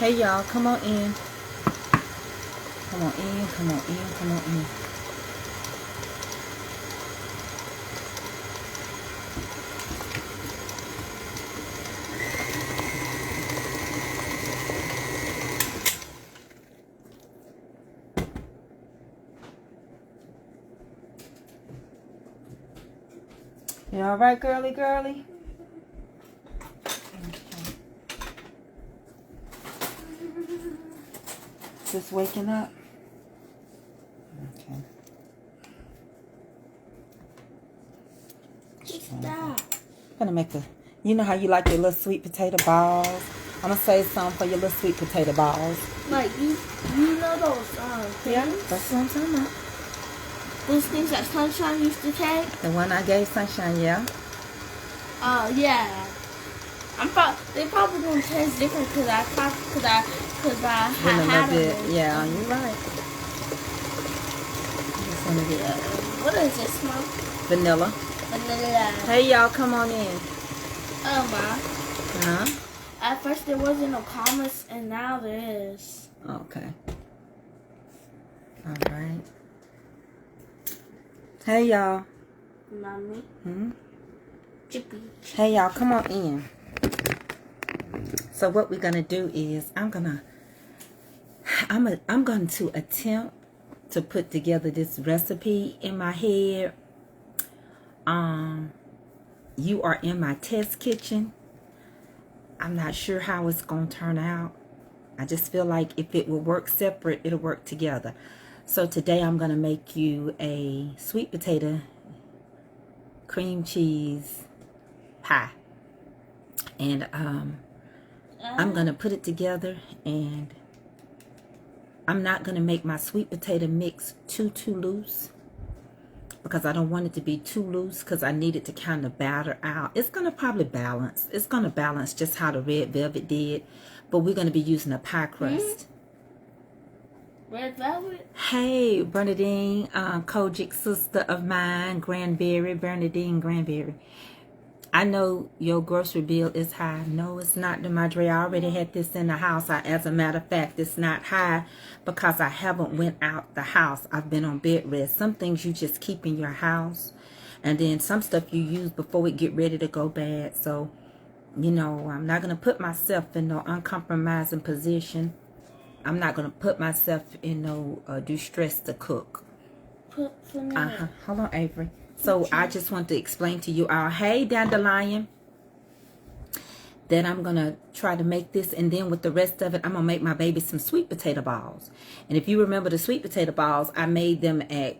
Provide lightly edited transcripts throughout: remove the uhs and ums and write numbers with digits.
Hey y'all, come on in. Come on in, come on in, come on in. You all right, girly, girly? Just waking up? Okay. Stop. I'm gonna make you know how you like your little sweet potato balls? I'm gonna say something for your little sweet potato balls. Like, you know those things? Yeah, that's what I'm talking about. Those things that Sunshine used to take? The one I gave Sunshine, yeah? Yeah. They probably gonna taste different because I had them. Yeah, you're right. Just want to get What is this, Mom? vanilla. Vanilla. Hey y'all, come on in. Oh my. Huh? At first there wasn't no comments and now there is. Okay. All right. Hey y'all. Mommy. Chippy. Hey y'all, come on in. So what we're gonna do is I'm going to attempt to put together this recipe in my head. You are in my test kitchen. I'm not sure how it's gonna turn out. I just feel like if it will work separate, it'll work together. So today I'm gonna make you a sweet potato cream cheese pie. And I'm gonna put it together, and I'm not gonna make my sweet potato mix too loose because I don't want it to be too loose because I need it to kind of batter out. It's gonna probably balance. It's gonna balance just how the red velvet did, but we're gonna be using a pie crust. Red velvet? Hey, Bernadine, Kojic sister of mine, Bernadine Granberry. I know your grocery bill is high. No, it's not, Demadre. I already had this in the house. As a matter of fact, it's not high because I haven't went out the house. I've been on bed rest. Some things you just keep in your house, and then some stuff you use before it get ready to go bad. So, you know, I'm not going to put myself in no uncompromising position. I'm not going to put myself in no distress to cook. Hold on, Avery. So I just want to explain to you all, hey, Dandelion, that I'm going to try to make this. And then with the rest of it, I'm going to make my baby some sweet potato balls. And if you remember the sweet potato balls, I made them at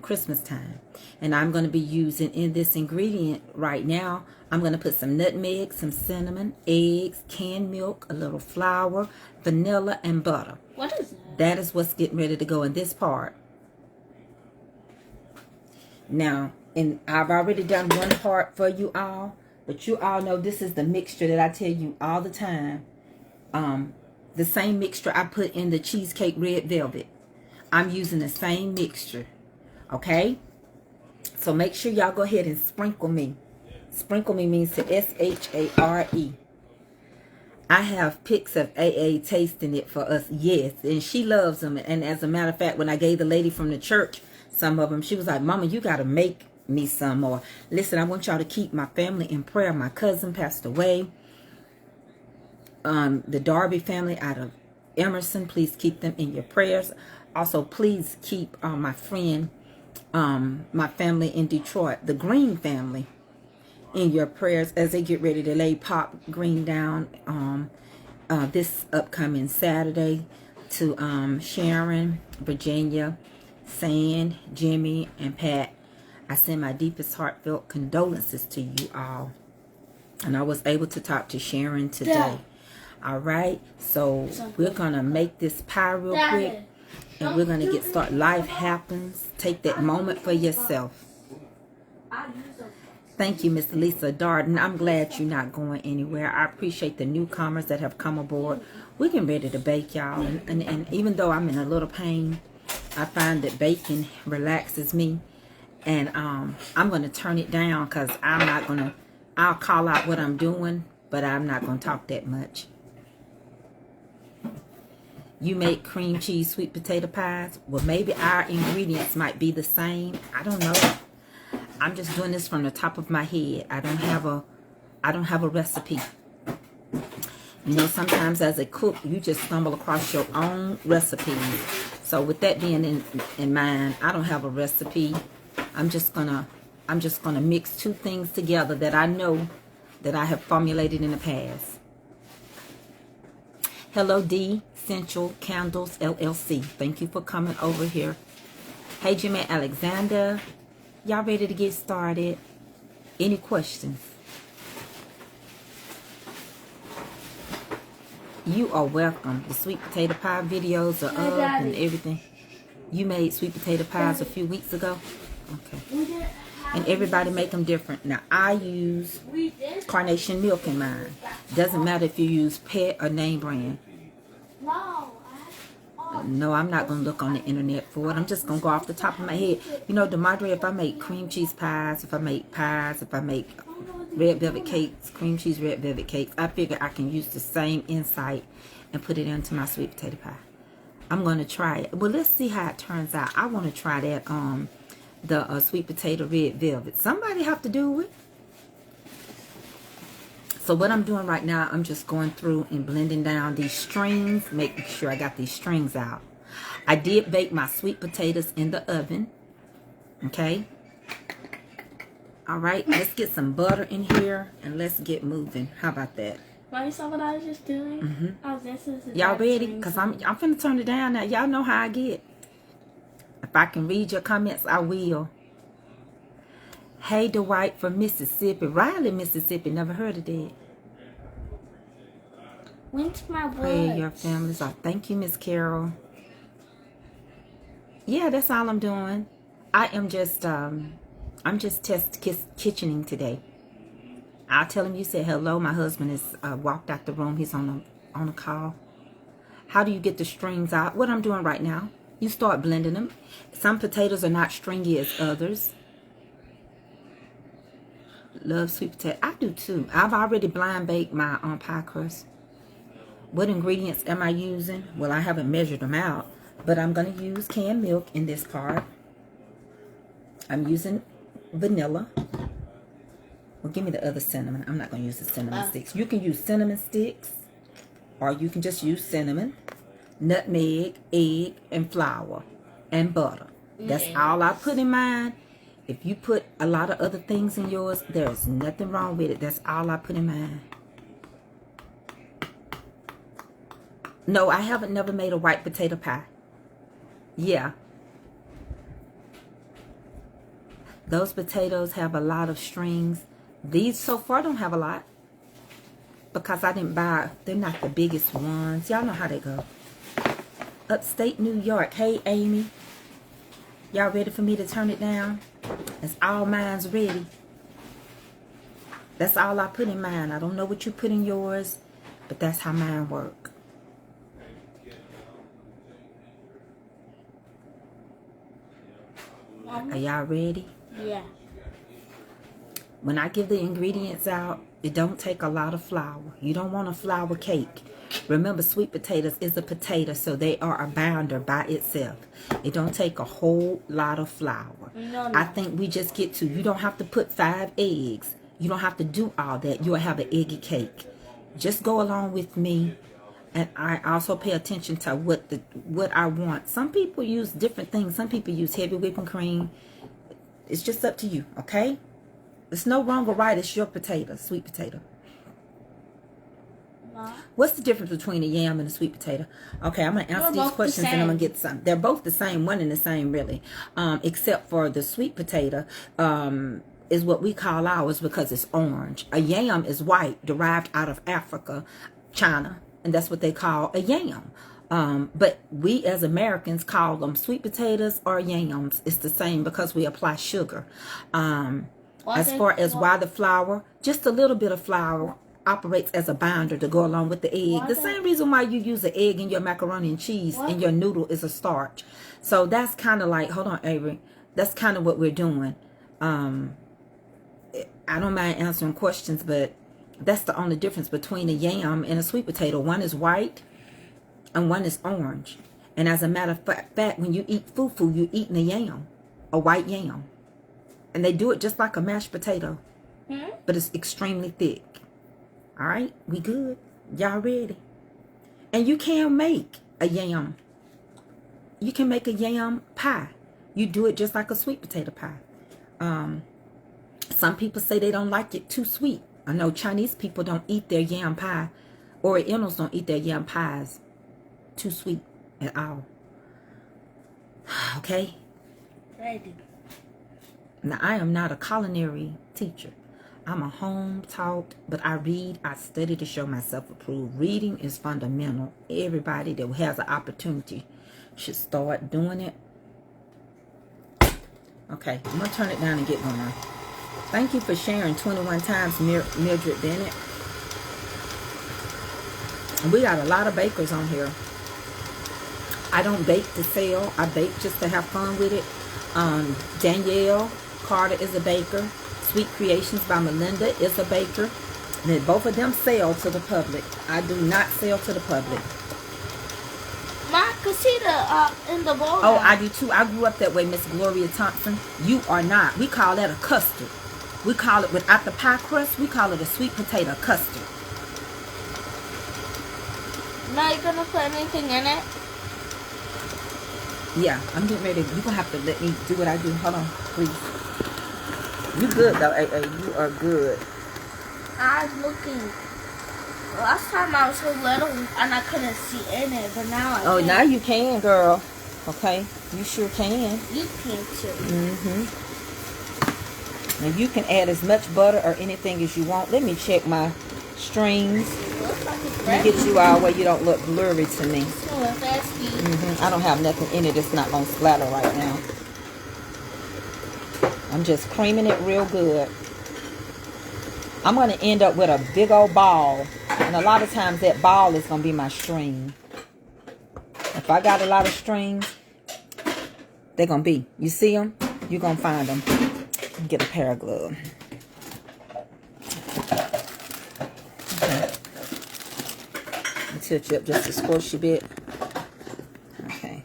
Christmas time. And I'm going to be using in this ingredient right now, I'm going to put some nutmeg, some cinnamon, eggs, canned milk, a little flour, vanilla, and butter. What is that? That is what's getting ready to go in this part. Now, and I've already done one part for you all, but you all know this is the mixture that I tell you all the time. The same mixture I put in the cheesecake red velvet. I'm using the same mixture. Okay? So make sure y'all go ahead and sprinkle me. Sprinkle me means to S-H-A-R-E. I have pics of AA tasting it for us. Yes, and she loves them. And as a matter of fact, when I gave the lady from the church some of them, she was like, Mama, you got to make me some more. Listen, I want y'all to keep my family in prayer. My cousin passed away. The Darby family out of Emerson, please keep them in your prayers. Also, please keep my friend, my family in Detroit, the Green family, in your prayers as they get ready to lay Pop Green down this upcoming Saturday. To Sharon, Virginia, Sand, Jimmy, and Pat, I send my deepest heartfelt condolences to you all. And I was able to talk to Sharon today. Dad. All right, so we're gonna make this pie real quick, and we're gonna get started. Life happens. Take that moment for yourself. Thank you, Miss Lisa Darden. I'm glad you're not going anywhere. I appreciate the newcomers that have come aboard. We're getting ready to bake, y'all, and even though I'm in a little pain, I find that baking relaxes me. And I'm going to turn it down because I'm not going to, I'll call out what I'm doing, but I'm not going to talk that much. You make cream cheese sweet potato pies. Well, maybe our ingredients might be the same. I don't know. I'm just doing this from the top of my head. I don't have a recipe. You know, sometimes as a cook, you just stumble across your own recipes. So with that being in mind, I don't have a recipe. I'm just gonna mix two things together that I know that I have formulated in the past. Hello, D Central Candles LLC. Thank you for coming over here. Hey, Jimmy Alexander. Y'all ready to get started? Any questions? You are welcome. The sweet potato pie videos are up and everything. You made sweet potato pies a few weeks ago? Okay. And everybody make them different. Now, I use carnation milk in mine. Doesn't matter if you use pet or name brand. No, I'm not going to look on the internet for it. I'm just going to go off the top of my head. You know, DeMadre, if I make cream cheese pies, if I make pies, if I make red velvet cakes, cream cheese red velvet cakes, I figure I can use the same insight and put it into my sweet potato pie. I'm going to try it. Well, let's see how it turns out. I want to try that, the sweet potato red velvet. Somebody have to do it. So what I'm doing right now, I'm just going through and blending down these strings, making sure I got these strings out. I did bake my sweet potatoes in the oven. Okay. All right, let's get some butter in here and let's get moving. How about that? Right, you saw what I was just doing? Mm-hmm. Y'all ready? Because I'm finna turn it down now. Y'all know how I get. If I can read your comments, I will. Hey, Dwight from Mississippi. Riley, Mississippi. Never heard of that. When's my blood? Pray your families are. Thank you, Miss Carol. Yeah, that's all I'm doing. I'm just test kitchening today. I'll tell him you said hello. My husband has walked out the room. He's on a call. How do you get the strings out? What I'm doing right now. You start blending them. Some potatoes are not stringy as others. Love sweet potato. I do too. I've already blind baked my pie crust. What ingredients am I using? Well, I haven't measured them out, but I'm going to use canned milk in this part. I'm using vanilla. Well, give me the other cinnamon. I'm not going to use the cinnamon sticks. You can use cinnamon sticks, or you can just use cinnamon, nutmeg, egg, and flour, and butter. That's all I put in mine. If you put a lot of other things in yours, there's nothing wrong with it. That's all I put in mine. No, I haven't never made a white potato pie. Yeah. Those potatoes have a lot of strings. These so far don't have a lot. Because I didn't buy, they're not the biggest ones. Y'all know how they go. Upstate New York. Hey, Amy. Y'all ready for me to turn it down? It's all mine's ready. That's all I put in mine. I don't know what you put in yours, but that's how mine work. Are y'all ready? Yeah. When I give the ingredients out, it don't take a lot of flour. You don't want a flour cake. Remember, sweet potatoes is a potato, so they are a bounder by itself. It don't take a whole lot of flour. No. I think we just get to, you don't have to put 5 eggs. You don't have to do all that. You'll have an eggy cake. Just go along with me. And I also pay attention to what I want. Some people use different things. Some people use heavy whipping cream. It's just up to you, okay? There's no wrong or right. It's your potato, sweet potato. What's the difference between a yam and a sweet potato? Okay, I'm going to answer these questions and I'm going to get some. They're both the same, one and the same, really. Except for the sweet potato is what we call ours because it's orange. A yam is white, derived out of Africa, China. And that's what they call a yam. But we as Americans call them sweet potatoes or yams. It's the same because we apply sugar. As far as why the flour, just a little bit of flour operates as a binder to go along with the egg. The same reason why you use an egg in your macaroni and cheese and your noodle is a starch. So that's kind of like, hold on, Avery. That's kind of what we're doing. I don't mind answering questions, but that's the only difference between a yam and a sweet potato. One is white and one is orange. And as a matter of fact, when you eat fufu, you're eating a yam, a white yam. And they do it just like a mashed potato, but it's extremely thick. All right, we good? Y'all ready? And you can make a yam. You can make a yam pie. You do it just like a sweet potato pie. Some people say they don't like it too sweet. I know Chinese people don't eat their yam pie. Orientals don't eat their yam pies too sweet at all. Okay? Ready. Now, I am not a culinary teacher. I'm a home-taught, but I read, I study to show myself approved. Reading is fundamental. Everybody that has an opportunity should start doing it. Okay, I'm going to turn it down and get going. Thank you for sharing 21 times, Mildred Bennett. We got a lot of bakers on here. I don't bake to sell. I bake just to have fun with it. Danielle Carter is a baker. Sweet Creations by Melinda is a baker. And then both of them sell to the public. I do not sell to the public. Ma, could see the in the bowl. Oh, I do too. I grew up that way, Miss Gloria Thompson. You are not. We call that a custard. We call it, without the pie crust, we call it a sweet potato custard. Now you're gonna put anything in it? Yeah, I'm getting ready. You're gonna have to let me do what I do. Hold on, please. You good though, AA. You are good. I was looking. Last time I was so little and I couldn't see in it, but now I can. Now you can, girl. Okay, you sure can. You can too. And you can add as much butter or anything as you want. Let me check my strings. Looks like it's Let me get you all where you don't look blurry to me. I don't have nothing in it that's not going to splatter right now. I'm just creaming it real good. I'm going to end up with a big old ball. And a lot of times that ball is going to be my string. If I got a lot of strings, they're going to be. You see them? You're going to find them. Get a pair of gloves. Okay. I'll tilt you up just a squishy bit. Okay.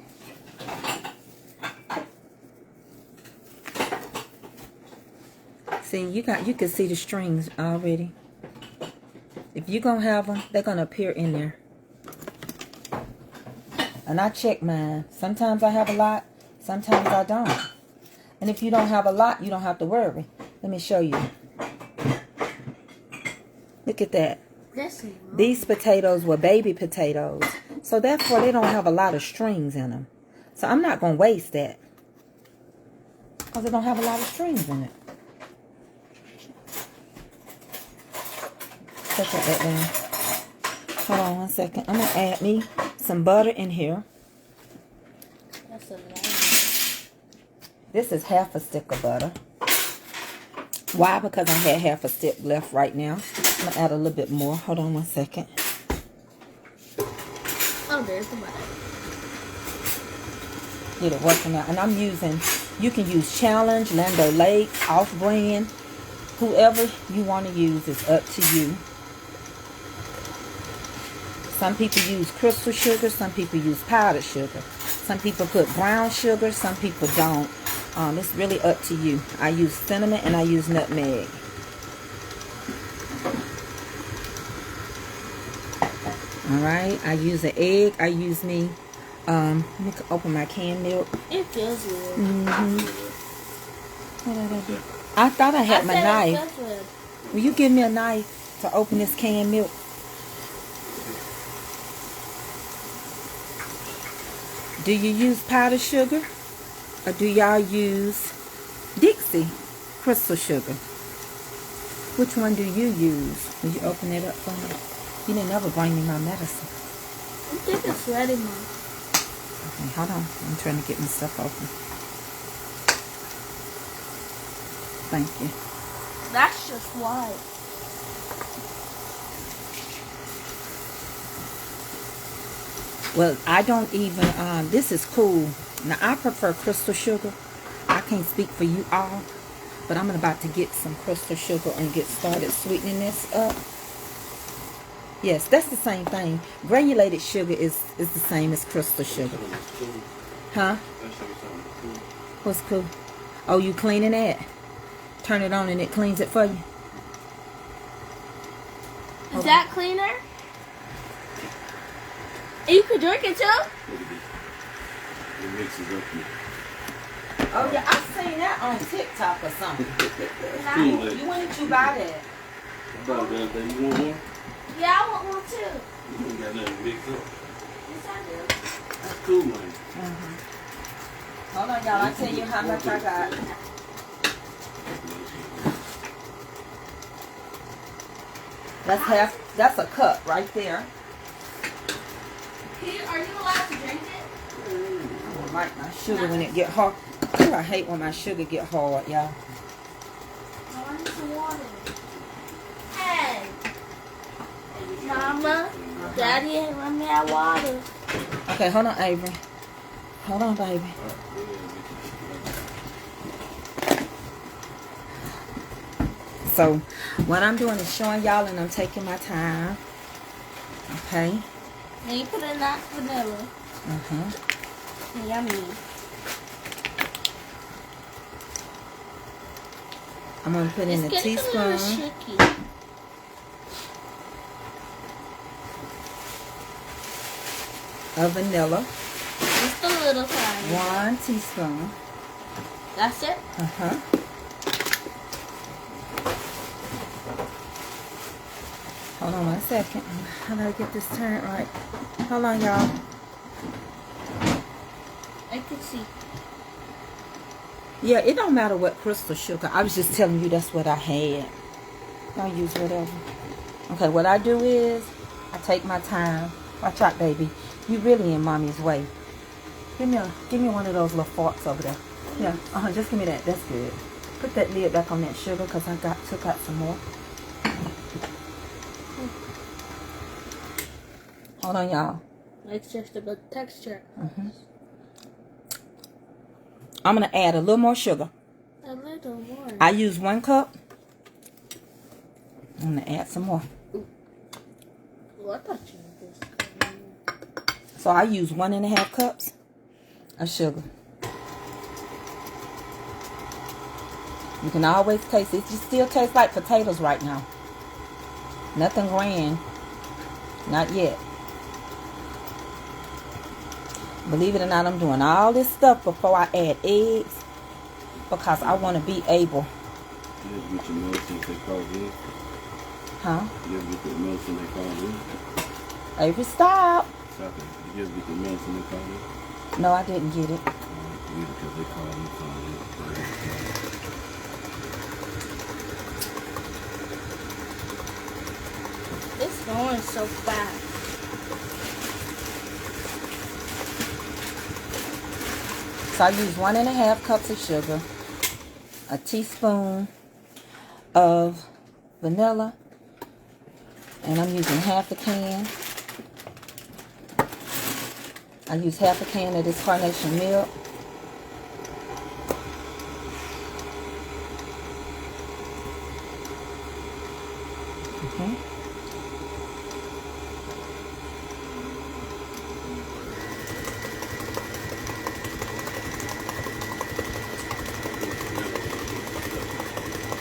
See, you can see the strings already. If you're gonna have them, they're gonna appear in there. And I check mine. Sometimes I have a lot, sometimes I don't. And if you don't have a lot, you don't have to worry. Let me show you. Look at that. These potatoes were baby potatoes. So therefore, they don't have a lot of strings in them. So I'm not going to waste that. Because they don't have a lot of strings in it. Check that down. Hold on one second. I'm going to add me some butter in here. That's a lot. This is half a stick of butter. Why? Because I had half a stick left right now. I'm going to add a little bit more. Hold on one second. Oh, there's the butter. Get it working out. And I'm using, you can use Challenge, Land O'Lakes, Off-Brand. Whoever you want to use is up to you. Some people use crystal sugar. Some people use powdered sugar. Some people put brown sugar. Some people don't. It's really up to you. I use cinnamon and I use nutmeg. Alright, I use an egg. I use me, let me open my canned milk. It feels weird. What did I do? I thought I had my knife. Will you give me a knife to open this canned milk? Do you use powdered sugar? Or do y'all use Dixie crystal sugar? Which one do you use? Will you open it up for me? You didn't ever bring me my medicine. I think it's ready, Mom. Okay, hold on. I'm trying to get my stuff open. Thank you. That's just white. Well, I don't even, this is cool. Now, I prefer crystal sugar. I can't speak for you all, but I'm about to get some crystal sugar and get started sweetening this up. Yes, that's the same thing. Granulated sugar is the same as crystal sugar. Huh? What's cool? Oh, you cleaning that? Turn it on and it cleans it for you. Is that cleaner? And you can drink it too? It mixes up here. Oh yeah, I've seen that on TikTok or something. You when did you buy that? I bought it the other day. You want one? Yeah, I want one too. You ain't got nothing to mix up. Yes, I do. That's cool, man. Hold on, y'all. I'll tell you how much I got. That's a cup right there. Are you allowed to drink it? I don't like my sugar when it get hard. Ooh, I hate when my sugar get hard, y'all. I want some water. Hey. Mama, Daddy ain't let me have water. Okay, hold on, Avery. Hold on, baby. So, what I'm doing is showing y'all and I'm taking my time. Okay? And you put in that vanilla. Yummy. I'm going to put in a teaspoon shaky. of vanilla. Just a little tiny. 1 teaspoon. That's it? Hold on 1 second. I gotta get this turned right. Hold on, y'all. I can see. Yeah, it don't matter what crystal sugar. I was just telling you that's what I had. I'll use whatever. Okay, what I do is I take my time. Watch out, baby. You really in mommy's way. Give me one of those little forks over there. Yeah, just give me that. That's good. Put that lid back on that sugar because I took out some more. Hold on, y'all. It's just a good texture. I'm going to add a little more sugar. A little more. I use 1 cup. I'm going to add some more. Oh, I thought you were just... So I use 1.5 cups of sugar. You can always taste it. It still tastes like potatoes right now. Nothing grand. Not yet. Believe it or not, I'm doing all this stuff before I add eggs because I want to be able. You ever get your medicine they call it? Huh? You ever get the medicine they call it? Avery, stop. Stop it. You ever get the medicine they call it? No, I didn't get it. Get it because they call it something. It's going so fast. So I use 1.5 cups of sugar, a teaspoon of vanilla, and I'm using half a can. I use half a can of this carnation milk.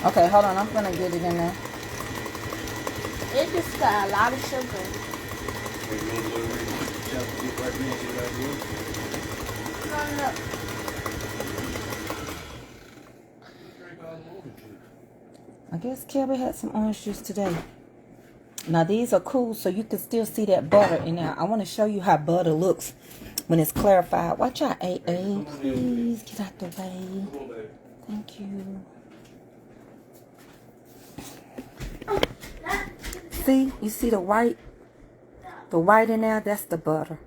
Okay, hold on. I'm going to get it in there. It just got a lot of sugar. No. I guess Kelby had some orange juice today. Now, these are cool, so you can still see that butter in there. I want to show you how butter looks when it's clarified. Watch out, AA. Please get out the way. Thank you. See? You see the white? The white in there? That's the butter.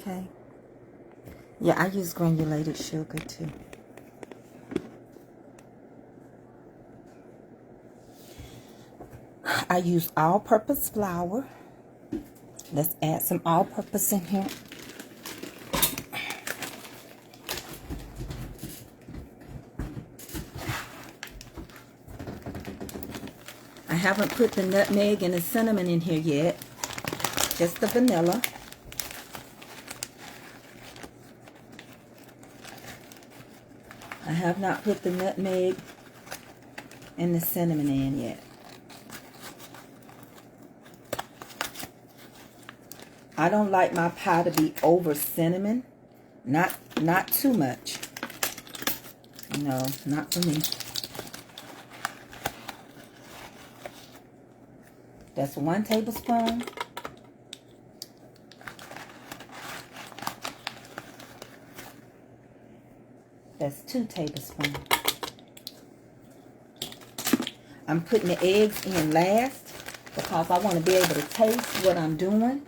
Okay. Yeah, I use granulated sugar too. I use all-purpose flour. Let's add some all-purpose in here. I haven't put the nutmeg and the cinnamon in here yet. Just the vanilla. I have not put the nutmeg and the cinnamon in yet. I don't like my pie to be over cinnamon. Not too much. No, not for me. That's 1 tablespoon. That's 2 tablespoons. I'm putting the eggs in last because I want to be able to taste what I'm doing.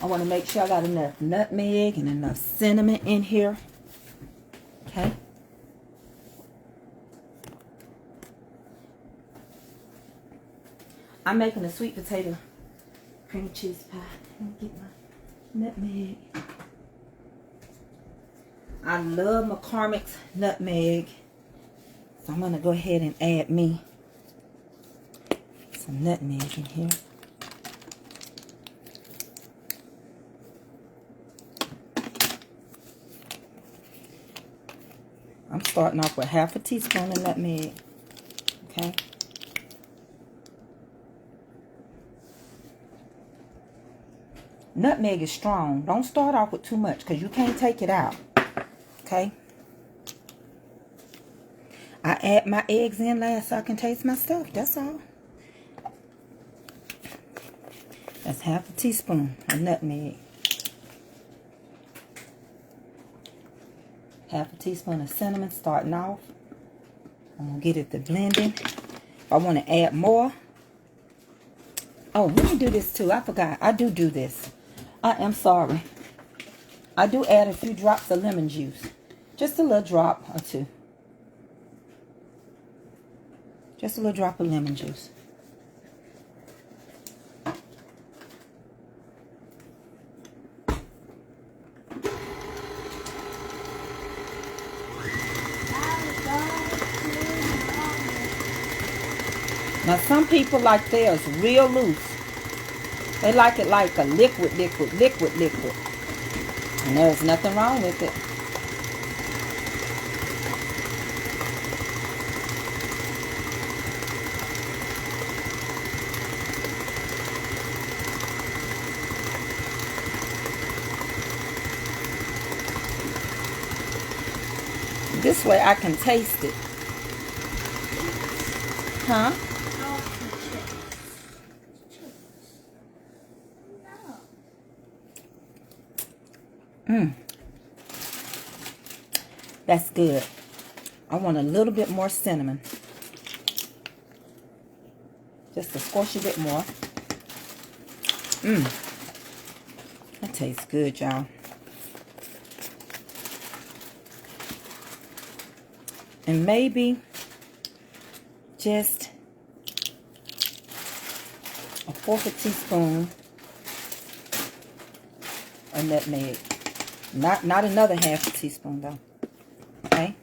I want to make sure I got enough nutmeg and enough cinnamon in here. Okay. I'm making a sweet potato cream cheese pie. Let me get my nutmeg. I love McCormick's nutmeg. So I'm going to go ahead and add me some nutmeg in here. I'm starting off with 1/2 teaspoon of nutmeg. Okay. Nutmeg is strong. Don't start off with too much because you can't take it out. Okay. I add my eggs in last so I can taste my stuff. That's all. That's 1/2 teaspoon of nutmeg. 1/2 teaspoon of cinnamon starting off. I'm going to get it to blending. If I want to add more. Oh, let me do this too. I forgot. I do this. I am sorry. I do add a few drops of lemon juice. Just a little drop or two. Just a little drop of lemon juice. Now some people like theirs real loose. They like it like a liquid. And there's nothing wrong with it. This way I can taste it. Huh? That's good. I want a little bit more cinnamon. Just a squash a bit more. That tastes good, y'all. And maybe just a 1/4 teaspoon of nutmeg. Not another 1/2 teaspoon though. Okay.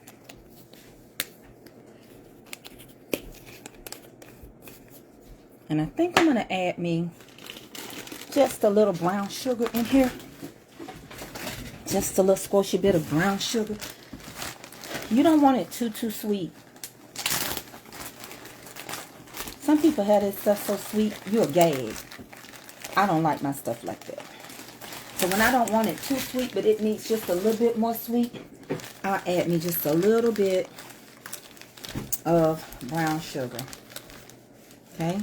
And I think I'm gonna add me just a little brown sugar in here. Just a little squishy bit of brown sugar. You don't want it too sweet. Some people have this stuff so sweet, you'll gag. I don't like my stuff like that. So when I don't want it too sweet, but it needs just a little bit more sweet, I'll add me just a little bit of brown sugar. Okay.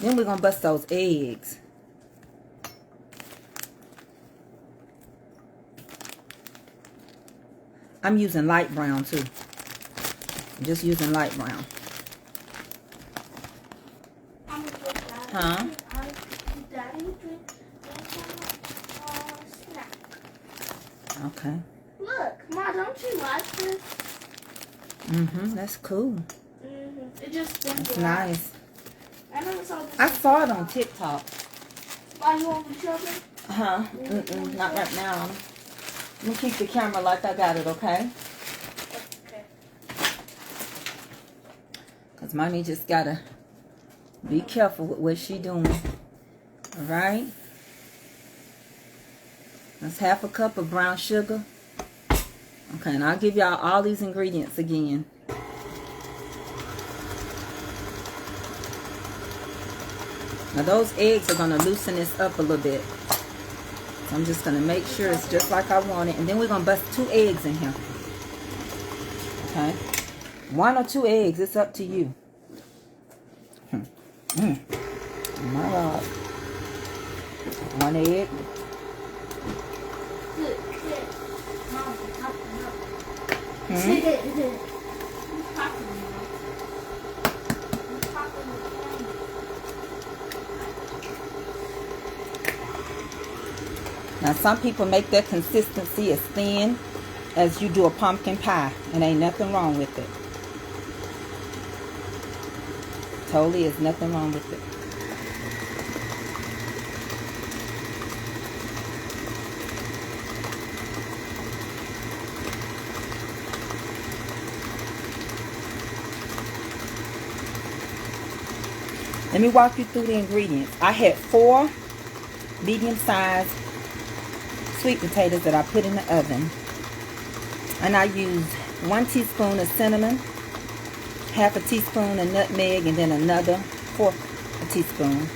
Then we're going to bust those eggs. I'm using light brown too. Just using light brown. Huh? Okay. Look, Ma, don't you like this? That's cool. It just That's nice. I never saw this. I saw it on TikTok. Why you want me to show them? Not right now. Let me keep the camera like I got it, okay? Okay. Because mommy just got to be careful with what she doing. All right. That's half a cup of brown sugar. Okay, and I'll give y'all all these ingredients again. Now those eggs are going to loosen this up a little bit. So I'm just going to make sure it's just like I want it. And then we're going to bust 2 eggs in here. Okay. 1 or 2 eggs. It's up to you. My God. 1 egg. Now some people make their consistency as thin as you do a pumpkin pie, and ain't nothing wrong with it. Totally is nothing wrong with it. Let me walk you through the ingredients. I had 4 medium-sized sweet potatoes that I put in the oven. And I used 1 teaspoon of cinnamon, half a teaspoon of nutmeg, and then another 1/4 teaspoon.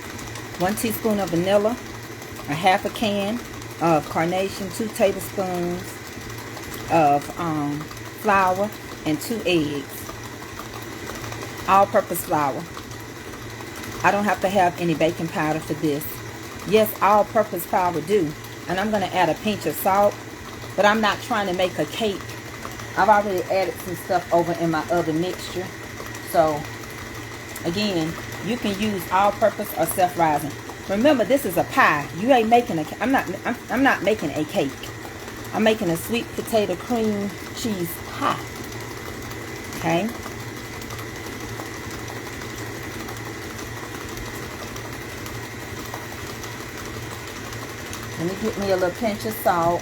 1 teaspoon of vanilla, a half a can of carnation, 2 tablespoons of flour, and 2 eggs. All-purpose flour. I don't have to have any baking powder for this. Yes, all-purpose flour do. And I'm going to add a pinch of salt. But I'm not trying to make a cake. I've already added some stuff over in my other mixture. So, again, you can use all-purpose or self-rising. Remember, this is a pie. You ain't making a cake. I'm not making a cake. I'm making a sweet potato cream cheese pie. Okay? Let me get me a little pinch of salt.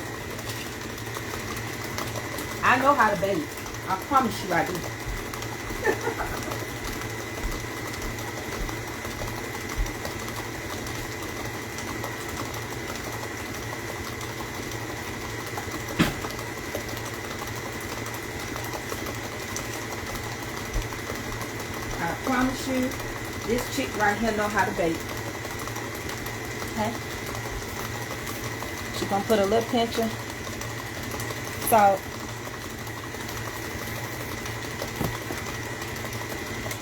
I know how to bake. I promise you I do. I promise you, this chick right here know how to bake. Okay? She's gonna put a little pinch of salt.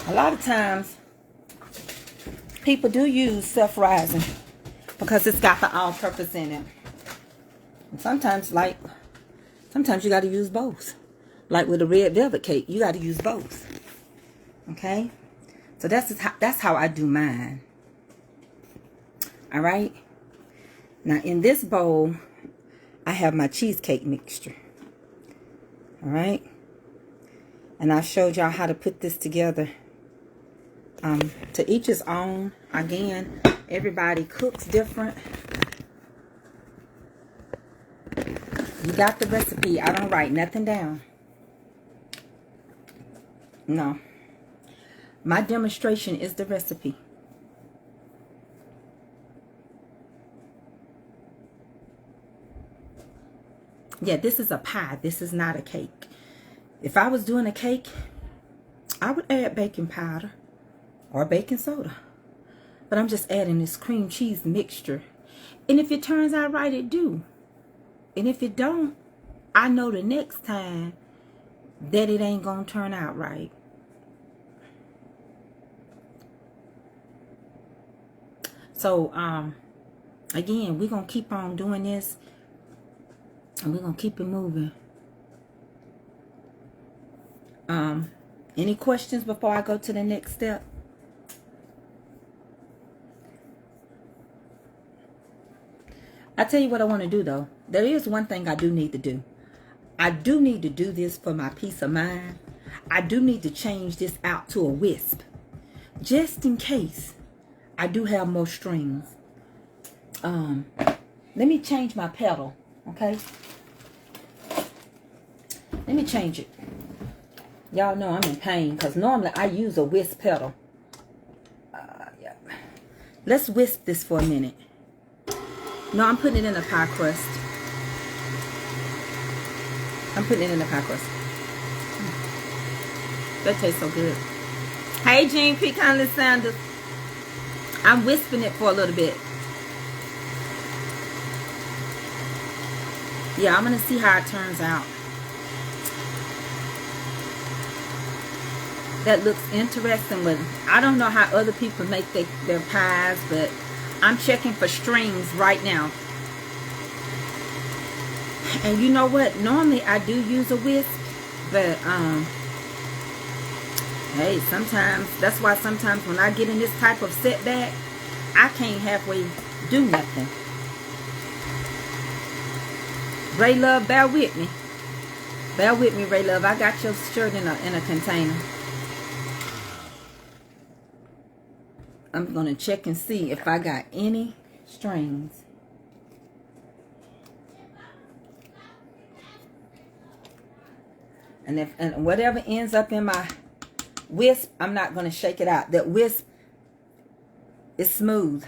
A lot of times, people do use self-rising because it's got the all-purpose in it. And sometimes you got to use both. Like with a red velvet cake, you got to use both. Okay? So that's how I do mine. All right? Now, in this bowl, I have my cheesecake mixture. All right? And I showed y'all how to put this together. To each his own. Again, everybody cooks different. You got the recipe. I don't write nothing down. No. My demonstration is the recipe. Yeah, this is a pie. This is not a cake. If I was doing a cake, I would add baking powder or baking soda. But I'm just adding this cream cheese mixture. And if it turns out right, it do. And if it don't, I know the next time that it ain't gonna turn out right. So, again, we're gonna keep on doing this. And we're gonna keep it moving. Any questions before I go to the next step? I tell you what I want to do though. There is one thing I do need to do. I do need to do this for my peace of mind. I do need to change this out to a wisp. Just in case I do have more strings. Let me change my pedal, okay? Let me change it. Y'all know I'm in pain because normally I use a whisk pedal. Yeah. Let's whisk this for a minute. No, I'm putting it in a pie crust. I'm putting it in a pie crust. That tastes so good. Hey, Jean P. Conley Sanders. I'm whisking it for a little bit. Yeah, I'm going to see how it turns out. That looks interesting, but I don't know how other people make their pies, but I'm checking for strings right now. And you know what? Normally I do use a whisk, but hey, sometimes, that's why sometimes when I get in this type of setback, I can't halfway do nothing. Ray Love, bear with me. Bear with me, Ray Love. I got your shirt in a container. I'm going to check and see if I got any strings. And whatever ends up in my whisk, I'm not going to shake it out. That whisk is smooth.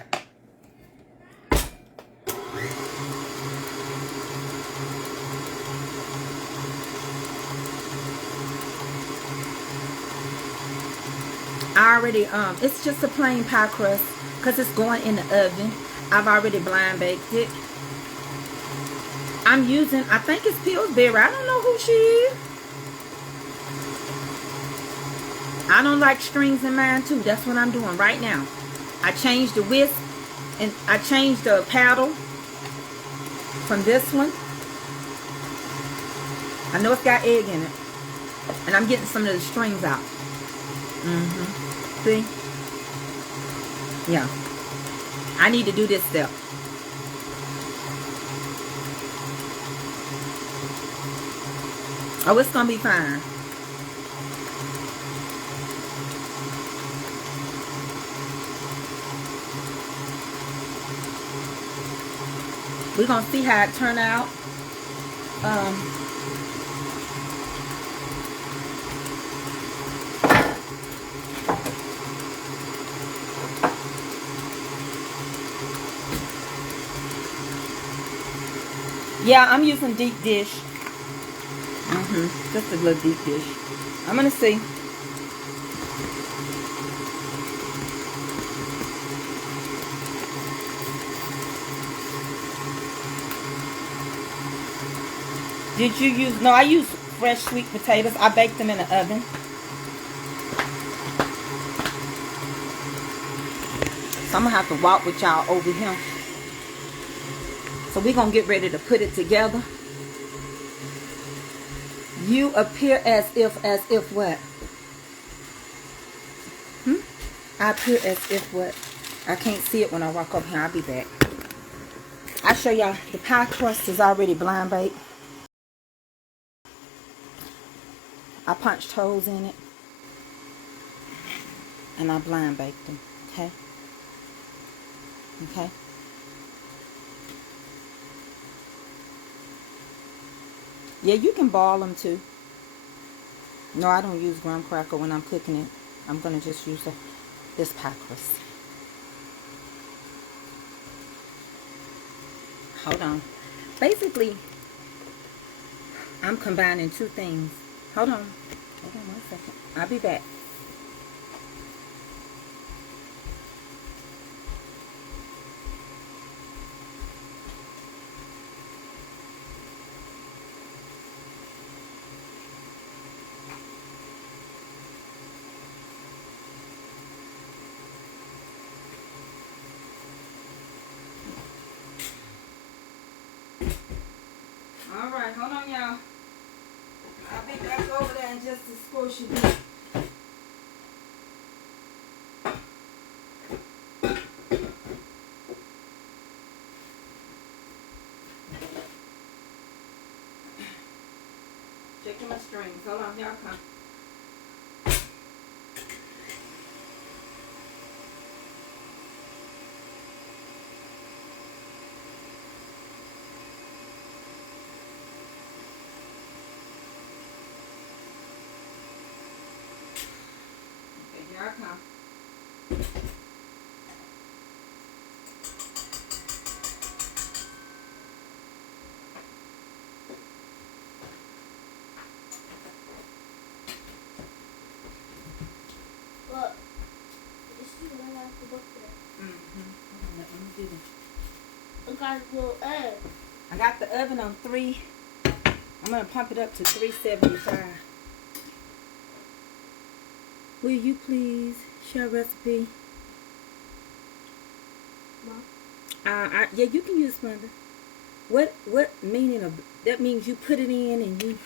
I already, it's just a plain pie crust because it's going in the oven. I've already blind baked it. I'm using, I think it's Pillsbury. I don't know who she is. I don't like strings in mine too. That's what I'm doing right now. I changed the whisk and I changed the paddle from this one. I know it's got egg in it. And I'm getting some of the strings out. See? Yeah. I need to do this step. Oh, it's going to be fine. We're going to see how it turn out. Yeah, I'm using deep dish. Just a little deep dish. I'm going to see. Did you use, no, I use fresh sweet potatoes. I baked them in the oven. So I'm going to have to walk with y'all over here. So we're going to get ready to put it together. You appear as if what? I appear as if what? I can't see it when I walk up here. I'll be back. I'll show y'all. The pie crust is already blind baked. I punched holes in it. And I blind baked them. Okay? Okay? Yeah, you can ball them too. No, I don't use graham cracker when I'm cooking it. I'm going to just use this pie crust. Hold on. Basically, I'm combining two things. Hold on. Hold on 1 second. I'll be back. Alright, hold on, y'all. I'll be back over there in just a squishy bit. Checking my strings. Hold on, y'all come. It got a little egg. I got the oven on 3. I'm going to pump it up to 375. Will you please share recipe? Mom? Yeah, you can use Splenda. What meaning of that? Means you put it in and you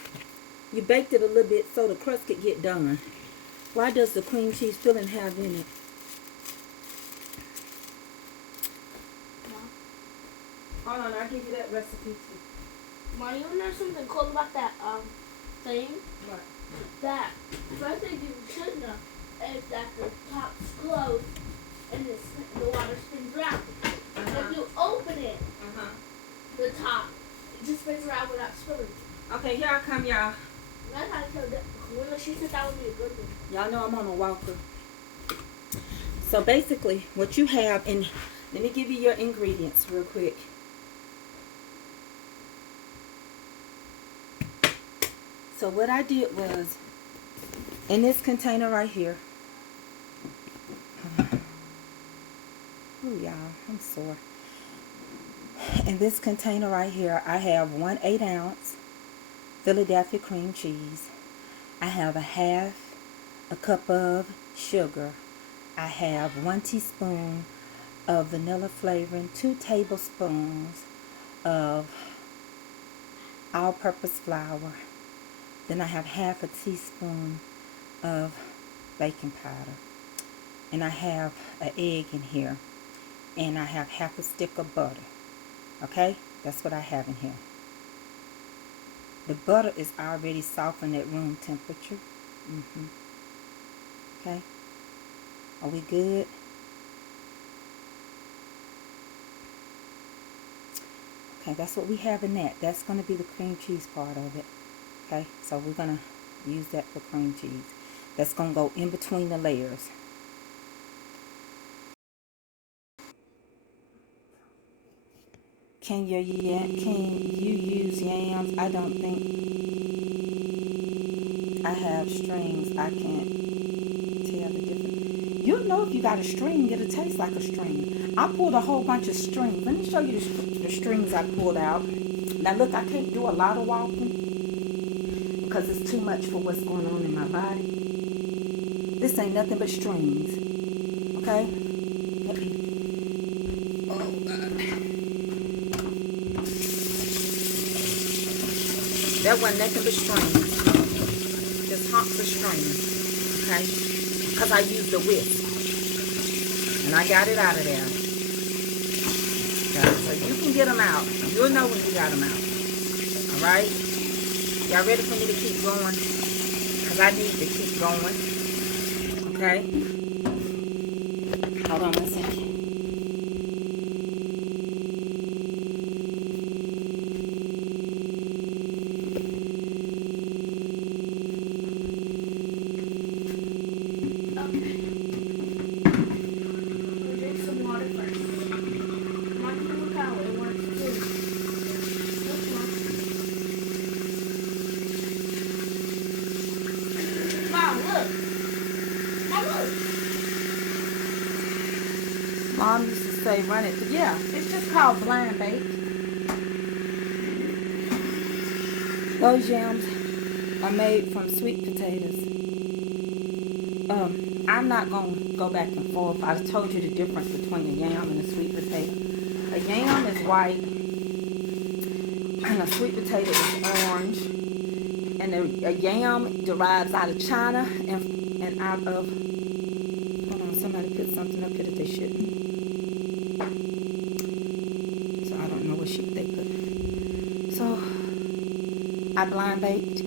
baked it a little bit so the crust could get done. Why does the cream cheese filling have in it? Mom? Hold on, I'll give you that recipe too. Mom, you know something cool about that thing? What? That first thing you should know is that the top's closed and the water spins around. If you open it, the top, it just spins around without spilling. Okay, here I come, y'all. That's how I told that. When she said that would be a good one. Y'all know I'm on a walker. So basically, what you have, and let me give you your ingredients real quick. So what I did was, in this container right here. Oh, y'all, I'm sore. In this container right here, I have 1 8-ounce Philadelphia cream cheese. I have a half a cup of sugar. I have 1 teaspoon of vanilla flavoring, 2 tablespoons of all-purpose flour. Then I have half a teaspoon of baking powder. And I have an egg in here. And I have half a stick of butter. Okay? That's what I have in here. The butter is already softened at room temperature. Okay? Are we good? Okay, that's what we have in that. That's going to be the cream cheese part of it. Okay? So we're going to use that for cream cheese. That's going to go in between the layers. Can you use yams? I don't think I have strings. I can't tell the difference. You'll know if you got a string, it'll taste like a string. I pulled a whole bunch of strings. Let me show you the strings I pulled out. Now look, I can't do a lot of walking because it's too much for what's going on in my body. This ain't nothing but strings. Okay? That wasn't nothing but strings. Just hunks of string. Okay? Because I used a whisk. And I got it out of there. Okay, so you can get them out. You'll know when you got them out. Alright? Y'all ready for me to keep going? Because I need to keep going. Okay? Hold on one second. Mom used to say run it. Yeah, it's just called blind bake. Those yams are made from sweet potatoes. I'm not going to go back and forth. I told you the difference between a yam and a sweet potato. A yam is white and a sweet potato is orange. And a yam derives out of China and out of... Hold on, somebody put something up here that they shouldn't. So I don't know what shit they put. So I blind baked.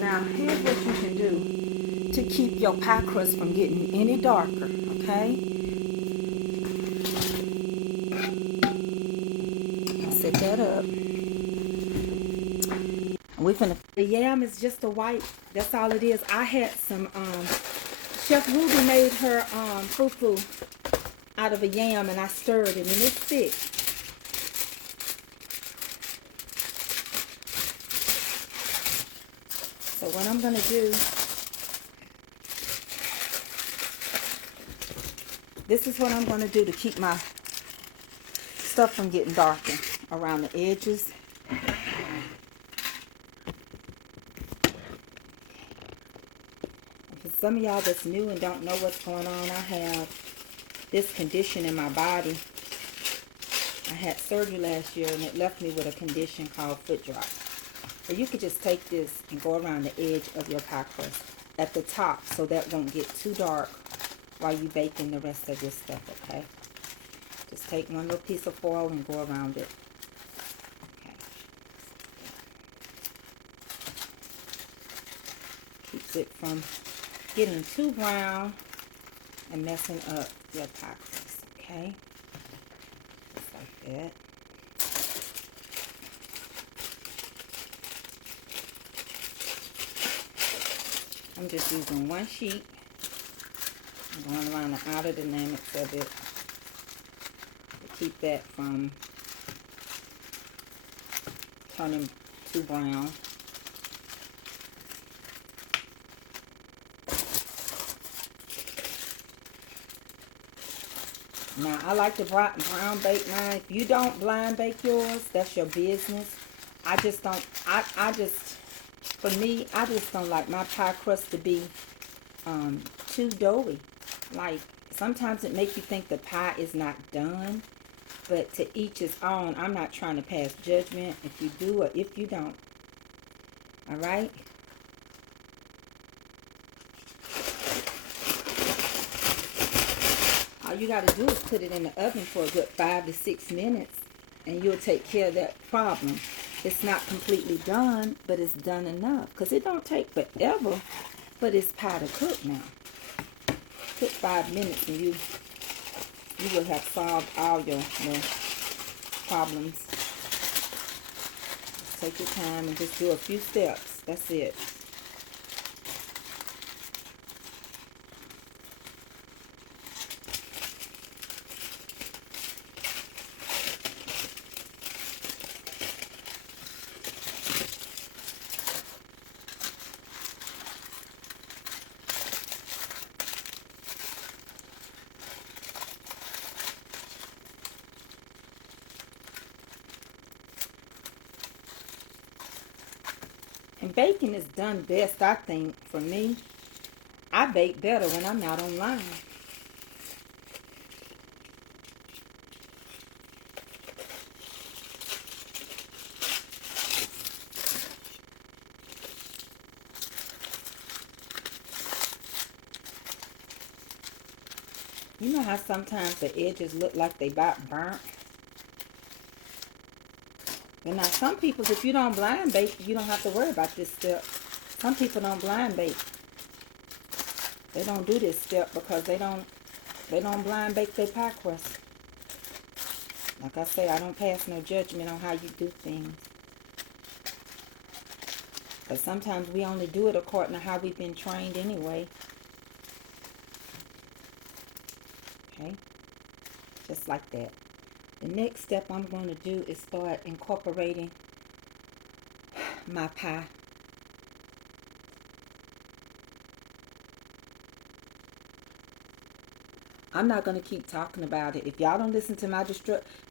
Now here's what you can do to keep your pie crust from getting any darker, okay? I'll set that up. The yam is just a white. That's all it is. I had some Chef Ruby made her fufu out of a yam, and I stirred it, and it's thick. So what I'm gonna do, this is what I'm going to do to keep my stuff from getting darker around the edges. For some of y'all that's new and don't know what's going on, I have this condition in my body. I had surgery last year and it left me with a condition called foot drop. So you could just take this and go around the edge of your pie crust at the top so that won't get too dark while you baking the rest of your stuff, okay? Just take one little piece of foil and go around it. Okay. Keeps it from getting too brown and messing up your pie crust, okay? Just like that. I'm just using one sheet. I'm going around the outer dynamics of it to keep that from turning too brown. Now, I like to brown bake mine. If you don't blind bake yours, that's your business. I just don't, for me, I just don't like my pie crust to be too doughy. Like, sometimes it makes you think the pie is not done. But to each his own. I'm not trying to pass judgment if you do or if you don't. Alright? All you got to do is put it in the oven for a good 5 to 6 minutes. And you'll take care of that problem. It's not completely done, but it's done enough. Because it don't take forever for this pie to cook now. Put 5 minutes and you will have solved all your problems. Just take your time and just do a few steps. That's it. And baking is done best, I think, for me. I bake better when I'm not online. You know how sometimes the edges look like they about burnt? And now some people, if you don't blind bake, you don't have to worry about this step. Some people don't blind bake. They don't do this step because they don't blind bake their pie crust. Like I say, I don't pass no judgment on how you do things. Because sometimes we only do it according to how we've been trained anyway. Okay? Just like that. The next step I'm going to do is start incorporating my pie. I'm not going to keep talking about it. If y'all don't listen to my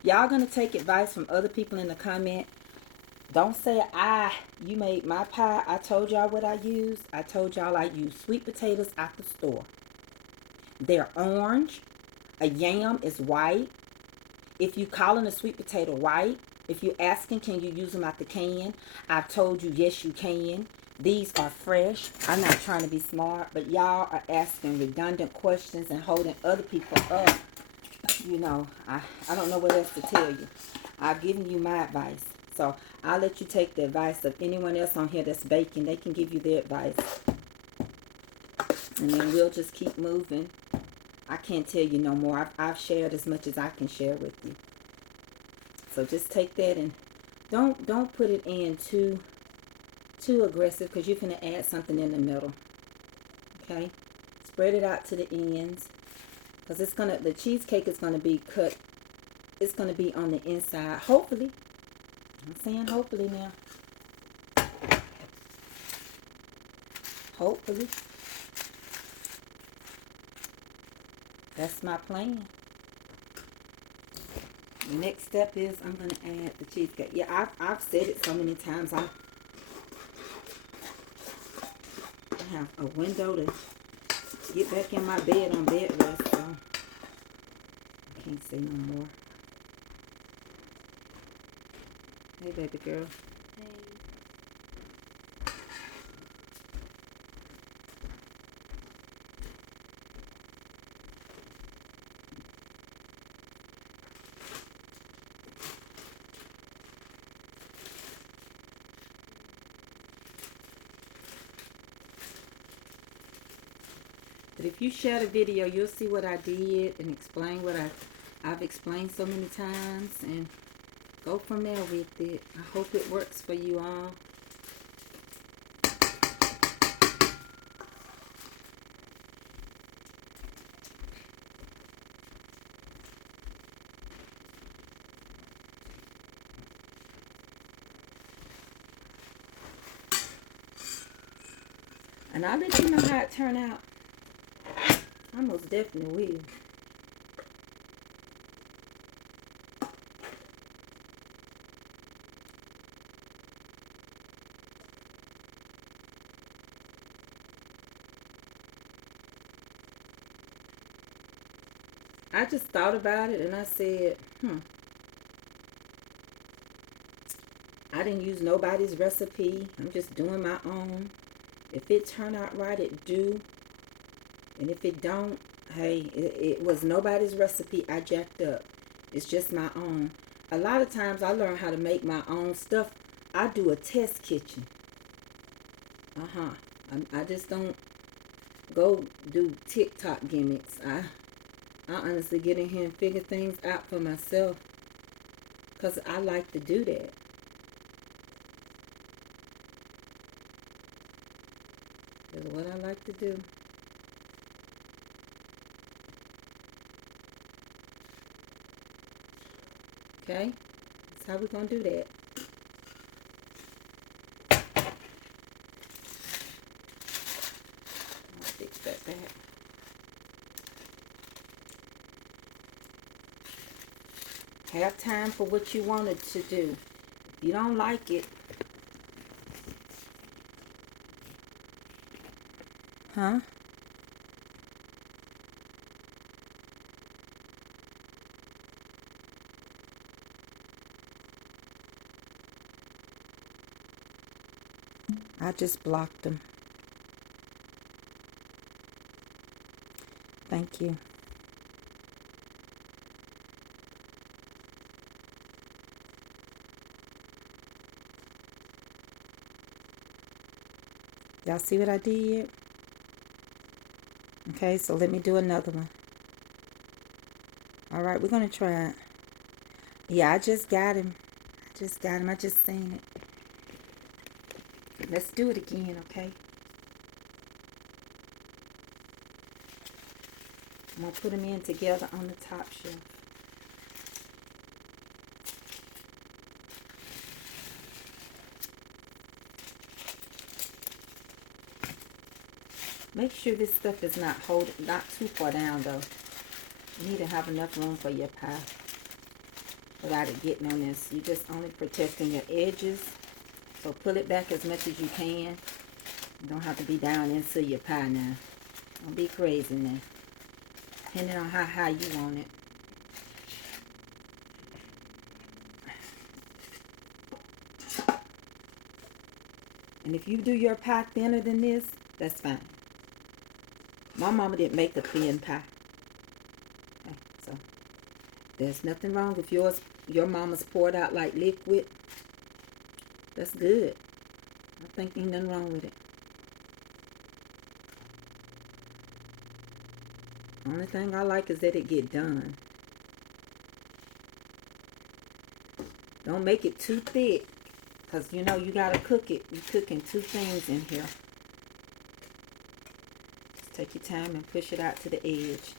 y'all going to take advice from other people in the comment. Don't say, you made my pie. I told y'all what I used. I told y'all I used sweet potatoes out the store. They're orange. A yam is white. If you calling a sweet potato white, if you're asking, can you use them out the can? I've told you, yes, you can. These are fresh. I'm not trying to be smart, but y'all are asking redundant questions and holding other people up. You know, I don't know what else to tell you. I've given you my advice. So I'll let you take the advice of anyone else on here that's baking. They can give you their advice. And then we'll just keep moving. I can't tell you no more. I've shared as much as I can share with you. So just take that and don't put it in too aggressive, because you're going to add something in the middle. Okay? Spread it out to the ends, because the cheesecake is going to be cut. It's going to be on the inside. Hopefully. I'm saying hopefully now. Hopefully. That's my plan. The next step is I'm going to add the cheesecake. Yeah, I've said it so many times. I have a window to get back in my bed on bed rest, so I can't say no more. Hey, baby girl. Hey. But if you share the video, you'll see what I did and explain what I've explained so many times, and go from there with it. I hope it works for you all. And I'll let you know how it turned out. I most definitely will. I just thought about it and I said, I didn't use nobody's recipe. I'm just doing my own. If it turned out right, it do. And if it don't, hey, it was nobody's recipe. I jacked up. It's just my own. A lot of times I learn how to make my own stuff. I do a test kitchen. I just don't go do TikTok gimmicks. I honestly get in here and figure things out for myself, because I like to do that. That's what I like to do. Okay? That's how we're going to do that. I'll fix that back. Have time for what you wanted to do. If you don't like it, I just blocked them. Thank you. Y'all see what I did? Okay, so let me do another one. All right, we're going to try it. Yeah, I just got him. I just seen it. Let's do it again, okay? I'm going to put them in together on the top shelf. Make sure this stuff is not too far down, though. You need to have enough room for your pie without it getting on this. You're just only protecting your edges. So pull it back as much as you can. You don't have to be down into your pie now. Don't be crazy now. Depending on how high you want it. And if you do your pie thinner than this, that's fine. My mama didn't make a thin pie. Okay, so there's nothing wrong if your mama's poured out like liquid. That's good. I think ain't nothing wrong with it. Only thing I like is that it get done. Don't make it too thick, because you know you gotta cook it. You're cooking two things in here. Just take your time and push it out to the edge.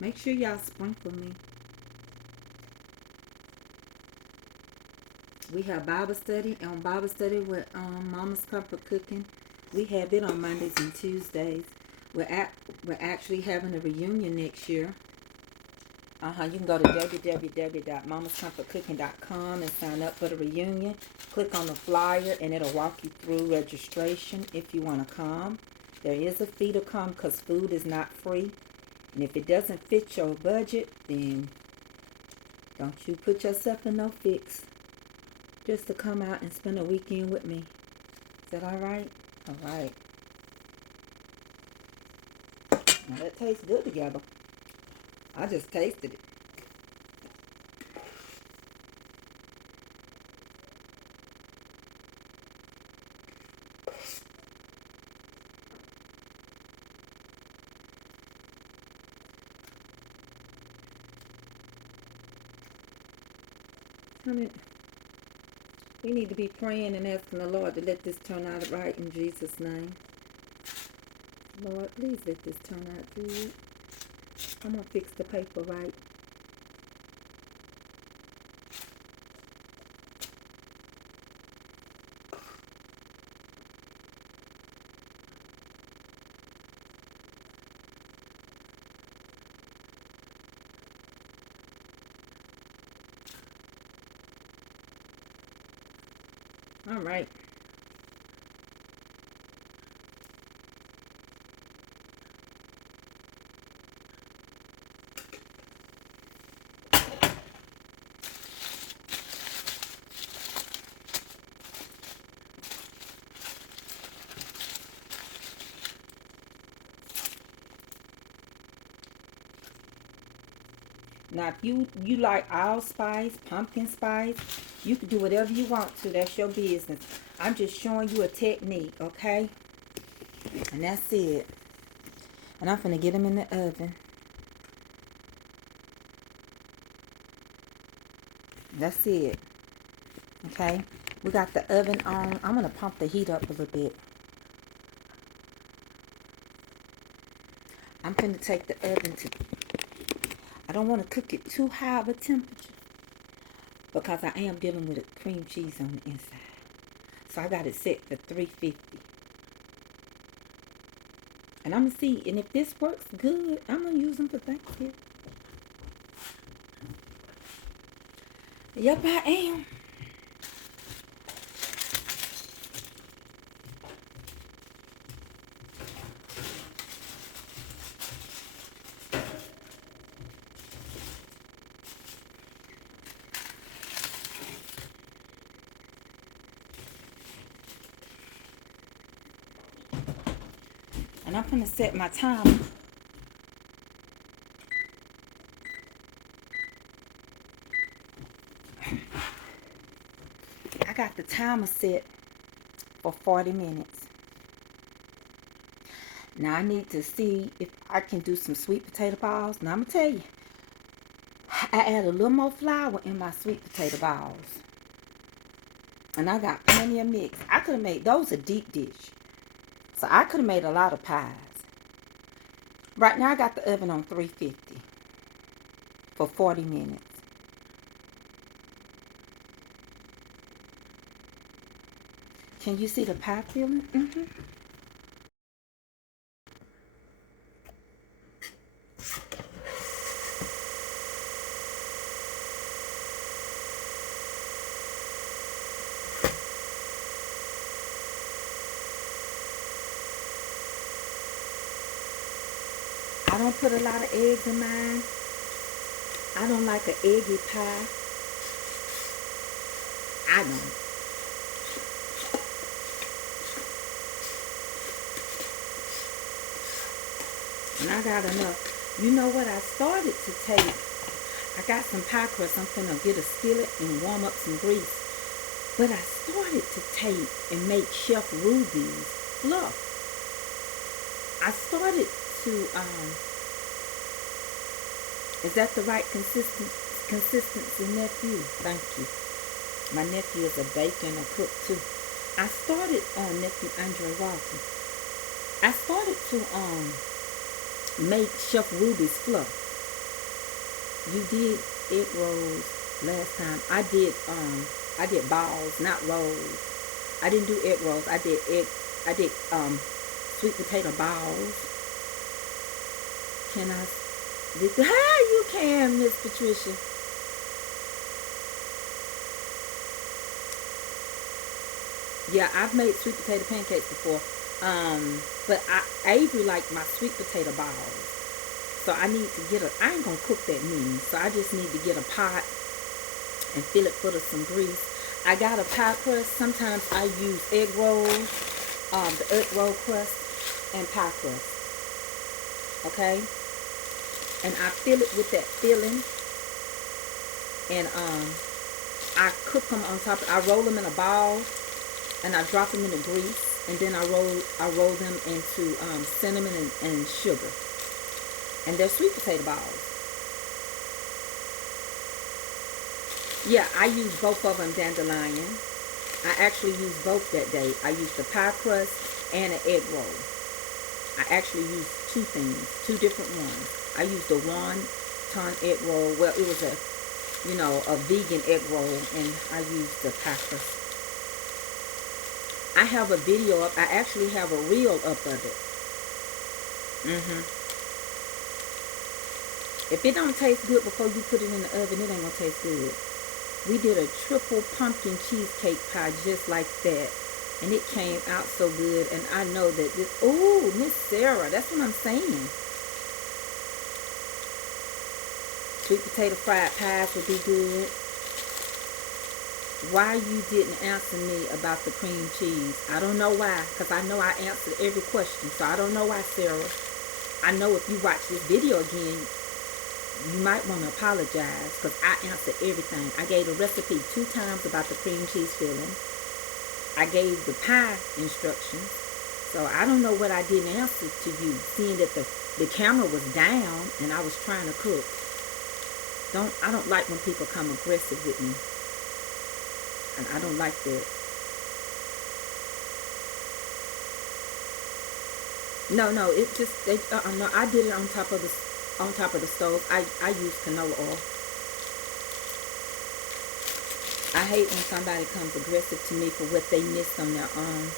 Make sure y'all sprinkle me. We have Bible study on Bible study with Mama's Comfort Cooking. We have it on Mondays and Tuesdays. We're actually having a reunion next year. You can go to www.mamascomfortcooking.com and sign up for the reunion. Click on the flyer and it'll walk you through registration if you want to come. There is a fee to come because food is not free. And if it doesn't fit your budget, then don't you put yourself in no fix. Just to come out and spend a weekend with me. Is that all right? All right. Now that tastes good together. I just tasted it. We need to be praying and asking the Lord to let this turn out right in Jesus' name. Lord, please let this turn out good. I'm going to fix the paper right. All right. Now, if you like allspice, pumpkin spice, you can do whatever you want to. That's your business. I'm just showing you a technique, okay? And that's it. And I'm finna get them in the oven. That's it. Okay? We got the oven on. I'm gonna pump the heat up a little bit. I'm finna take the oven to... I don't want to cook it too high of a temperature because I am dealing with a cream cheese on the inside. So I got it set for 350. And I'm going to see, and if this works good, I'm going to use them for Thanksgiving. Yep, I am. And I'm going to set my timer. I got the timer set for 40 minutes. Now I need to see if I can do some sweet potato balls. Now I'm going to tell you, I add a little more flour in my sweet potato balls. And I got plenty of mix. I could have made those a deep dish. So I could have made a lot of pies. Right now I got the oven on 350 for 40 minutes. Can you see the pie filling? Mm-hmm. I don't put a lot of eggs in mine. I don't like an eggy pie. I don't. And I got enough. You know what? I started to take I got some pie crust. I'm gonna get a skillet and warm up some grease. But I started to take and make Chef Ruby's fluff. I started to, is that the right consistency, nephew? Thank you. My nephew is a baker and a cook too. I started, nephew Andre Walton. I started to, make Chef Ruby's fluff. You did egg rolls last time. I did balls, not rolls. I didn't do egg rolls. I did sweet potato balls. Can I? You can, Miss Patricia. Yeah, I've made sweet potato pancakes before. But Avery liked my sweet potato balls. So I need to get I ain't gonna cook that many. So I just need to get a pot and fill it full of some grease. I got a pie crust. Sometimes I use egg rolls, the egg roll crust and pie crust. Okay? And I fill it with that filling. And I cook them on top. I roll them in a ball and I drop them in the grease. And then I roll them into cinnamon and sugar. And they're sweet potato balls. Yeah, I use both of them, Dandelion. I actually used both that day. I used the pie crust and an egg roll. I actually used two things, two different ones. I used a wonton egg roll. Well, it was a vegan egg roll, and I used the pie crust. I have a video up. I actually have a reel up of it. If it don't taste good before you put it in the oven, it ain't gonna taste good. We did a triple pumpkin cheesecake pie just like that. And it came out so good. And I know that this, ooh, Miss Sarah, that's what I'm saying. Sweet potato fried pies would be good. Why you didn't answer me about the cream cheese? I don't know why, because I know I answered every question. So I don't know why, Sarah. I know if you watch this video again, you might want to apologize, because I answered everything. I gave the recipe 2 times about the cream cheese filling. I gave the pie instructions. So I don't know what I didn't answer to you, seeing that the camera was down and I was trying to cook. I don't like when people come aggressive with me. And I don't like that. No, it just no, I did it on top of the stove. I use canola oil. I hate when somebody comes aggressive to me for what they missed on their own.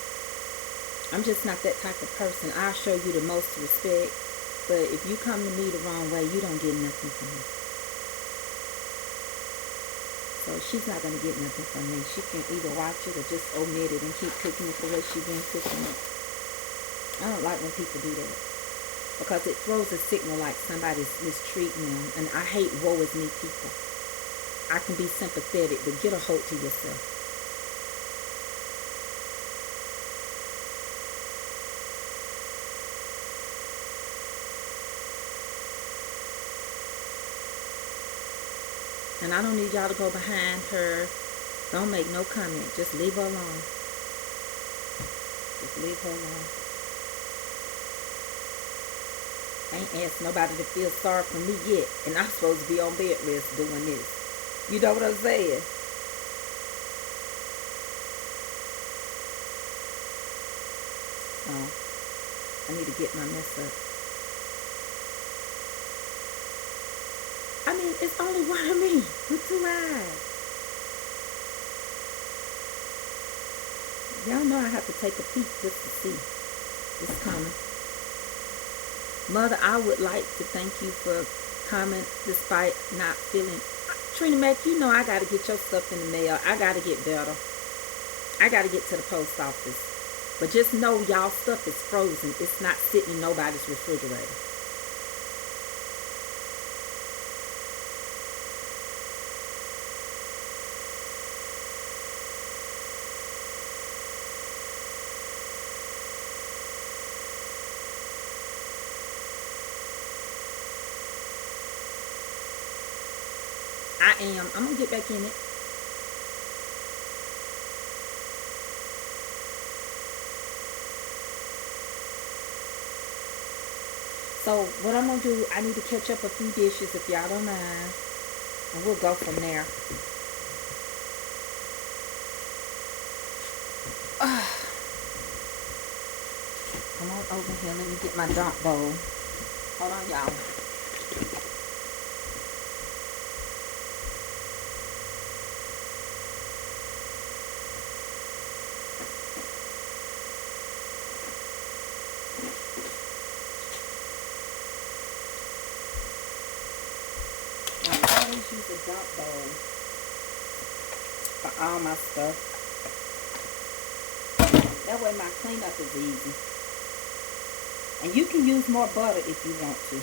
I'm just not that type of person. I'll show you the most respect, but if you come to me the wrong way, you don't get nothing from me. So she's not going to get nothing from me. She can either watch it or just omit it and keep cooking it the way she's been cooking it. I don't like when people do that, because it throws a signal like somebody's mistreating them. And I hate woe is me people. I can be sympathetic, but get a hold to yourself. And I don't need y'all to go behind her. Don't make no comment. Just leave her alone. Just leave her alone. I ain't asked nobody to feel sorry for me yet. And I'm supposed to be on bed rest doing this. You know what I'm saying? Oh, I need to get my mess up. I mean, it's only one of me with 2 eyes. Y'all know I have to take a peek just to see. It's coming. Mother, I would like to thank you for coming despite not feeling. Trina Mac, you know I got to get your stuff in the mail. I got to get better. I got to get to the post office. But just know y'all stuff is frozen. It's not sitting in nobody's refrigerator. I am. I'm gonna get back in it. So what I'm gonna do, I need to catch up a few dishes if y'all don't mind, and we'll go from there. Come on over here. Let me get my dump bowl. Hold on, y'all. I always use a dump bowl for all my stuff. That way my cleanup is easy. And you can use more butter if you want to.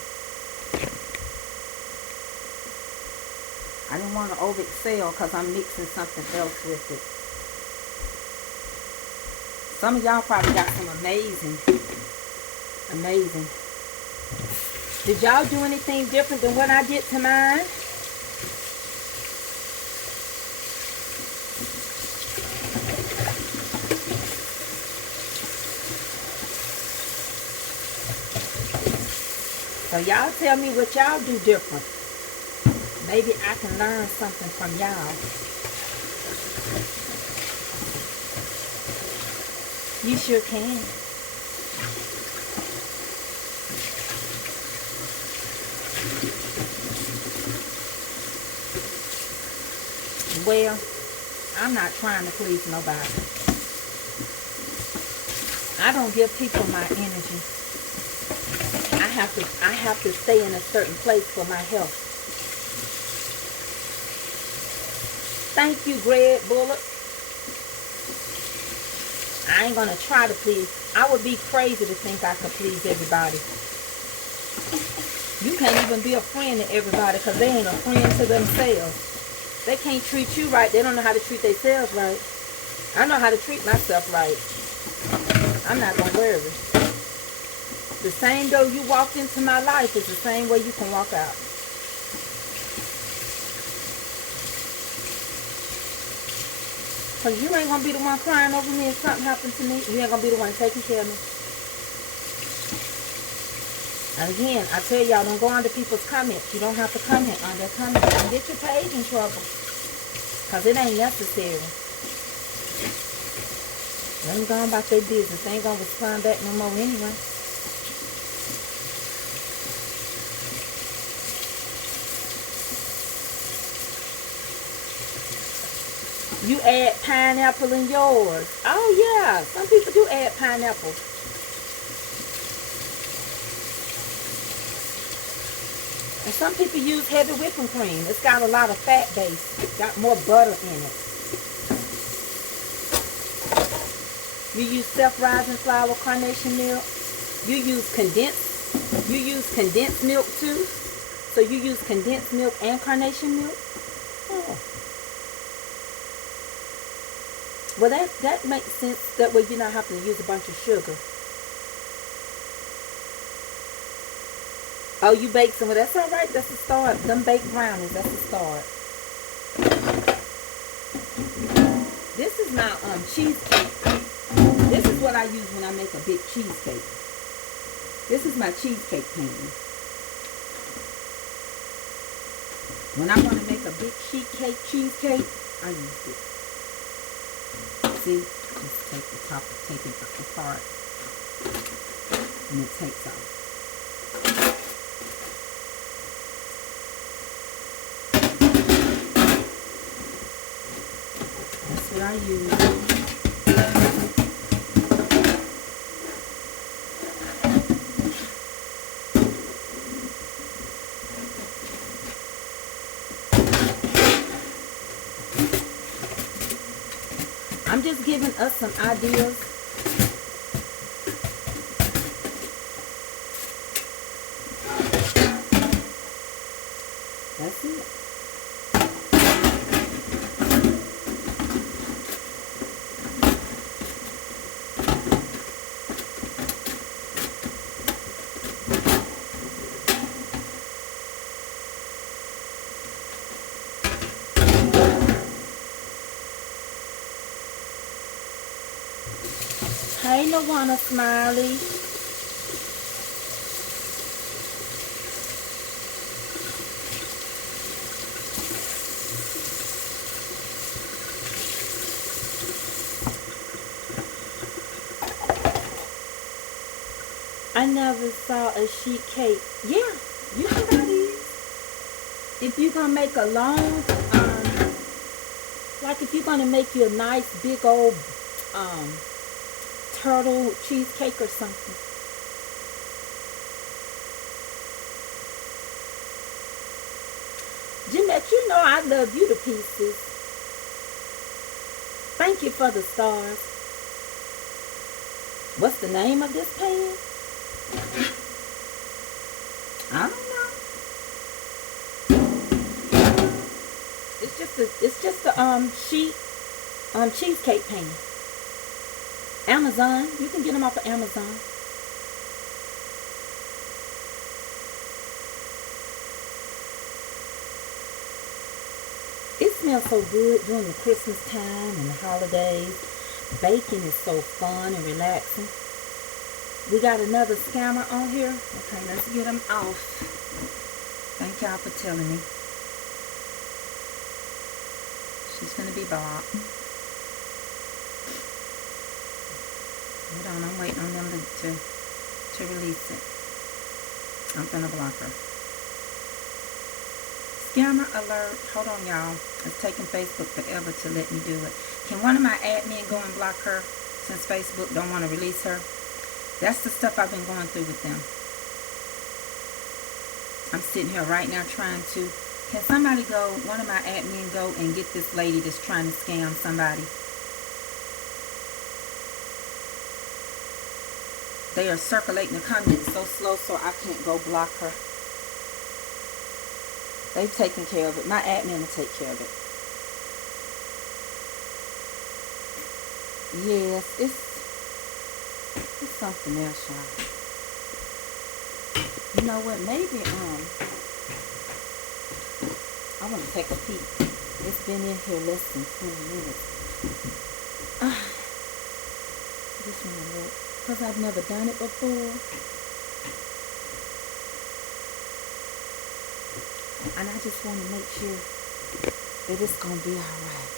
I didn't want to overexcel because I'm mixing something else with it. Some of y'all probably got some amazing. Did y'all do anything different than what I did to mine? So y'all tell me what y'all do different. Maybe I can learn something from y'all. You sure can. Well, I'm not trying to please nobody. I don't give people my energy. I have to stay in a certain place for my health. Thank you, Greg Bullock. I ain't gonna try to please. I would be crazy to think I could please everybody. You can't even be a friend to everybody because they ain't a friend to themselves. They can't treat you right. They don't know how to treat themselves right. I know how to treat myself right. I'm not gonna worry. The same door you walked into my life is the same way you can walk out. Because you ain't going to be the one crying over me if something happens to me. You ain't going to be the one taking care of me. And again, I tell y'all, don't go under people's comments. You don't have to comment on their comments. Don't get your page in trouble. Because it ain't necessary. Let them go on about their business. They ain't going to respond back no more anyway. You add pineapple in yours. Oh, yeah. Some people do add pineapple. And some people use heavy whipping cream. It's got a lot of fat base. It's got more butter in it. You use self-rising flour carnation milk. You use condensed milk too. So you use condensed milk and carnation milk. Oh. Well, that makes sense. That way you're not having to use a bunch of sugar. Oh, you bake some. Well, that's all right. That's a start. Them baked brownies. That's a start. This is my cheesecake. This is what I use when I make a big cheesecake. This is my cheesecake pan. When I want to make a big cheesecake, I use it. See, just take the top, take it apart, and it takes off. That's what I use. I'm just giving us some ideas. That's it. Hey, Nawana Smiley. I never saw a sheet cake. Yeah, you can buy these. If you're gonna make a long, like if you're gonna make you a nice big old turtle cheesecake or something. Jeanette, you know I love you to pieces. Thank you for the stars. What's the name of this pan? I don't know. It's just a sheet cheesecake pan. Amazon. You can get them off of Amazon. It smells so good during the Christmas time and the holidays. Baking is so fun and relaxing. We got another scammer on here. Okay, let's get him off. Thank y'all for telling me. She's gonna be blocked. Hold on, I'm waiting on them to release it. I'm gonna block her. Scammer alert. Hold on, y'all. It's taking Facebook forever to let me do it. Can one of my admin go and block her since Facebook don't want to release her? That's the stuff I've been going through with them. I'm sitting here right now trying to... Can somebody go, one of my admin go and get this lady that's trying to scam somebody? They are circulating the comments so slow so I can't go block her. They've taken care of it. My admin will take care of it. Yes, it's something else, y'all. You know what? Maybe I want to take a peek. It's been in here less than 20 minutes. Just want to look, because I've never done it before. And I just want to make sure that it's going to be alright.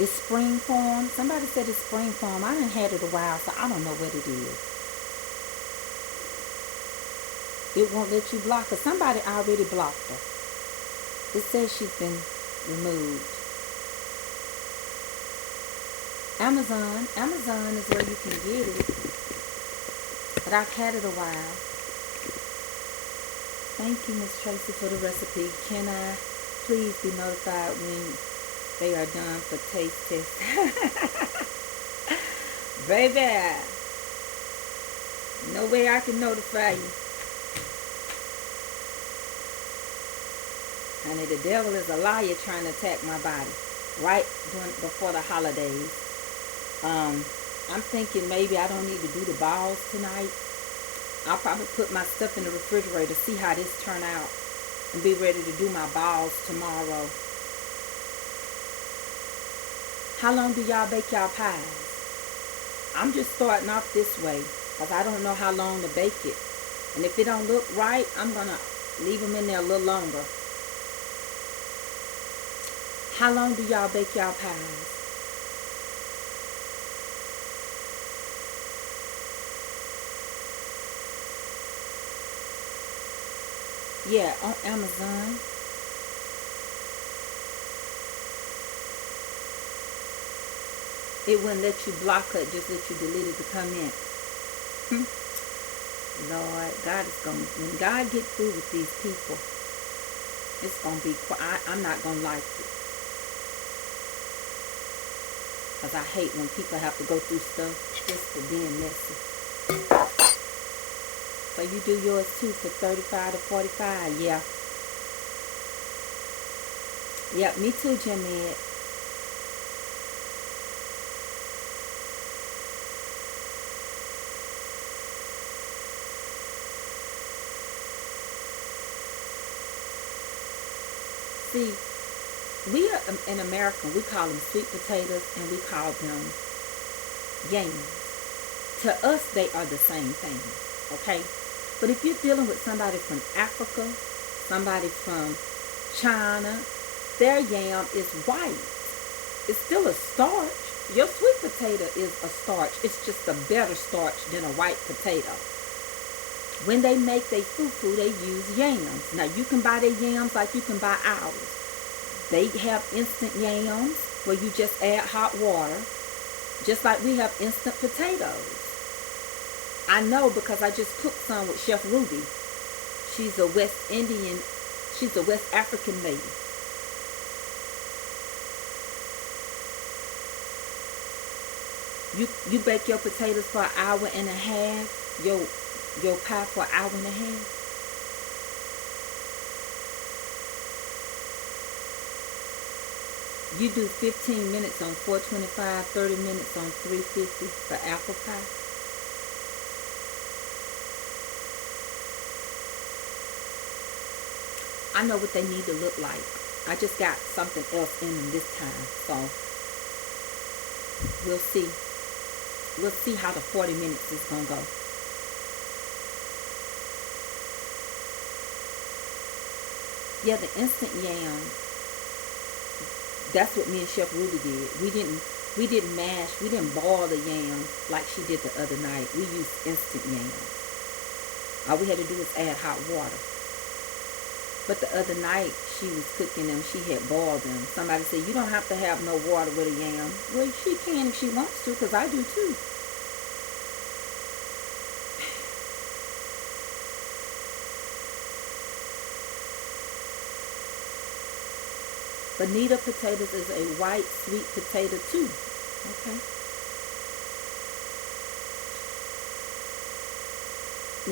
It's spring form. Somebody said it's spring form. I done had it a while, so I don't know what it is. It won't let you block her. Somebody already blocked her. It says she's been removed. Amazon. Amazon is where you can get it. But I've had it a while. Thank you, Miss Tracy, for the recipe. Can I please be notified when they are done for taste test? Baby, no way I can notify you. Honey, the devil is a liar trying to attack my body right before the holidays. I'm thinking maybe I don't need to do the balls tonight. I'll probably put my stuff in the refrigerator, see how this turn out, and be ready to do my balls tomorrow. How long do y'all bake y'all pies? I'm just starting off this way because I don't know how long to bake it. And if it don't look right, I'm going to leave them in there a little longer. How long do y'all bake y'all pies? Yeah, on Amazon. It wouldn't let you block her, it just let you delete it to come in. Lord, God is going to, when God gets through with these people, it's going to be, I'm not going to like it. Because I hate when people have to go through stuff just for being messy. So you do yours too for 35 to 45, yeah. Yep, me too, Jimmy. See, We are in America, we call them sweet potatoes and we call them yams. To us, they are the same thing, okay? But if you're dealing with somebody from Africa, somebody from China, their yam is white. It's still a starch. Your sweet potato is a starch. It's just a better starch than a white potato. When they make their fufu, they use yams. Now, you can buy their yams like you can buy ours. They have instant yams where you just add hot water, just like we have instant potatoes. I know because I just cooked some with Chef Ruby. She's a West African lady. You bake your potatoes for an hour and a half, your pie for an hour and a half. You do 15 minutes on 425, 30 minutes on 350 for apple pie. I know what they need to look like. I just got something else in them this time. So we'll see. We'll see how the 40 minutes is going to go. Yeah, the instant yam, that's what me and Chef Ruby did. We didn't mash, we didn't boil the yam like she did the other night. We used instant yam. All we had to do was add hot water. But the other night she was cooking them, she had boiled them. Somebody said, you don't have to have no water with a yam. Well, she can if she wants to, because I do too. Bonita potatoes is a white sweet potato too. Okay.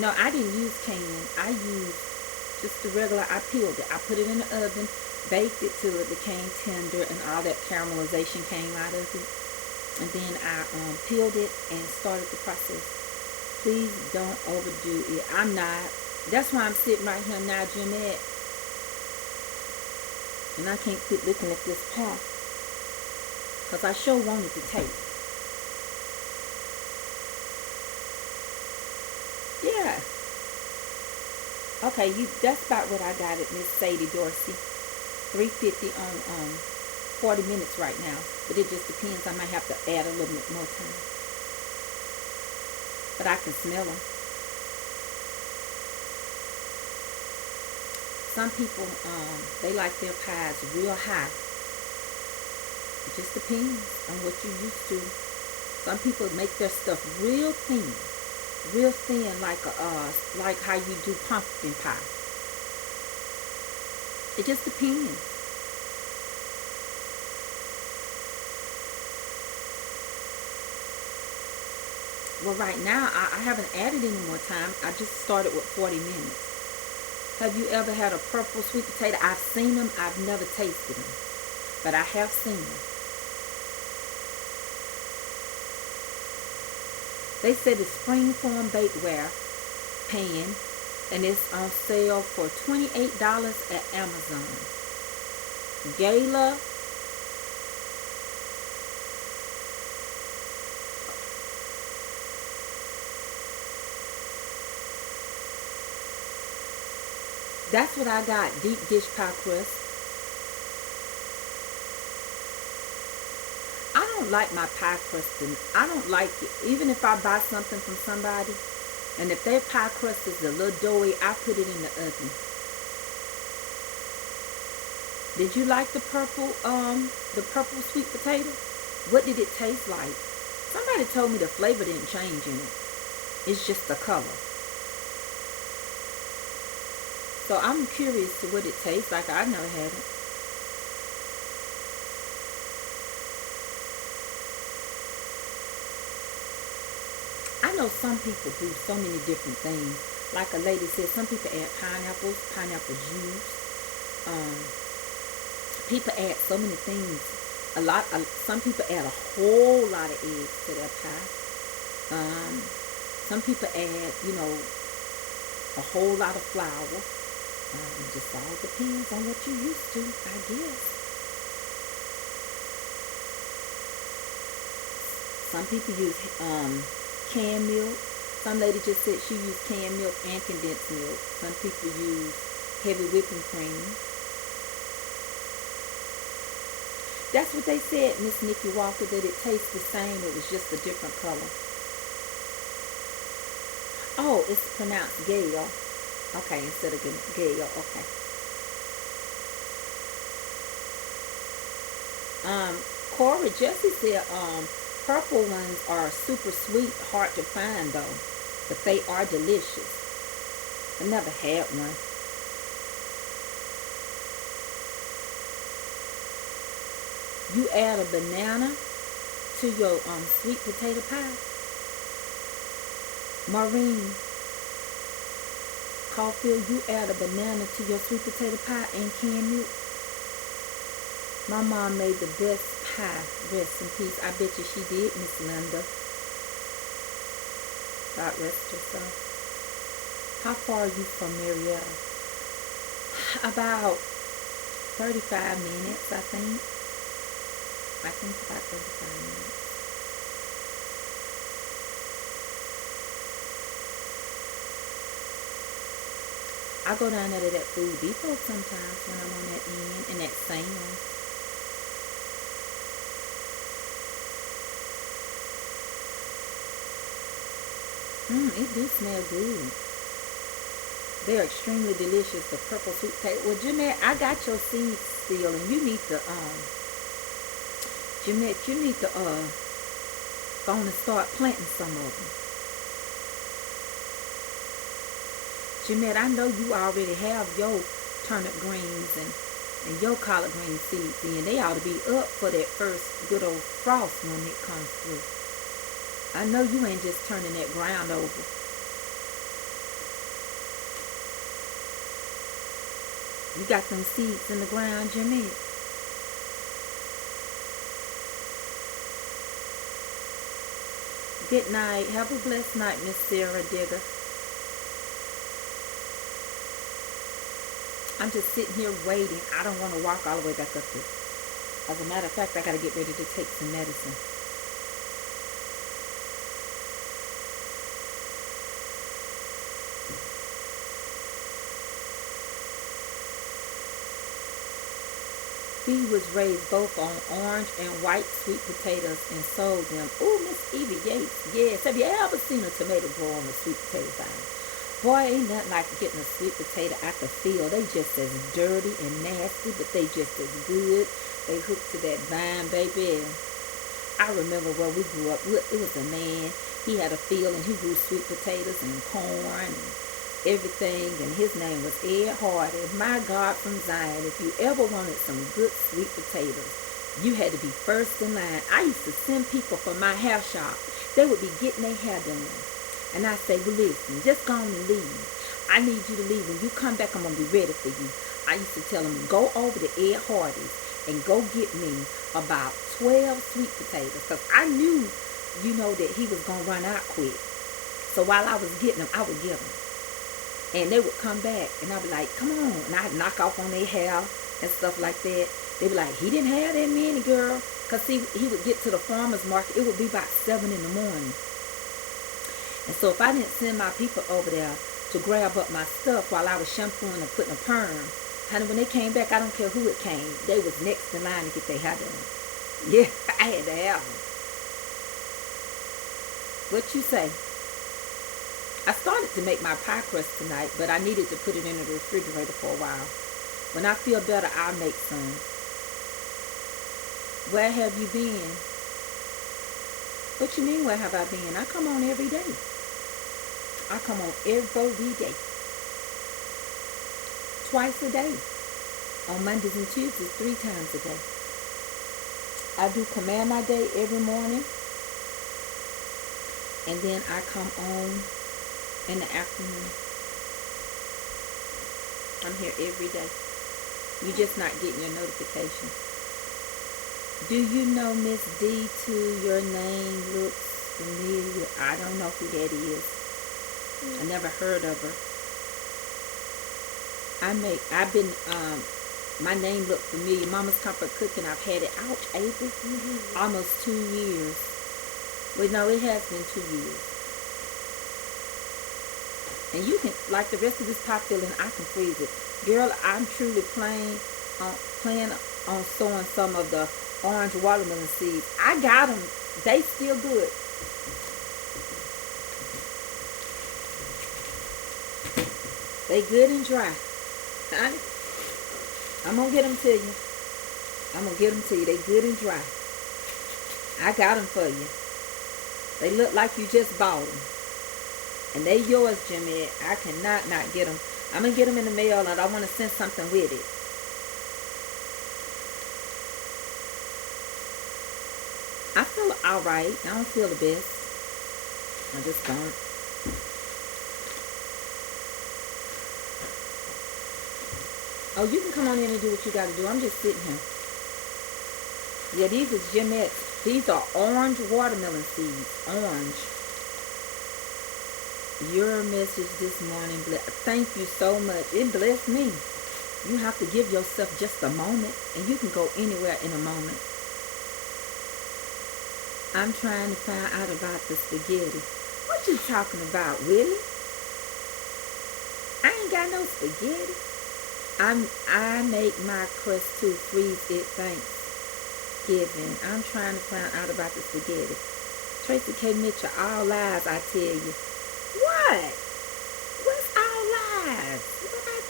No, I didn't use canned. I used just the regular. I peeled it. I put it in the oven, baked it till it became tender and all that caramelization came out of it. And then I peeled it and started the process. Please don't overdo it. I'm not. That's why I'm sitting right here now, Jeanette. And I can't quit looking at this pie. Because I sure wanted to taste. Yeah. Okay, that's about what I got at Miss Sadie Dorsey. $3.50 on 40 minutes right now. But it just depends. I might have to add a little bit more time. But I can smell them. Some people, they like their pies real high. It just depends on what you're used to. Some people make their stuff real thin, like how you do pumpkin pie. It just depends. Well, right now I haven't added any more time. I just started with 40 minutes. Have you ever had a purple sweet potato? I've seen them. I've never tasted them. But I have seen them. They said it's springform bakeware pan. And it's on sale for $28 at Amazon. Gala. That's what I got, deep dish pie crust. I don't like my pie crust, and I don't like it. Even if I buy something from somebody, and if their pie crust is a little doughy, I put it in the oven. Did you like the purple sweet potato? What did it taste like? Somebody told me the flavor didn't change in it. It's just the color. So I'm curious to what it tastes like. I've never had it. I know some people do so many different things. Like a lady said, some people add pineapples, pineapple juice. People add so many things. Some people add a whole lot of eggs to their pie. Some people add, a whole lot of flour. It just all depends on what you're used to, I guess. Some people use canned milk. Some lady just said she used canned milk and condensed milk. Some people use heavy whipping cream. That's what they said, Miss Nikki Walker, that it tastes the same. It was just a different color. Oh, it's pronounced Gale. Okay, instead of Gale. Okay. Corey Jesse said purple ones are super sweet, hard to find though, but they are delicious. I never had one. You add a banana to your sweet potato pie. Maureen Caulfield, you add a banana to your sweet potato pie and canned milk. My mom made the best pie. Rest in peace. I bet you she did, Miss Linda. God rest her soul. How far are you from Marietta? About 35 minutes, I think. I think about 35 minutes. I go down there to that Food Depot sometimes when I'm on that end and that Sam's. It do smell good. They're extremely delicious. The purple sweet potato. Well, Jeanette, I got your seeds still, and you need to Jeanette, you need to go on and start planting some of them. Jeanette, I know you already have your turnip greens and your collard green seeds in. They ought to be up for that first good old frost when it comes through. I know you ain't just turning that ground over. You got them seeds in the ground, Jeanette. Good night. Have a blessed night, Miss Sarah Digger. I'm just sitting here waiting. I don't want to walk all the way back up there. As a matter of fact, I got to get ready to take some medicine. He was raised both on orange and white sweet potatoes and sold them. Oh, Miss Evie Yates. Yes. Have you ever seen a tomato grow on a sweet potato vine? Boy, ain't nothing like getting a sweet potato out the field. They just as dirty and nasty, but they just as good. They hooked to that vine, baby. I remember where we grew up. It was a man. He had a field and he grew sweet potatoes and corn and everything, and his name was Ed Hardy. My God, from Zion. If you ever wanted some good sweet potatoes, you had to be first in line. I used to send people from my hair shop. They would be getting their hair done, and I say, well, listen, just go on and leave. I need you to leave. When you come back, I'm going to be ready for you. I used to tell them, go over to Ed Hardy's and go get me about 12 sweet potatoes, because I knew, you know, that he was going to run out quick. So while I was getting them, I would get them. And they would come back, and I'd be like, come on. And I'd knock off on their hair and stuff like that. They'd be like, he didn't have that many, girl. Because he would get to the farmer's market. It would be about 7 in the morning. And so if I didn't send my people over there to grab up my stuff while I was shampooing and putting a perm, honey, when they came back, I don't care who it came, they was next in line to get their hair done. Yeah, I had to have them. What you say? I started to make my pie crust tonight, but I needed to put it in the refrigerator for a while. When I feel better, I'll make some. Where have you been? What you mean, where have I been? I come on every day. I come on every day. Twice a day. On Mondays and Tuesdays, 3 times a day. I do command my day every morning. And then I come on in the afternoon. I'm here every day. You're just not getting your notification. Do you know Miss D2? Your name looks familiar. I don't know who that is. I never heard of her. My name looked familiar. Mama's Comfort Cooking. I've had it, ouch, April, almost 2 years. Wait, no, it has been 2 years. And you can, like the rest of this pie filling, I can freeze it. Girl, I'm truly planning on sowing some of the orange watermelon seeds. I got them. They still good. They good and dry. I'm going to get them to you. I'm going to get them to you. They good and dry. I got them for you. They look like you just bought them. And they yours, Jimmy. I cannot not get them. I'm going to get them in the mail, and I want to send something with it. I feel all right. I don't feel the best. I just don't. Oh, you can come on in and do what you got to do. I'm just sitting here. Yeah, these is Jeanette's. These are orange watermelon seeds. Orange. Your message this morning. Thank you so much. It blessed me. You have to give yourself just a moment, and you can go anywhere in a moment. I'm trying to find out about the spaghetti. What you talking about, Willie? I ain't got no spaghetti. I make my crust to freeze it Thanksgiving. I'm trying to find out about the spaghetti. Tracy K. Mitchell, all lies, I tell you. What? What's all lies? What I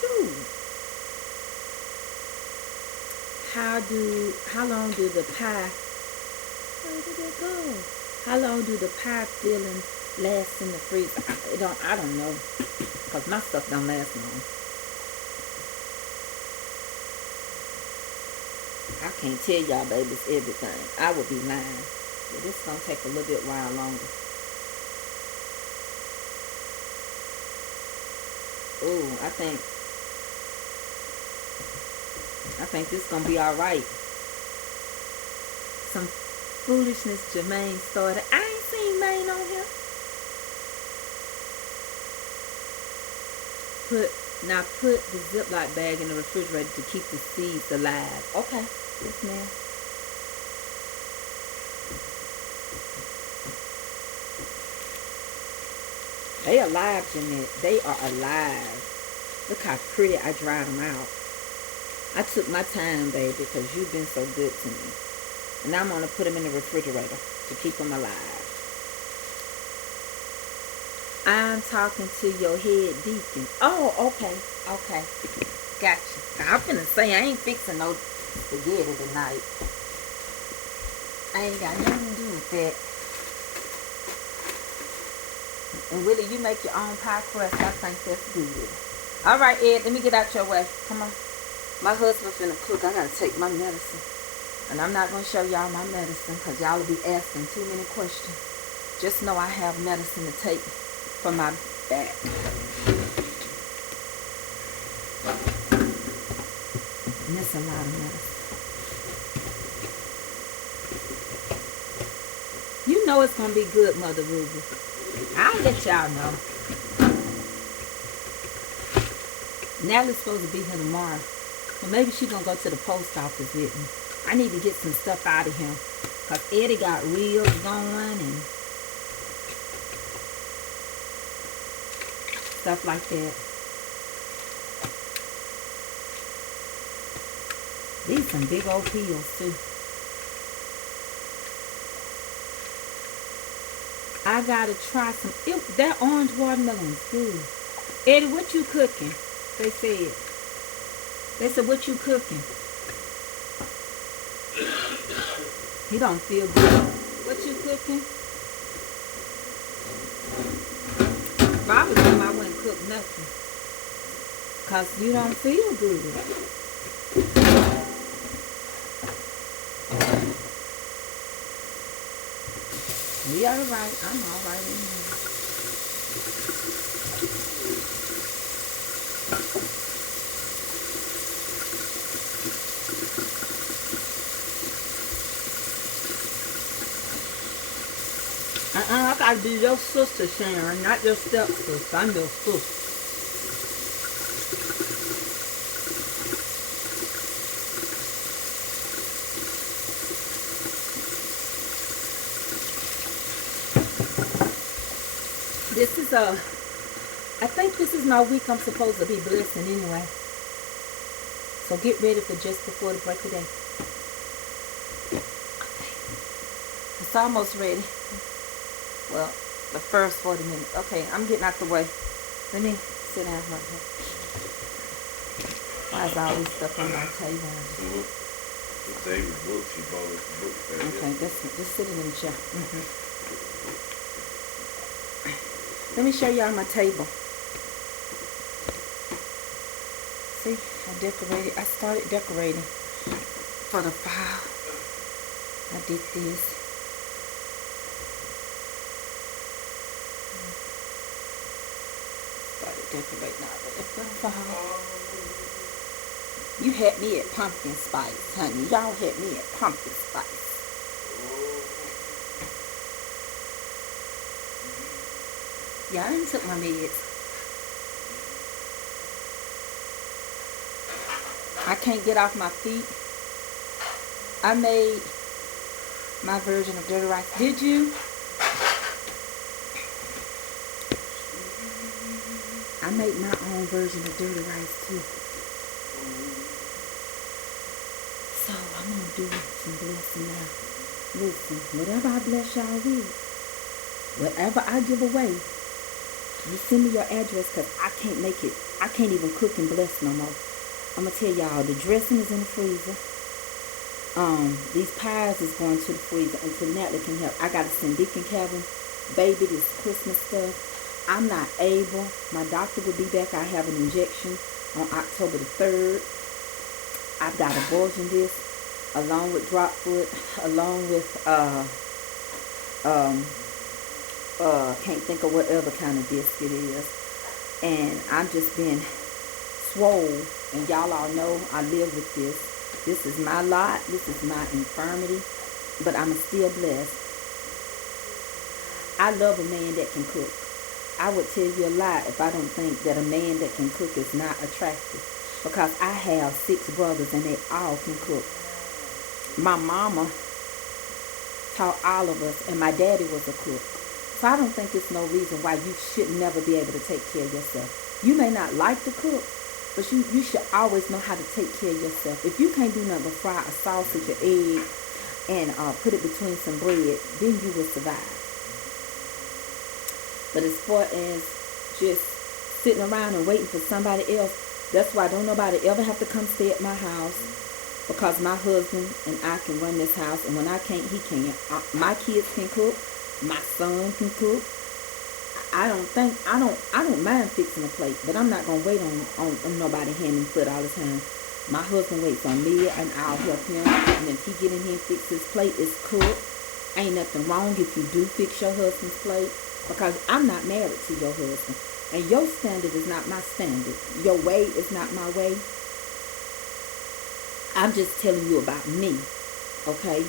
do? How long do the pie, where did it go? How long do the pie filling last in the freezer? I don't know. Because my stuff don't last long. I can't tell y'all babies everything. I would be lying. But this is going to take a little bit while longer. Ooh, I think this is going to be alright. Some foolishness Jermaine started. I ain't seen Maine on here. Put the Ziploc bag in the refrigerator to keep the seeds alive. Okay. Yes, ma'am. They alive, Jeanette. They are alive. Look how pretty I dried them out. I took my time, baby, because you've been so good to me. And I'm going to put them in the refrigerator to keep them alive. I'm talking to your head deacon. Oh, okay. Okay. Gotcha. I'm finna say I ain't fixing no spaghetti tonight. I ain't got nothing to do with that. And Willie, you make your own pie crust. I think that's good. All right, Ed, let me get out your way. Come on. My husband's finna cook. I gotta take my medicine. And I'm not gonna show y'all my medicine because y'all will be asking too many questions. Just know I have medicine to take for my back. And that's a lot of medicine. You know it's gonna be good, Mother Ruby. I'll let y'all know. Natalie's supposed to be here tomorrow. Well, maybe she's gonna go to the post office with me. I need to get some stuff out of him. Because Eddie got reels going and stuff like that. These some big old peels too. I gotta try some. That orange watermelon is good. Eddie, what you cooking? They said. They said, what you cooking? He don't feel good. What you cooking? If I was him, I wouldn't cook nothing. Because you don't feel good. We all right. I'm all right in here. I gotta be your sister, Sharon, not your stepsister. I'm your sister. This is I think this is my week I'm supposed to be blessing anyway. So get ready for just before the break of day. It's almost ready. Well, the first 40 minutes. Okay, I'm getting out the way. Let me sit down right here. Why is all this stuff on my table? It's Amy's book. She bought us the book. Okay, just sit in the chair. Let me show y'all my table. See, I started decorating for the fall. I did this. Started decorating already for the fall. You had me at pumpkin spice, honey. Y'all had me at pumpkin spice. Y'all didn't took my meds. I can't get off my feet. I made my version of dirty rice. Did you? I made my own version of dirty rice too. So I'm gonna do some blessing now. Listen, whatever I bless y'all with, whatever I give away, you send me your address because I can't make it. I can't even cook and bless no more. I'm going to tell y'all, the dressing is in the freezer. These pies is going to the freezer until Natalie can help. I got to send Deacon Calvin, baby, this Christmas stuff. I'm not able. My doctor will be back. I have an injection on October the 3rd. I've got abortion this along with drop foot, along with, can't think of what other kind of disc it is. And I've just been swole. And y'all all know I live with this. This is my lot. This is my infirmity. But I'm still blessed. I love a man that can cook. I would tell you a lie if I don't think that a man that can cook is not attractive. Because I have 6 brothers and they all can cook. My mama taught all of us, and my daddy was a cook. So I don't think it's no reason why you should never be able to take care of yourself. You may not like to cook, but you should always know how to take care of yourself. If you can't do nothing but fry a sausage or egg and put it between some bread, then you will survive. But as far as just sitting around and waiting for somebody else, that's why don't nobody ever have to come stay at my house. Because my husband and I can run this house, and when I can't, he can. My kids can cook. My son can cook. I don't mind fixing a plate, but I'm not gonna wait on nobody hand and foot all the time. My husband waits on me, and I'll help him. And if he get in here and fix his plate, it's cooked. Ain't nothing wrong if you do fix your husband's plate, because I'm not married to your husband, and your standard is not my standard. Your way is not my way. I'm just telling you about me, okay?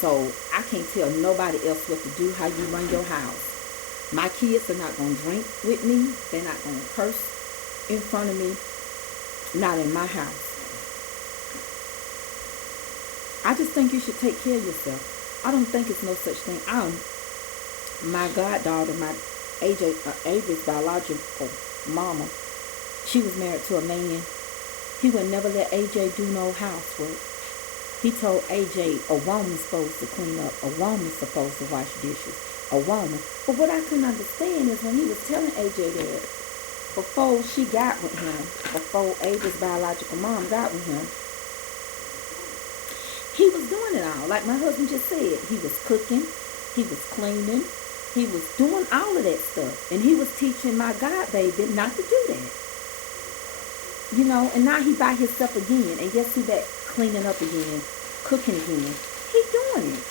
So I can't tell nobody else what to do, how you run your house. My kids are not going to drink with me. They're not going to curse in front of me. Not in my house. I just think you should take care of yourself. I don't think it's no such thing. My goddaughter, my Avery's biological mama, she was married to a man. He would never let AJ do no housework. He told AJ a woman's supposed to clean up. A woman's supposed to wash dishes. A woman. But what I couldn't understand is when he was telling AJ that, before she got with him, before Avery's biological mom got with him, he was doing it all. Like my husband just said, he was cooking, he was cleaning, he was doing all of that stuff. And he was teaching my god baby not to do that. You know, and now he by himself again. And guess who back cleaning up again, cooking again. He doing it.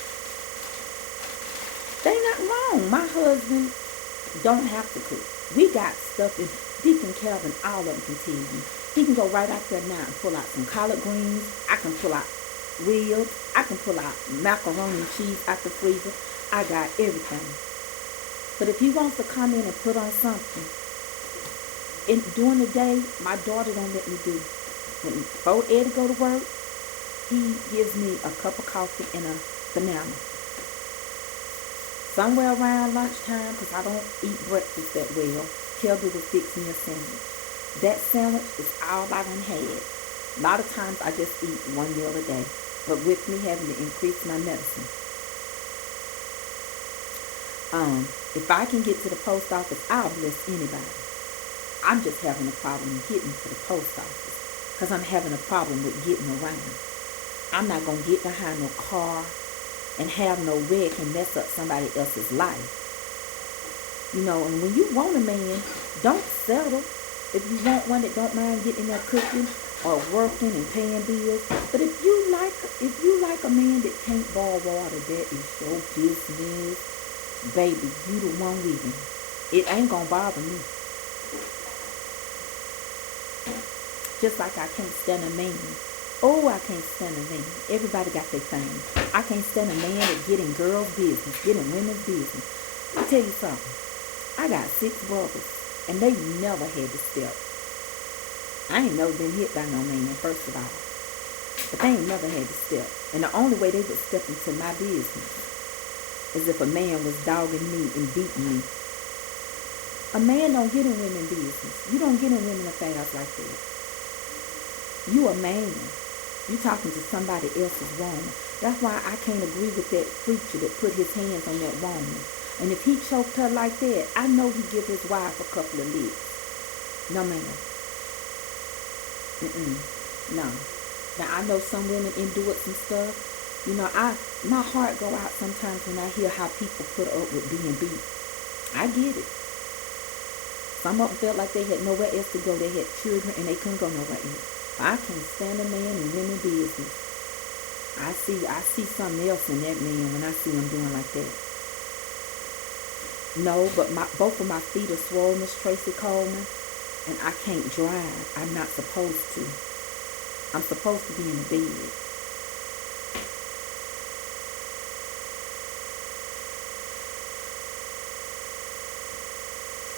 They not wrong. My husband don't have to cook. We got stuff in Deacon Calvin, all of them can tell you. He can go right out there now and pull out some collard greens. I can pull out ribs. I can pull out macaroni and cheese out the freezer. I got everything. But if he wants to come in and put on something, during the day, my daughter don't let me do. Before Eddie go to work, he gives me a cup of coffee and a banana. Somewhere around lunchtime, because I don't eat breakfast that well, Kelby will fix me a sandwich. That sandwich is all I done had. A lot of times I just eat one meal a day. But with me having to increase my medicine, if I can get to the post office, I'll bless anybody. I'm just having a problem getting to the post office because I'm having a problem with getting around. I'm not going to get behind no car and have no wreck and mess up somebody else's life. You know, and when you want a man, don't settle. If you want one that don't mind getting in there cooking or working and paying bills. But if you like a man that can't boil water, that is your business. Baby, you the one with him. It ain't gonna bother me. Just like I can't stand a man. Oh, I can't stand a man. Everybody got their thing. I can't stand a man that get in girls' business, get in women's business. Let me tell you something. I got 6 brothers, and they never had to step. I ain't never been hit by no man, first of all. But they ain't never had to step. And the only way they would step into my business is if a man was dogging me and beating me. A man don't get in women's business. You don't get in women's affairs like that. You a man. You talking to somebody else's woman. That's why I can't agree with that preacher that put his hands on that woman. And if he choked her like that, I know he give his wife a couple of licks. No, ma'am. No. Now, I know some women endured some stuff. You know, my heart go out sometimes when I hear how people put up with being beat. I get it. Some of them felt like they had nowhere else to go. They had children and they couldn't go nowhere else. I can't stand a man in women's business. I see something else in that man when I see him doing like that. No, but both of my feet are swollen, Miss Tracy Coleman, and I can't drive. I'm not supposed to. I'm supposed to be in the bed.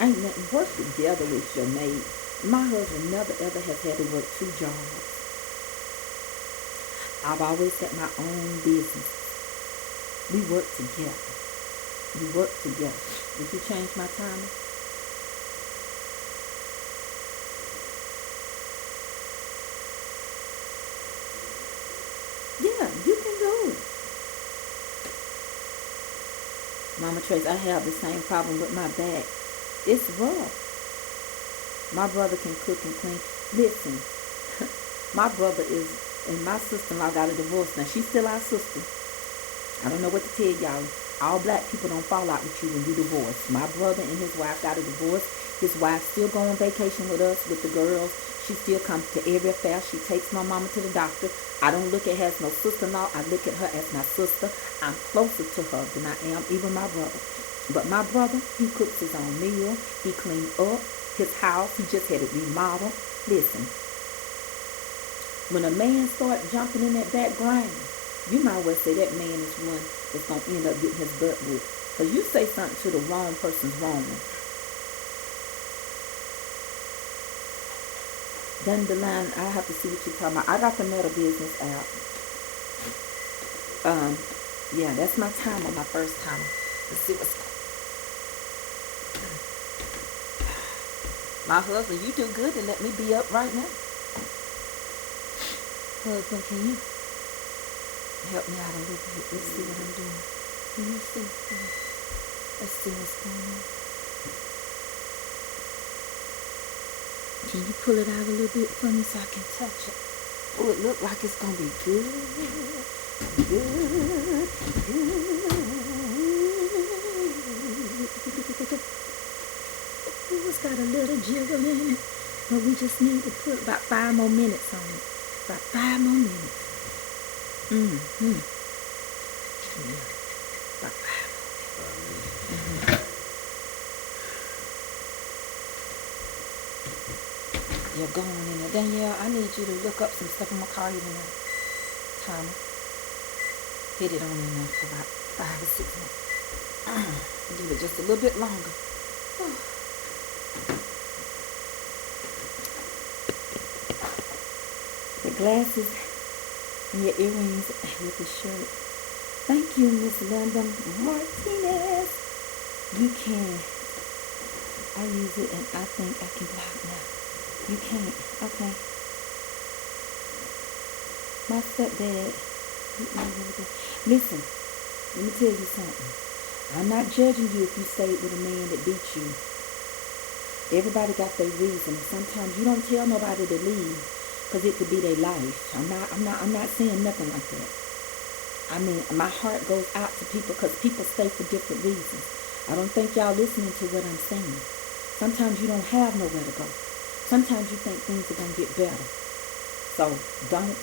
Ain't nothing. Work together with your mate. My husband never ever has had to work 2 jobs. I've always had my own business. We work together. We work together. Did you change my timer? Yeah, you can do it. Mama Trace, I have the same problem with my back. It's rough. My brother can cook and clean. Listen, my brother and my sister-in-law got a divorce. Now, she's still our sister. I don't know what to tell y'all. All black people don't fall out with you when you divorce. My brother and his wife got a divorce. His wife still go on vacation with us, with the girls. She still comes to every affair. She takes my mama to the doctor. I don't look at her as no sister-in-law. I look at her as my sister. I'm closer to her than I am even my brother. But my brother, he cooks his own meal. He cleans up his house. He just had it remodeled. Listen, when a man starts jumping in that background, you might well say that man is one that's going to end up getting his butt whipped. Because you say something to the wrong person's wrong. Dandelion, I have to see what you're talking about. I got the Meta Business app. Yeah, that's my timer, my first timer. Let's see what's going on. My husband, you do good to let me be up right now. Husband, can you help me out a little bit? Let's see what I'm doing. Let's see what's going on. Can you pull it out a little bit for me so I can touch it? Oh, it looks like it's going to be good. Ooh, it's got a little jiggle in it. But we just need to put about 5 more minutes on it. About 5 more minutes. Yeah. About 5 more minutes. You're going in there. Danielle, I need you to look up some stuff. I'm going to call you tonight. Tommy. Hit it on in there for about 5 or 6 minutes. Give it just a little bit longer. The glasses and your earrings with the shirt. Thank you, Miss Linda Martinez. You can. I use it and I think I can block now. You can't. Okay. My stepdad. Listen, let me tell you something. I'm not judging you if you stayed with a man that beat you. Everybody got their reason, and sometimes you don't tell nobody to leave because it could be their life. I'm not saying nothing like that. I mean, my heart goes out to people because people stay for different reasons. I don't think y'all listening to what I'm saying. Sometimes you don't have nowhere to go. Sometimes you think things are gonna get better. So don't.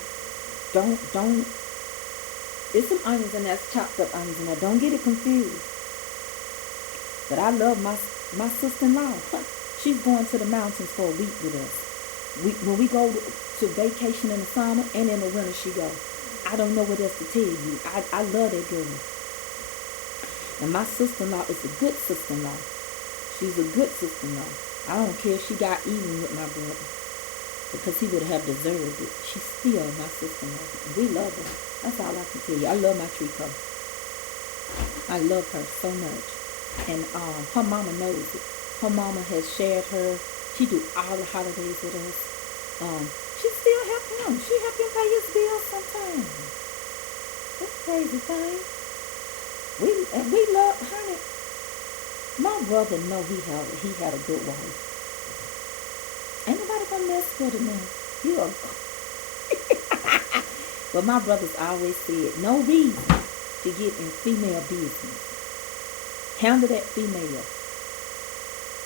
There's some onions in there, chopped up onions in there. Don't get it confused. But I love my sister-in-law. She's going to the mountains for a week with us. When we go to vacation in the summer and in the winter, she goes. I don't know what else to tell you. I love that girl. And my sister-in-law is a good sister-in-law. She's a good sister-in-law. I don't care if she got even with my brother, because he would have deserved it. She's still my sister-in-law. We love her. That's all I can tell you. I love my Trico. I love her so much. And her mama knows it. Her mama has shared her. She do all the holidays with us. She still help him. She help him pay his bills sometimes. That's crazy thing. We love, honey. My brother know he had a good wife. Ain't nobody gonna mess with him now. You are. But my brothers always said, no reason to get in female business. Handle that female.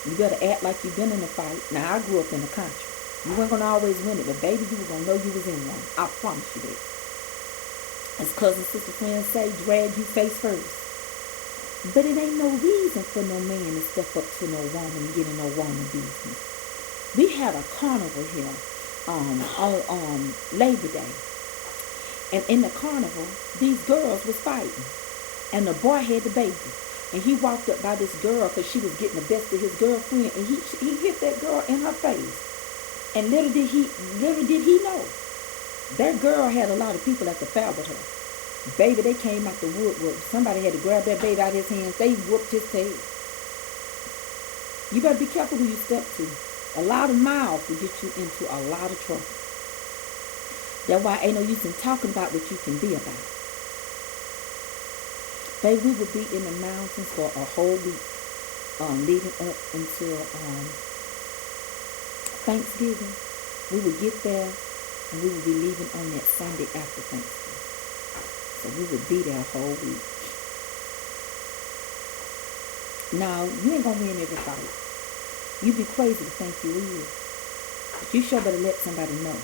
You better act like you've been in a fight. Now, I grew up in the country. You weren't going to always win it, but baby, you were going to know you was in one. I promise you that. As cousin, sister, friends say, drag you face first. But it ain't no reason for no man to step up to no woman and get in no woman business. We had a carnival here on Labor Day. And in the carnival, these girls was fighting. And the boy had the baby. And he walked up by this girl because she was getting the best of his girlfriend. And he hit that girl in her face. And little did he know, that girl had a lot of people at the fair with her. Baby, they came out the woodwork. Somebody had to grab that baby out of his hands. They whooped his tail. You better be careful who you step to. A lot of mouths will get you into a lot of trouble. That's why ain't no use in talking about what you can be about. Baby, we would be in the mountains for a whole week, leading up until Thanksgiving. We would get there, and we would be leaving on that Sunday after Thanksgiving. So we would be there a whole week. Now, you ain't gonna win every fight. You'd be crazy to think you will. But you sure better let somebody know.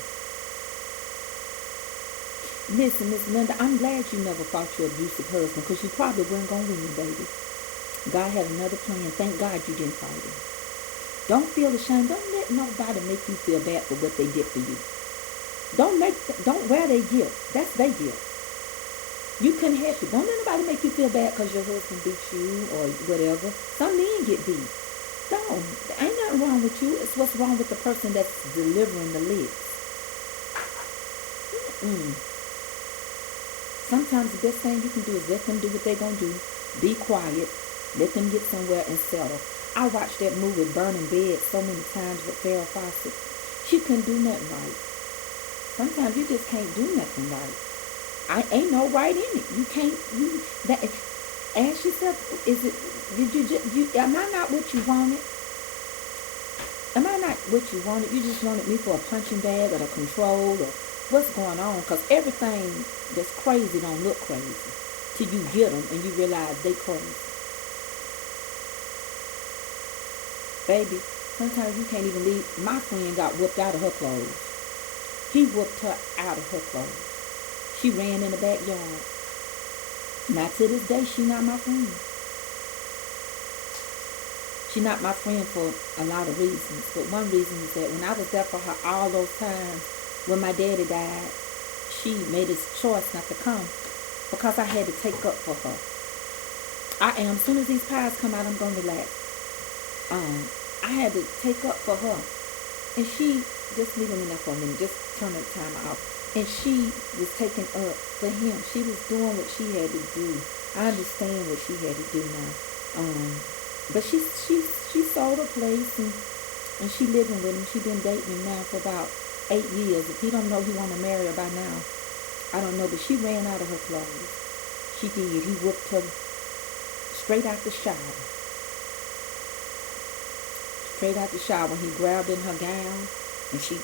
Listen, Miss Linda, I'm glad you never fought your abusive husband, because you probably weren't going to win, baby. God had another plan. Thank God you didn't fight him. Don't feel ashamed. Don't let nobody make you feel bad for what they did for you. Don't wear their guilt. That's their guilt. You couldn't help it. Don't let nobody make you feel bad because your husband beat you or whatever. Some men get beat. Don't. There ain't nothing wrong with you. It's what's wrong with the person that's delivering the licks. Sometimes the best thing you can do is let them do what they're going to do. Be quiet. Let them get somewhere and settle. I watched that movie Burning Bed so many times with Farrah Fawcett. She couldn't do nothing right. Sometimes you just can't do nothing right. Ain't no right in it. You can't. Ask yourself, am I not what you wanted? Am I not what you wanted? You just wanted me for a punching bag or a control or what's going on? Because everything that's crazy don't look crazy till you get them and you realize they crazy. Baby, sometimes you can't even leave. My friend got whooped out of her clothes. He whooped her out of her clothes. She ran in the backyard. Now to this day, she not my friend. She not my friend for a lot of reasons. But one reason is that when I was there for her all those times, when my daddy died, she made his choice not to come because I had to take up for her. As soon as these pies come out, I'm going to relax. I had to take up for her. And she Just leave him in there for a minute. Just turn the timer off. And she was taking up for him. She was doing what she had to do. I understand what she had to do now. But she sold her place and she living with him. She been dating him now for about 8 years. If he don't know he want to marry her by now, I don't know. But she ran out of her clothes. She did. He whooped her straight out the shower. Straight out the shower. He grabbed in her gown and she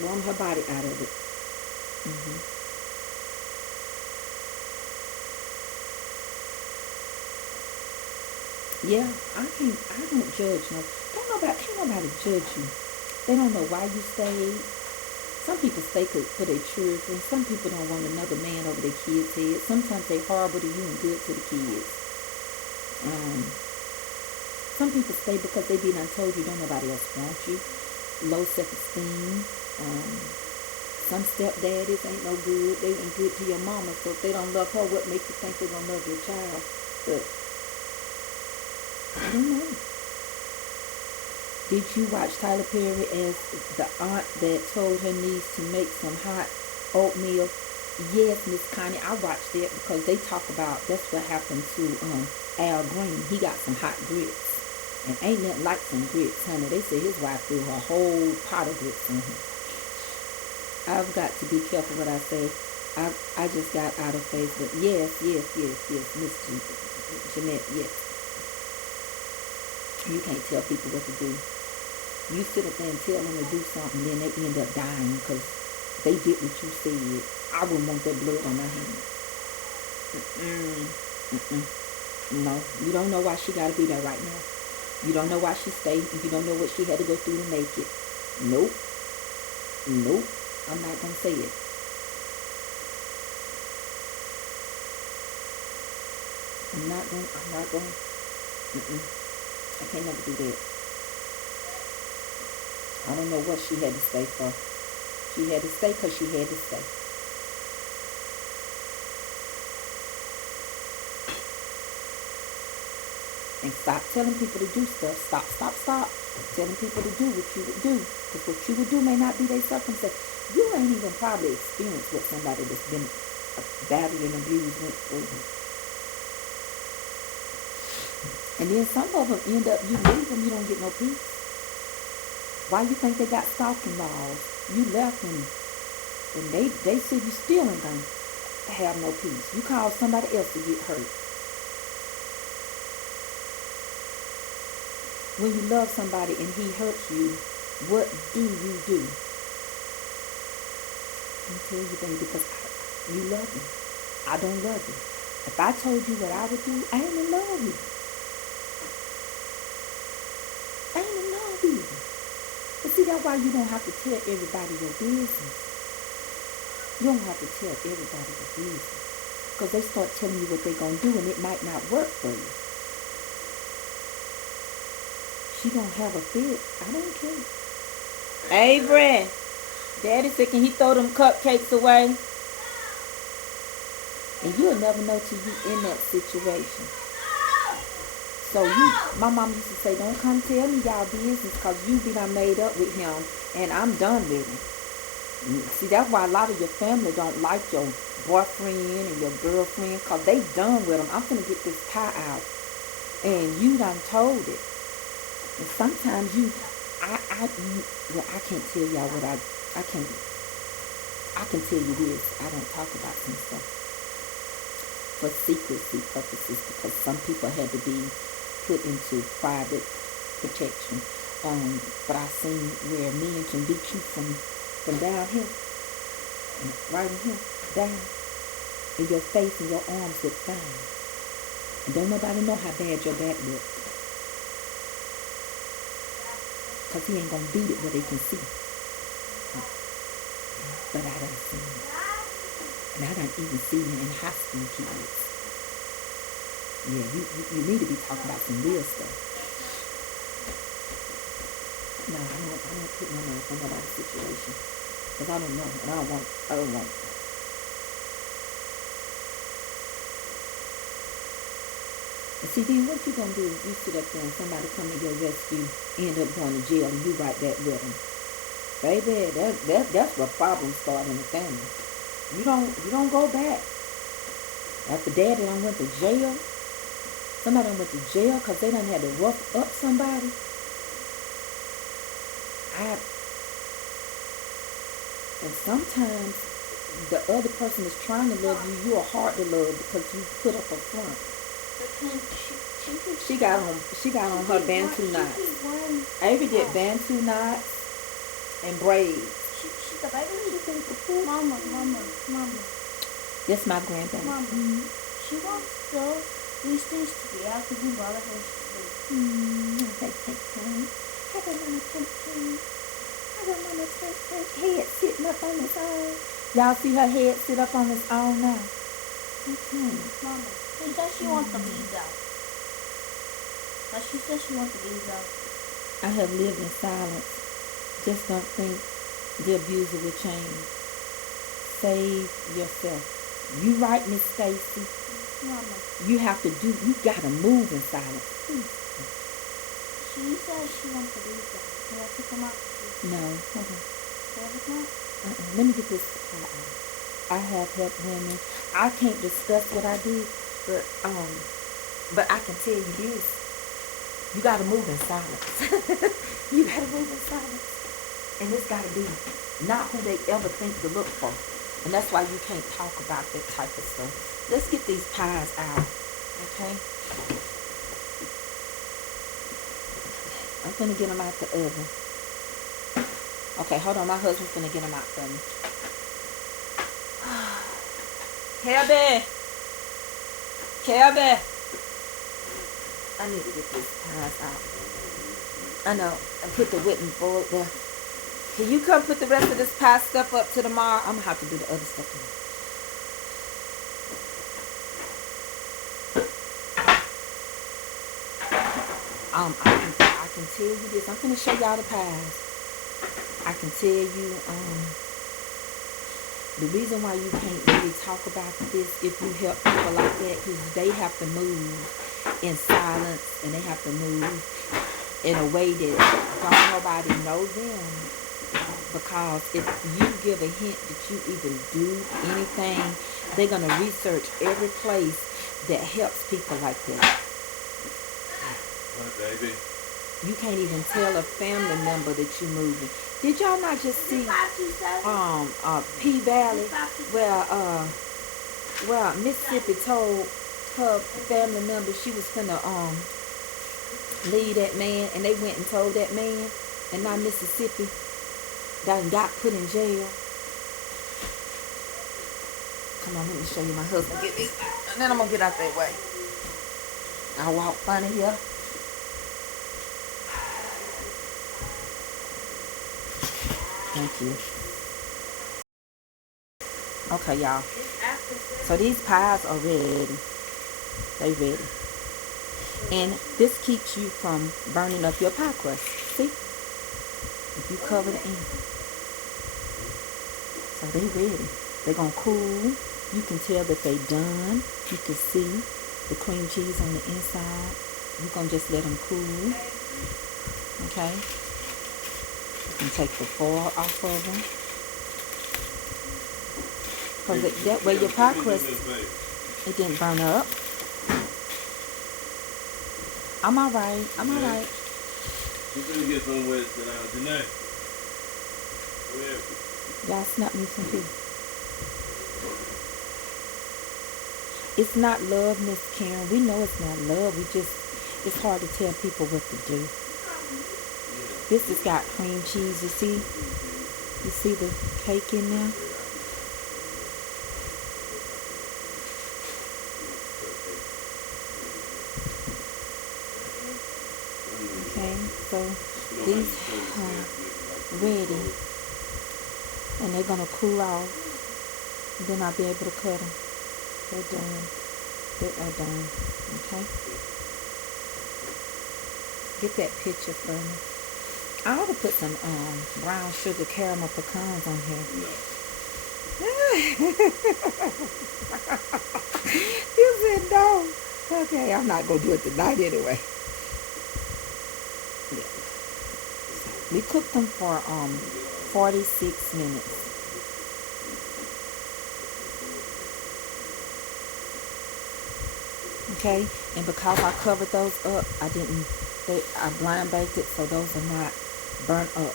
warmed her body out of it. Yeah, I don't judge no. Can't nobody judge you. They don't know why you stayed. Some people stay for their children. Some people don't want another man over their kids' head. Sometimes they horrible to you and good to the kids. Some people stay because they be done told you don't nobody else want you. Low self-esteem. Some stepdaddies ain't no good. They ain't good to your mama. So if they don't love her, what makes you think they're going to love your child? But I don't know. Did you watch Tyler Perry as the aunt that told her niece to make some hot oatmeal? Yes, Miss Connie, I watched it because they talk about that's what happened to Al Green. He got some hot grits. And ain't nothing like some grits, honey. They say his wife threw her whole pot of grits on him. I've got to be careful what I say. I just got out of Facebook. Yes, Miss Jeanette, yes. You can't tell people what to do. You sit up there and tell them to do something, then they end up dying because they did what you said. I wouldn't want that blood on my hands. No, you don't know why she got to be there right now. You don't know why she stayed. You don't know what she had to go through to make it. Nope. I'm not going to say it. I'm not going. I can't never do that. I don't know what she had to stay for. She had to stay because she had to stay. And stop telling people to do stuff. Stop. Telling people to do what you would do. Because what you would do may not be their circumstance. You ain't even probably experienced what somebody that's been battered and abused went through. And then some of them end up, you leave them, you don't get no peace. Why you think they got stalking laws? You left them, and they see you still ain't gonna have no peace. You call somebody else to get hurt. When you love somebody and he hurts you, what do you do? I can't tell you, baby, because you love me. I don't love you. If I told you what I would do, I ain't in love with you. But see, that's why you don't have to tell everybody your business. You don't have to tell everybody your business. Because they start telling you what they're going to do and it might not work for you. She going to have a fit. I don't care. Avery, Daddy said, can he throw them cupcakes away? And you'll never know till you in that situation. So my mom used to say, don't come tell me y'all business because you be done made up with him and I'm done with him. See, that's why a lot of your family don't like your boyfriend and your girlfriend because they done with them. I'm going to get this pie out. And you done told it. And sometimes I can't tell y'all what I can tell you this. I don't talk about some stuff for secrecy purposes because some people had to be put into private protection. But I've seen where men can beat you from down here, and right in here, down, in your face and your arms look fine. And don't nobody know how bad your back looks. Because he ain't going to beat it where they can see. But I done seen it. And I done even seen it in high school kids. Yeah, you need to be talking about some real stuff. No, I don't put my mouth on nobody's situation. Because I don't know. And I don't want. And see, then what you gonna do if you sit up there and somebody come to your rescue, end up going to jail, and you right back with them? Baby, that's where problems start in the family. You don't go back. After daddy done went to jail, somebody done went to jail because they done had to rough up somebody. And sometimes the other person is trying to love you. You are hard to love because you put up a front. She got on her bantu knots. Avery did bantu knots and braids. She's the baby. Mama. That's my grandbaby. Mama. She wants these things to be out because you brought her when she's Take. I got mama take head sitting up on his own. Y'all see her head sit up on his own now? Mama, she says she wants the leaves out. But she says she wants the leaves out. I have lived in silence. Just don't think the abuser will change. Save yourself. You right, Miss Stacy. Mama. You gotta move in silence. She says she wants the leaves out. Can I pick them up? No, hold on. Let me get this part out. I have helped women. I can't discuss what I do, but I can tell you this. You gotta move in silence. You gotta move in silence. And it's gotta be not who they ever think to look for. And that's why you can't talk about that type of stuff. Let's get these pies out. Okay? I'm gonna get them out the oven. Okay, hold on. My husband's gonna get them out for me. Kelby! I need to get these pies out. I know. And put the whipping board there. Can you come put the rest of this pie stuff up to tomorrow? I'm gonna have to do the other stuff tomorrow. I can tell you this. I'm gonna show y'all the pies. I can tell you, the reason why you can't really talk about this if you help people like that, because they have to move in silence and they have to move in a way that don't nobody know them. Because if you give a hint that you even do anything, they're going to research every place that helps people like that. What, baby? You can't even tell a family member that you're moving. Did y'all not just see P Valley where Mississippi told her family member she was gonna leave that man, and they went and told that man, and now Mississippi done got put in jail. Come on, let me show you my husband get this, and then I'm gonna get out that way. I walk funny here. Thank you. Okay, y'all. So these pies are ready. They ready. And this keeps you from burning up your pie crust. See? If you cover it in. So they ready. They're going to cool. You can tell that they done. You can see the cream cheese on the inside. You're going to just let them cool. Okay? And take the foil off of them. Because that way your pie crust, it didn't burn up. I'm alright. You're gonna get some with Janae. Y'all snap me some tea. It's not love, Miss Karen. We know it's not love. It's hard to tell people what to do. This has got cream cheese, you see? You see the cake in there? Okay, so these are ready. And they're going to cool off. And then I'll be able to cut them. They're done. They are done. Okay? Get that picture for me. I ought to put some brown sugar caramel pecans on here. No. You said no. Okay, I'm not going to do it tonight anyway. Yeah. We cooked them for 46 minutes. Okay, and because I covered those up, I blind baked it, so those are not burnt up.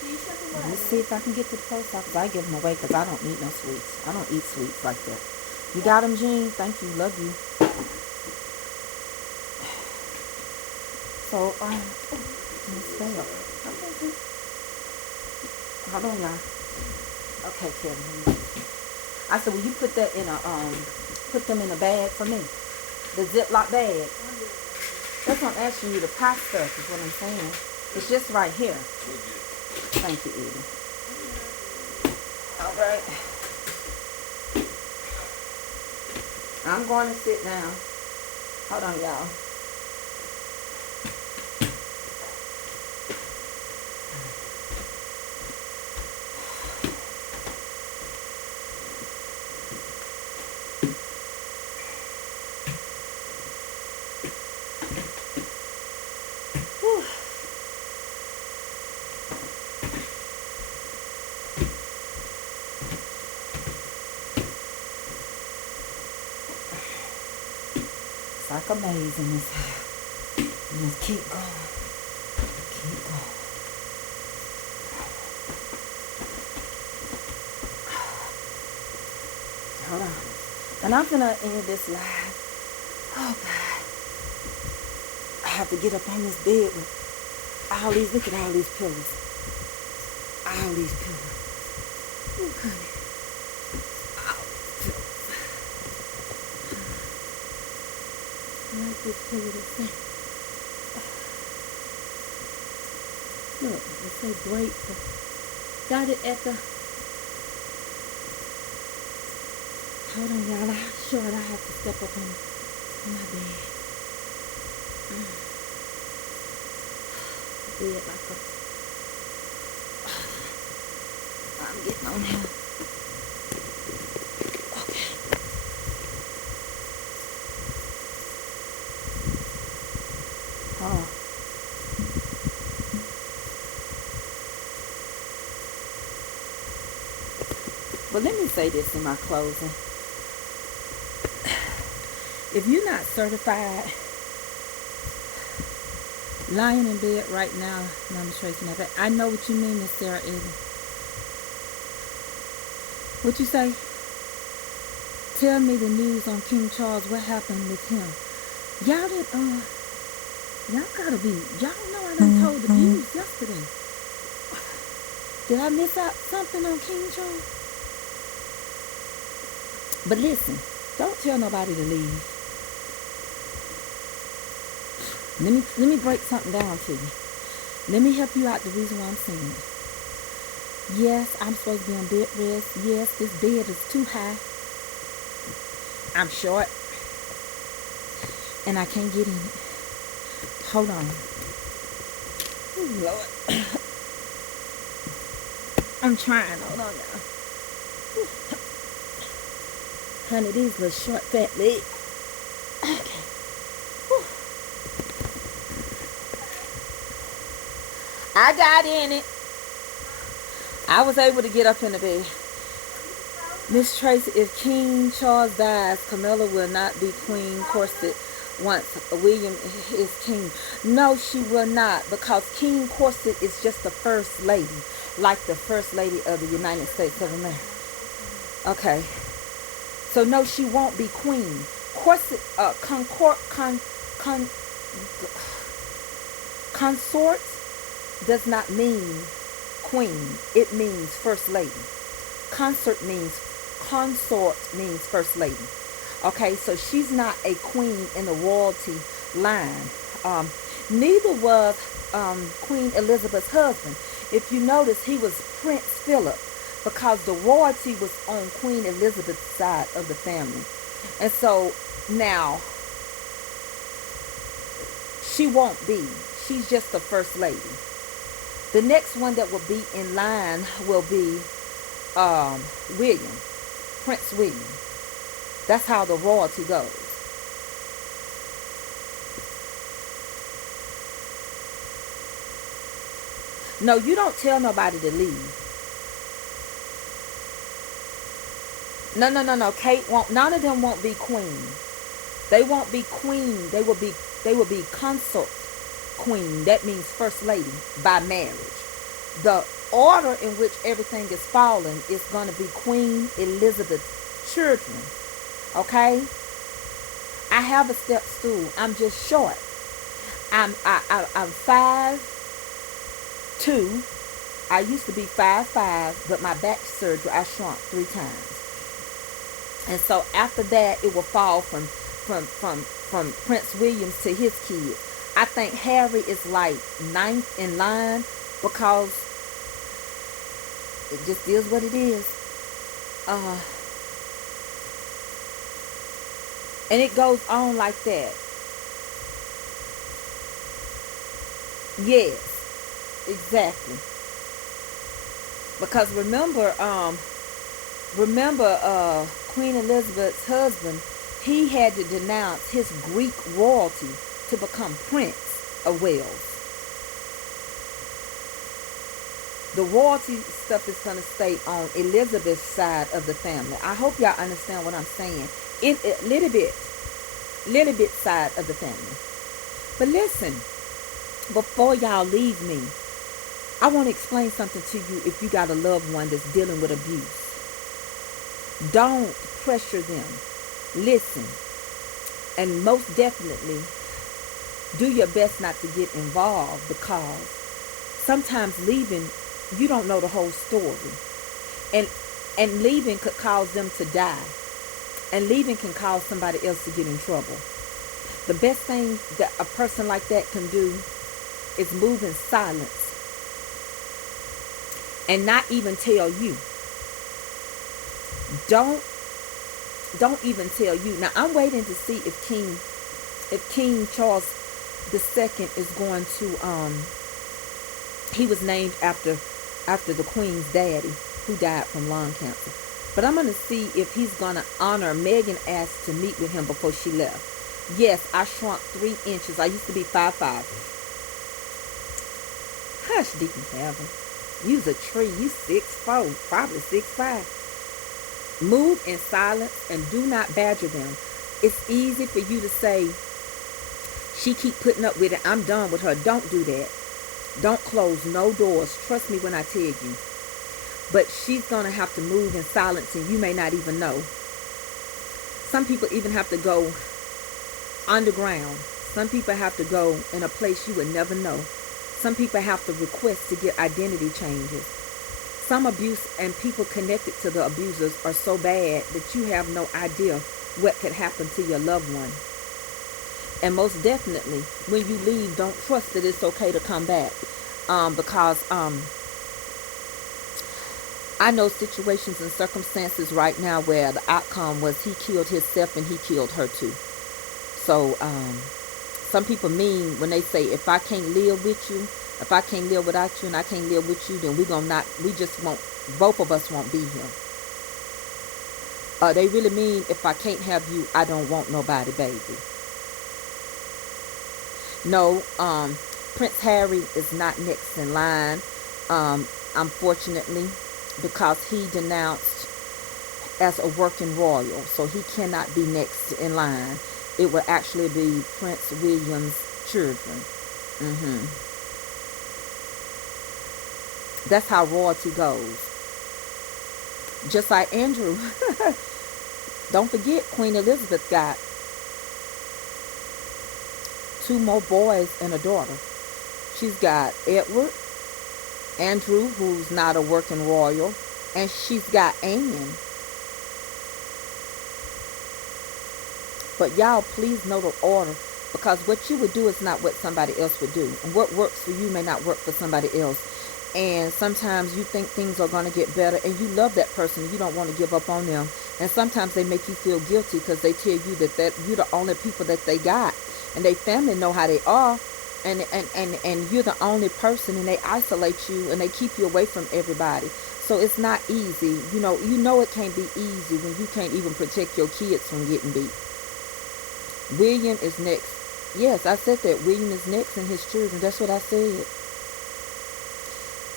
Do you shut the Let me water? see if I can get to the post office. I give them away because I don't eat no sweets. I don't eat sweets like that. You got them, Jean? Thank you. Love you. So, stay up. Okay, hold on, y'all. Okay, Kevin. I said, will you put that in a put them in a bag for me? The Ziploc bag. That's what I'm asking you. The pie stuff is what I'm saying. It's just right here. Thank you, Edie. All right. I'm going to sit down. Hold on, y'all. It's like amazing. Just keep going. Keep going. Hold on. And I'm gonna end this live. Oh God. I have to get up on this bed with all these, look at all these pillows. All these pillows. Oh, honey. All these pillows. I like this pillow to say. Look, it say grateful. Got it at the... Hold on, y'all. I'm short. I have to step up on my bed. Bed like a... I'm getting on here. Okay. Hold on. But let me say this in my closing. If you're not certified, lying in bed right now, Mama Tracy, I know what you mean, Miss Sarah Eden. What you say? Tell me the news on King Charles. What happened with him? Y'all gotta be, y'all know I done told the views yesterday. Did I miss out something on King Charles? But listen, don't tell nobody to leave. Let me break something down to you. Let me help you out the reason why I'm saying it. Yes, I'm supposed to be on bed rest. Yes, this bed is too high. I'm short. And I can't get in it. Hold on. Oh, Lord. I'm trying. Hold on now. Honey, these little short, fat legs. Okay. Whew. I got in it. I was able to get up in the bed. Miss Tracy, if King Charles dies, Camilla will not be Queen Corset once William is king. No, she will not, because King Corset is just the first lady, like the first lady of the United States of America. Okay. So no, she won't be queen. Corset, consort does not mean queen. It means first lady. Consort means first lady. Okay, so she's not a queen in the royalty line. Neither was Queen Elizabeth's husband. If you notice, he was Prince Philip, because the royalty was on Queen Elizabeth's side of the family. And so now she won't be. She's just the first lady. The next one that will be in line will be William, Prince William. That's how the royalty goes. No, you don't tell nobody to leave. No. Kate won't. None of them won't be queen. They won't be queen. They will be consort queen. That means first lady by marriage. The order in which everything is falling is going to be Queen Elizabeth's children. Okay? I have a step stool. I'm just short. I'm 5'2". I used to be 5'5", but my back surgery I shrunk 3 times. And so after that, it will fall from Prince Williams to his kids. I think Harry is like 9th in line because it just is what it is. And it goes on like that. Yes, exactly. Because remember Queen Elizabeth's husband, he had to denounce his Greek royalty to become Prince of Wales. The royalty stuff is going to stay on Elizabeth's side of the family. I hope y'all understand what I'm saying. Little bit side of the family. But listen, before y'all leave me, I want to explain something to you. If you got a loved one that's dealing with abuse, don't pressure them. Listen, and most definitely do your best not to get involved, because sometimes leaving, you don't know the whole story, and leaving could cause them to die, and leaving can cause somebody else to get in trouble. The best thing that a person like that can do is move in silence and not even tell you. Don't even tell you. Now I'm waiting to see if King Charles II is going to he was named after the Queen's daddy, who died from lung cancer. But I'm going to see if he's going to honor. Meghan asked to meet with him before she left. Yes, I shrunk 3 inches. I used to be 5'5". Hush, Deacon Calvin. You's a tree. You 6'4", probably 6'5". Move in silence and do not badger them. It's easy for you to say, she keep putting up with it, I'm done with her. Don't do that. Don't close no doors. Trust me when I tell you. But she's going to have to move in silence, and you may not even know. Some people even have to go underground. Some people have to go in a place you would never know. Some people have to request to get identity changes. Some abuse and people connected to the abusers are so bad that you have no idea what could happen to your loved one. And most definitely, when you leave, don't trust that it's okay to come back. Because I know situations and circumstances right now where the outcome was he killed himself and he killed her too. So some people mean when they say, if I can't live with you, if I can't live without you and I can't live with you, then we just won't, both of us won't be here. They really mean, if I can't have you, I don't want nobody, baby. No, Prince Harry is not next in line, unfortunately, because he denounced as a working royal, so he cannot be next in line. It will actually be Prince William's children. That's how royalty goes. Just like Andrew. Don't forget, Queen Elizabeth got 2 more boys and a daughter. She's got Edward, Andrew, who's not a working royal, and she's got Anne. But y'all, please know the order, because what you would do is not what somebody else would do. And what works for you may not work for somebody else. And sometimes you think things are going to get better, and you love that person. You don't want to give up on them. And sometimes they make you feel guilty because they tell you that you're the only people that they got. And their family know how they are. And you're the only person, and they isolate you and they keep you away from everybody. So it's not easy. You know it can't be easy when you can't even protect your kids from getting beat. William is next. Yes, I said that. William is next and his children. That's what I said.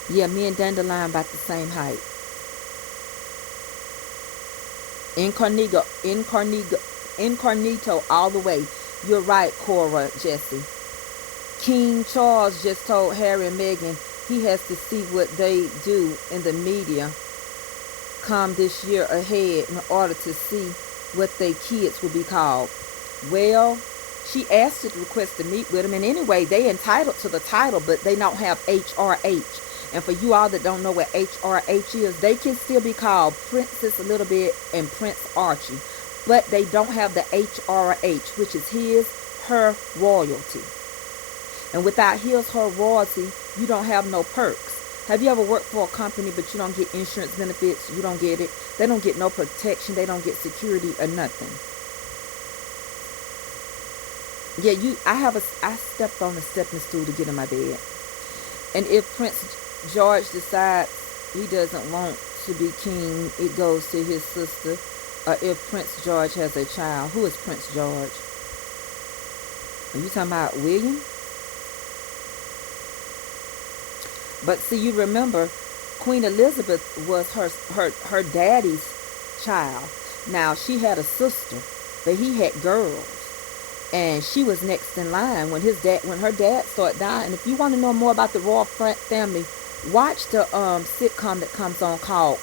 Yeah, me and Dandelion about the same height. Incognito all the way. You're right, Cora, Jesse. King Charles just told Harry and Meghan he has to see what they do in the media come this year ahead in order to see what their kids will be called. Well, she asked to request to meet with him, and anyway, they entitled to the title, but they don't have HRH. And for you all that don't know what HRH is, they can still be called Princess Elizabeth and Prince Archie, but they don't have the HRH, which is her royalty. And without her royalty, you don't have no perks. Have you ever worked for a company but you don't get insurance benefits? You don't get it. They don't get no protection. They don't get security or nothing. Yeah, I stepped on a stepping stool to get in my bed. And if Prince George decides he doesn't want to be king, it goes to his sister. Or if Prince George has a child, who is Prince George? Are you talking about William? But see, you remember, Queen Elizabeth was her daddy's child. Now, she had a sister, but he had girls. And she was next in line when her dad started dying. If you want to know more about the royal family, watch the sitcom that comes on called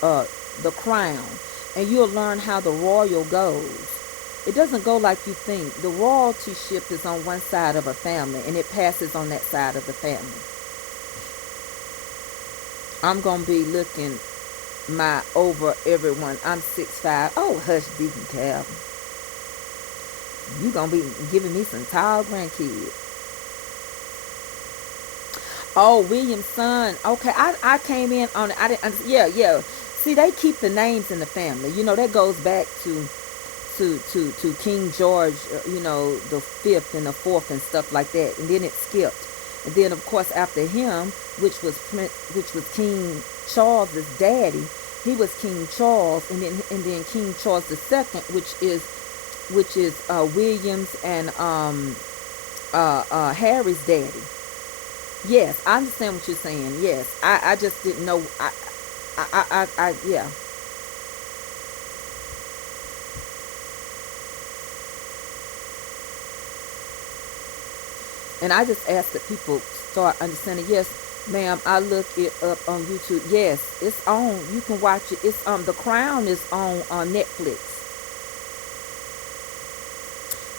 The Crown. And you'll learn how the royal goes. It doesn't go like you think. The royalty ship is on one side of a family, and it passes on that side of the family. I'm going to be looking over everyone. I'm 6'5". Oh, hush, Deacon Calvin. You going to be giving me some tall grandkids. Oh, William's son. Okay, I came in on it. I didn't. Yeah. See, they keep the names in the family. You know, that goes back to King George, the 5th and the 4th and stuff like that. And then it skipped. And then, of course, after him, which was King Charles's daddy, he was King Charles, and then King Charles II, which is William's and Harry's daddy. Yes, I understand what you're saying. Yes, I just didn't know. Yeah. And I just ask that people start understanding. Yes, ma'am, I look it up on YouTube. Yes, it's on. You can watch it. It's The Crown is on Netflix.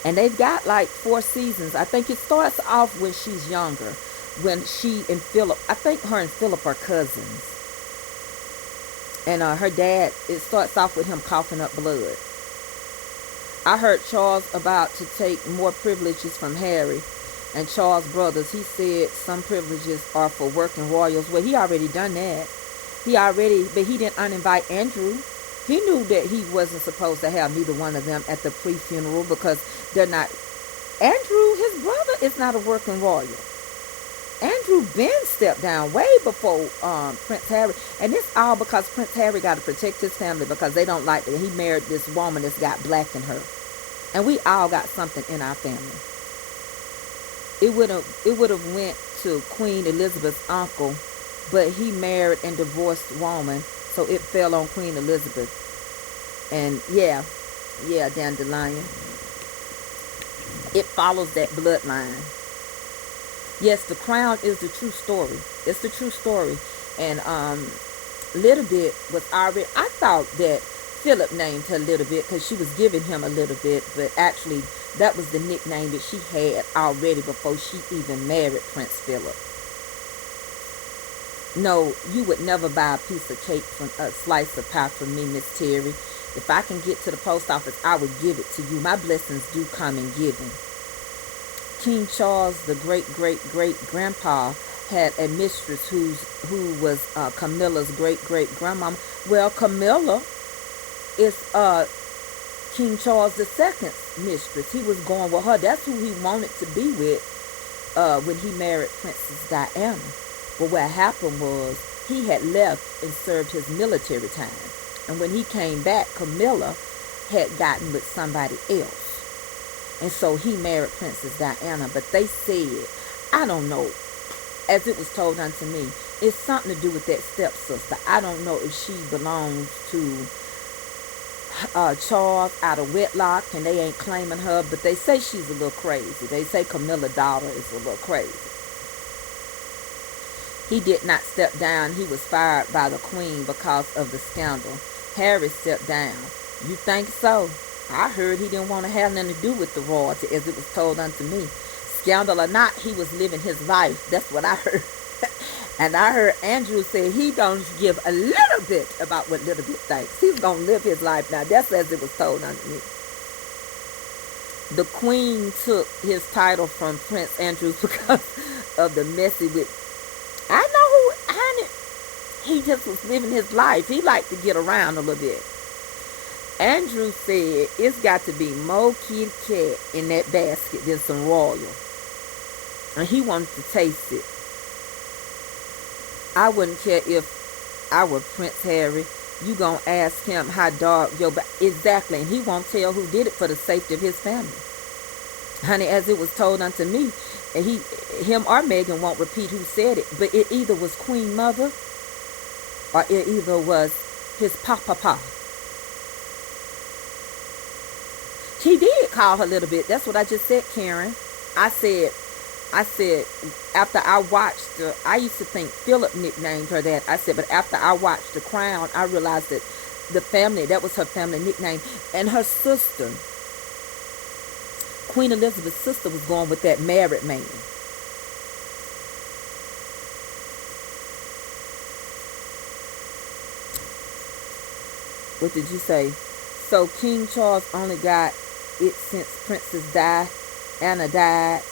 And they've got like 4 seasons. I think it starts off when she's younger. When she and Philip, I think her and Philip are cousins. And her dad, it starts off with him coughing up blood. I heard Charles about to take more privileges from Harry and Charles' brothers. He said some privileges are for working royals. Well, he already done that. But he didn't uninvite Andrew. He knew that he wasn't supposed to have neither one of them at the pre-funeral because they're not. Andrew, his brother, is not a working royal. Andrew Ben stepped down way before Prince Harry. And it's all because Prince Harry got to protect his family because they don't like that. He married this woman that's got black in her. And we all got something in our family. It would have went to Queen Elizabeth's uncle, but he married and divorced woman, so it fell on Queen Elizabeth. And yeah, Dandelion. It follows that bloodline. Yes, The Crown is the true story. It's the true story. And Little Bit was already. I thought that Philip named her Little Bit because she was giving him a little bit, but actually that was the nickname that she had already before she even married Prince Philip. No, you would never buy a piece of cake from a slice of pie from me, Miss Terry. If I can get to the post office, I would give it to you. My blessings do come in giving. King Charles, the great-great-great-grandpa, had a mistress who was Camilla's great-great-grandmama. Well, Camilla is King Charles II's mistress. He was going with her. That's who he wanted to be with when he married Princess Diana. But what happened was he had left and served his military time. And when he came back, Camilla had gotten with somebody else. And so he married Princess Diana. But they said, I don't know. as it was told unto me. It's something to do with that stepsister. I don't know if she belongs to Charles out of wedlock, and they ain't claiming her, but they say she's a little crazy. They say Camilla's daughter is a little crazy. He did not step down. He was fired by the queen because of the scandal. Harry stepped down. You think so? I heard he didn't want to have nothing to do with the royalty, as it was told unto me. Scandal or not, he was living his life. That's what I heard. And I heard Andrew say he don't give a little bit about what little bit thinks. He's going to live his life now. That's as it was told unto me. The queen took his title from Prince Andrew because of the messy with... I know who, honey. He just was living his life. He liked to get around a little bit. Andrew said it's got to be more kitty cat in that basket than some royal. And he wanted to taste it. I wouldn't care if I were Prince Harry. You gonna ask him how dark your back... Exactly. And he won't tell who did it for the safety of his family. Honey, as it was told unto me, and him or Megan won't repeat who said it, but it either was Queen Mother or it either was his papa. He did call her a little bit. That's what I just said, Karen. I said, after I watched her, I used to think Philip nicknamed her that. I said, but after I watched The Crown, I realized that the family, that was her family nickname. And her sister, Queen Elizabeth's sister, was going with that married man. What did you say? So King Charles only got it since Princess Anna died.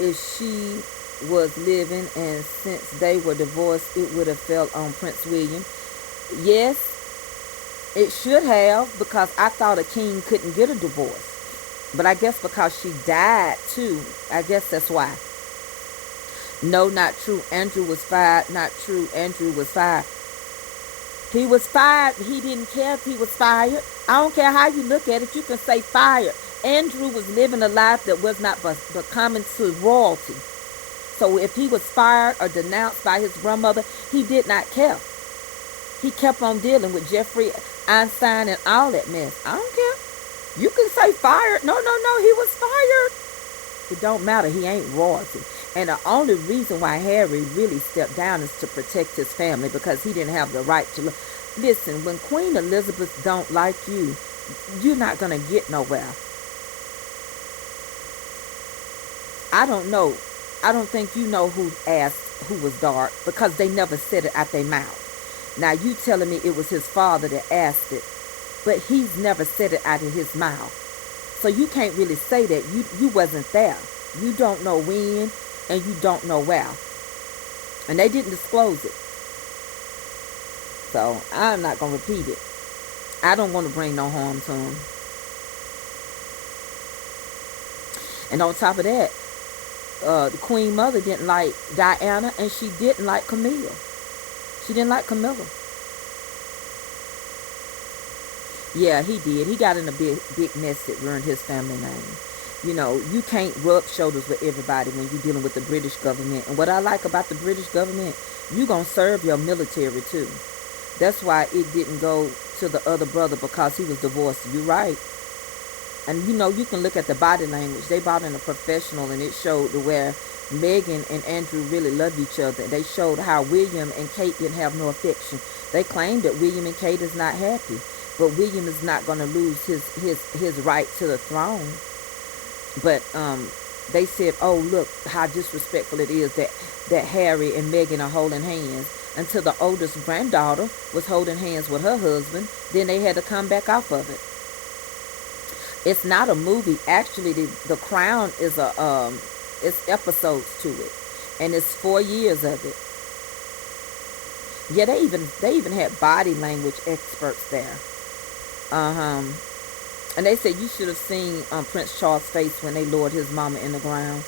If she was living, and since they were divorced, it would have fell on Prince William. Yes, it should have, because I thought a king couldn't get a divorce. But I guess because she died too, I guess that's why. No, not true. Andrew was fired. Not true. Andrew was fired. He was fired. He didn't care if he was fired. I don't care how you look at it. You can say fired. Andrew was living a life that was not becoming to royalty. So if he was fired or denounced by his grandmother, he did not care. He kept on dealing with Jeffrey Einstein and all that mess. I don't care. You can say fired. No, he was fired. It don't matter. He ain't royalty. And the only reason why Harry really stepped down is to protect his family, because he didn't have the right to... Listen, when Queen Elizabeth don't like you, you're not going to get nowhere. I don't know. I don't think you know who asked who was dark, because they never said it out their mouth. Now, you telling me it was his father that asked it, but he's never said it out of his mouth. So you can't really say that. You wasn't there. You don't know when, and you don't know where. And they didn't disclose it. So I'm not going to repeat it. I don't want to bring no harm to him. And on top of that, the Queen Mother didn't like Diana, and she didn't like Camilla. She didn't like Camilla. Yeah, he did. He got in a big mess that ruined his family name. You know, you can't rub shoulders with everybody when you're dealing with the British government. And what I like about the British government, you're going to serve your military too. That's why it didn't go to the other brother, because he was divorced. You're right. And, you know, you can look at the body language. They brought in a professional, and it showed to where Meghan and Andrew really loved each other. They showed how William and Kate didn't have no affection. They claimed that William and Kate is not happy. But William is not going to lose his right to the throne. But they said, oh, look how disrespectful it is that Harry and Meghan are holding hands. Until the oldest granddaughter was holding hands with her husband. Then they had to come back off of it. It's not a movie. Actually, the Crown is it's episodes to it. And it's 4 years of it. Yeah, they even had body language experts there. And they said you should have seen Prince Charles' face when they lowered his mama in the ground.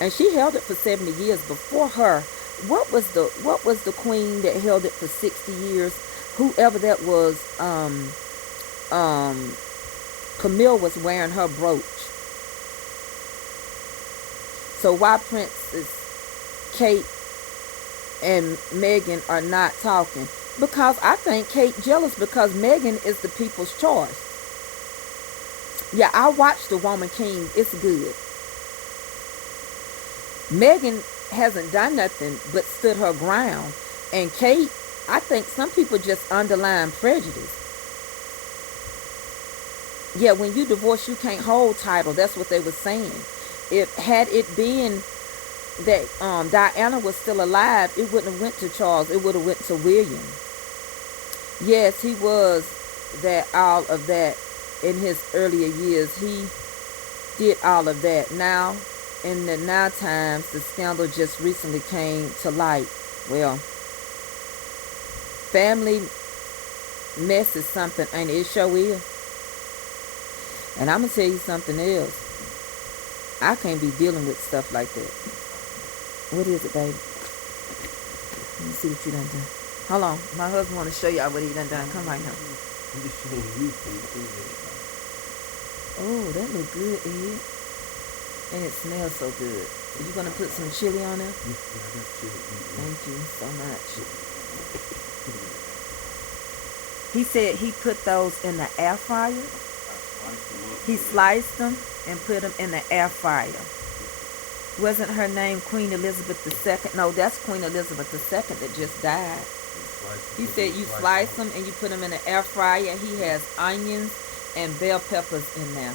And she held it for 70 years. Before her, what was the queen that held it for 60 years? Whoever that was, Camille was wearing her brooch. So why Princess Kate and Megan are not talking? Because I think Kate jealous because Megan is the people's choice. Yeah, I watched The Woman King. It's good. Megan hasn't done nothing but stood her ground. And Kate, I think some people just underline prejudice. Yeah, when you divorce, you can't hold title. That's what they were saying. If had it been that Diana was still alive, it wouldn't have went to Charles. It would have went to William. Yes, he was that all of that in his earlier years. He did all of that. Now, in the now times, the scandal just recently came to light. Well, family mess is something, and it sure is. And I'm going to tell you something else. I can't be dealing with stuff like that. What is it, baby? Let me see what you done done. Hold on. My husband want to show y'all what he done done. Come right now. I'm just showing you things. Oh, that look good, Ed. And it smells so good. Are you going to put some chili on there? Yeah, I got chili. Thank you so much. He said he put those in the air fryer. He sliced them and put them in the air fryer. Wasn't her name Queen Elizabeth II? No, that's Queen Elizabeth II that just died. He said you slice them and you put them in the air fryer. He has onions and bell peppers in there.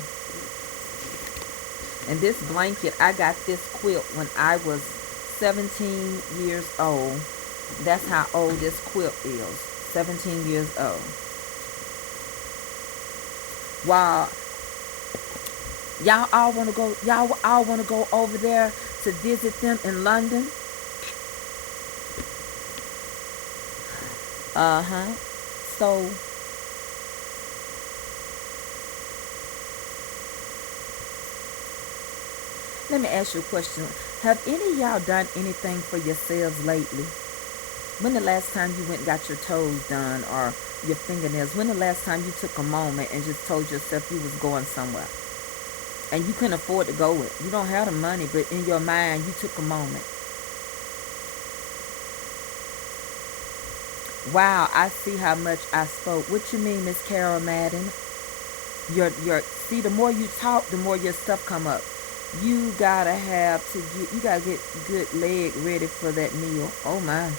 And this blanket, I got this quilt when I was 17 years old. That's how old this quilt is. 17 years old. Wow. Y'all all want to go over there to visit them in London? Uh-huh. So let me ask you a question. Have any of y'all done anything for yourselves lately? When the last time you went and got your toes done or your fingernails? When the last time you took a moment and just told yourself you was going somewhere? And you couldn't afford to go with. You don't have the money, but in your mind, you took a moment. Wow, I see how much I spoke. What you mean, Miss Carol Madden? See, the more you talk, the more your stuff come up. You gotta get good leg ready for that meal. Oh my.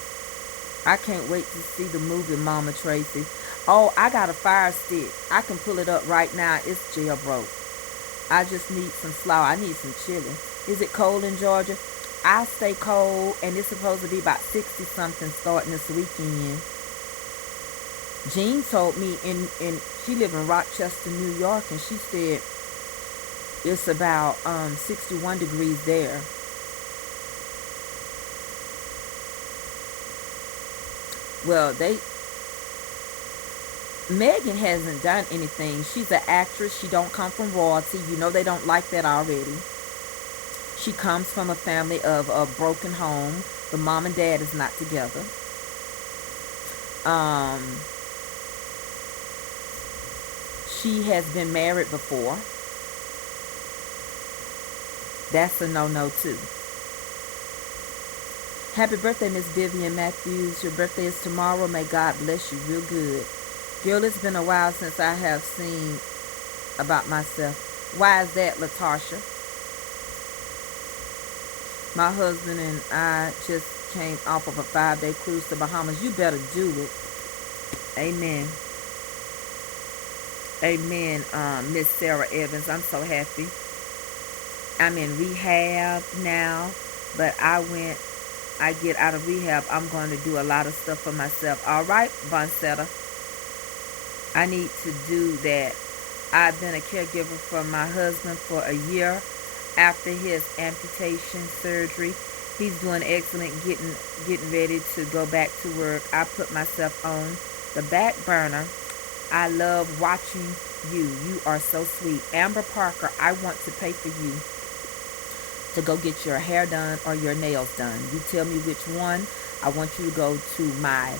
I can't wait to see the movie, Mama Tracy. Oh, I got a fire stick. I can pull it up right now. It's jailbroke. I just need some slaw. I need some chili. Is it cold in Georgia? I stay cold, and it's supposed to be about 60 something starting this weekend. Jean told me she lived in Rochester, New York, and she said it's about 61 degrees there. Well, Megan hasn't done anything. She's an actress. She don't come from royalty. You know they don't like that already. She comes from a family of a broken home. The mom and dad is not together. She has been married before. That's a no-no too. Happy birthday, Miss Vivian Matthews. Your birthday is tomorrow. May God bless you real good. Girl, it's been a while since I have seen about myself. Why is that, Latasha? My husband and I just came off of a 5-day cruise to Bahamas. You better do it. Amen. Amen, Miss Sarah Evans. I'm so happy. I'm in rehab now, but I get out of rehab, I'm going to do a lot of stuff for myself. All right, Bonsetter. I need to do that. I've been a caregiver for my husband for a year after his amputation surgery. He's doing excellent, getting ready to go back to work. I put myself on the back burner. I love watching you. You are so sweet. Amber Parker, I want to pay for you to go get your hair done or your nails done. You tell me which one. I want you to go to my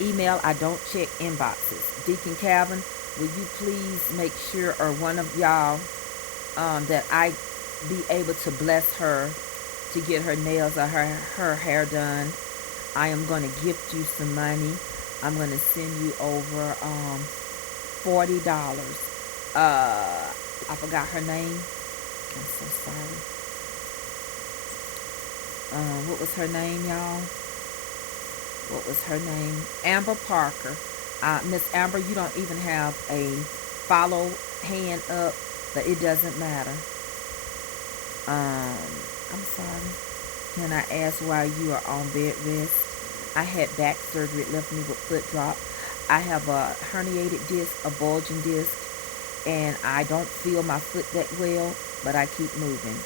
email. I don't check inboxes. Deacon Calvin, will you please make sure, or one of y'all, that I be able to bless her to get her nails or her hair done. I am going to gift you some money. I'm going to send you over $40. I forgot her name. I'm so sorry. What was her name, y'all? What was her name? Amber Parker. Miss Amber, you don't even have a follow hand up, but it doesn't matter. I'm sorry. Can I ask why you are on bed rest? I had back surgery. It left me with foot drop. I have a herniated disc, a bulging disc, and I don't feel my foot that well, but I keep moving.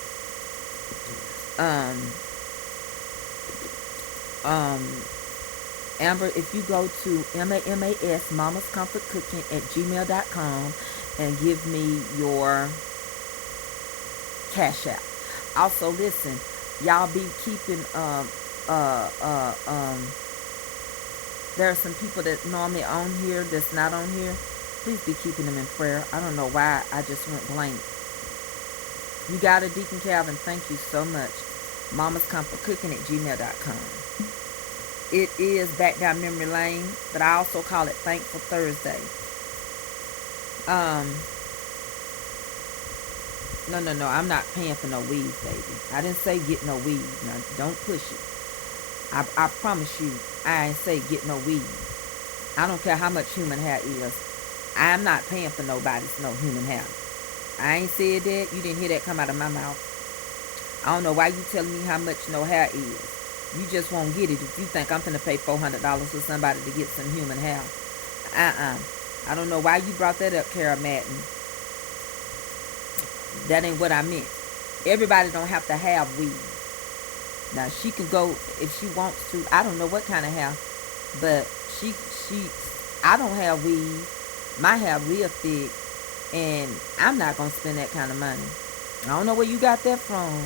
Amber, if you go to MAMAS, Mama's Comfort Cooking at gmail.com and give me your Cash App. Also, listen, y'all be keeping, there are some people that normally on here that's not on here. Please be keeping them in prayer. I don't know why I just went blank. You got it, Deacon Calvin. Thank you so much. Mama's Comfort Cooking at gmail.com. It is back down memory lane, but I also call it Thankful Thursday. No, I'm not paying for no weave, baby. I didn't say get no weave. Now, don't push it. I promise you, I ain't say get no weave. I don't care how much human hair is. I'm not paying for nobody's no human hair. I ain't said that. You didn't hear that come out of my mouth. I don't know why you telling me how much no hair is. You just won't get it if you think I'm finna pay $400 for somebody to get some human hair. I don't know why you brought that up, Cara Madden. That ain't what I meant. Everybody don't have to have weave. Now, she can go if she wants to. I don't know what kind of hair. But I don't have weave. My hair real thick. And I'm not going to spend that kind of money. I don't know where you got that from.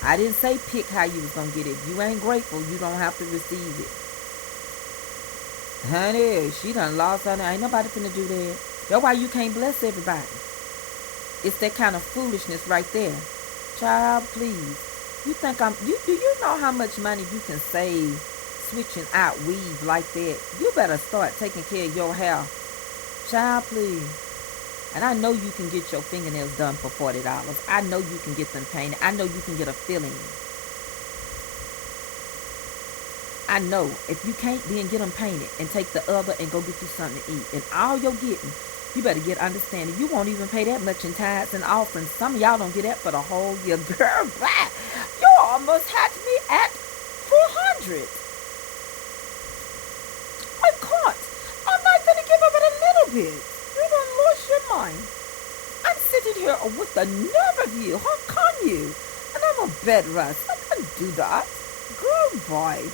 I didn't say pick how you was going to get it. If you ain't grateful, you don't have to receive it. Honey, she done lost her. Ain't nobody finna do that. That's why you can't bless everybody. It's that kind of foolishness right there. Child, please. You think do you know how much money you can save switching out weave like that? You better start taking care of your hair. Child, please. And I know you can get your fingernails done for $40. I know you can get them painted. I know you can get a filling. I know. If you can't, then get them painted and take the other and go get you something to eat. And all you're getting, you better get understanding. You won't even pay that much in tithes and offerings. Some of y'all don't get that for the whole year. Girl, bye. You almost had me at 400. I can't. I'm not going to give up it a little bit. You done lost your mind. I'm sitting here with the nerve of you. How can you? And I'm a bed rest. I can't do that. Girl, boy.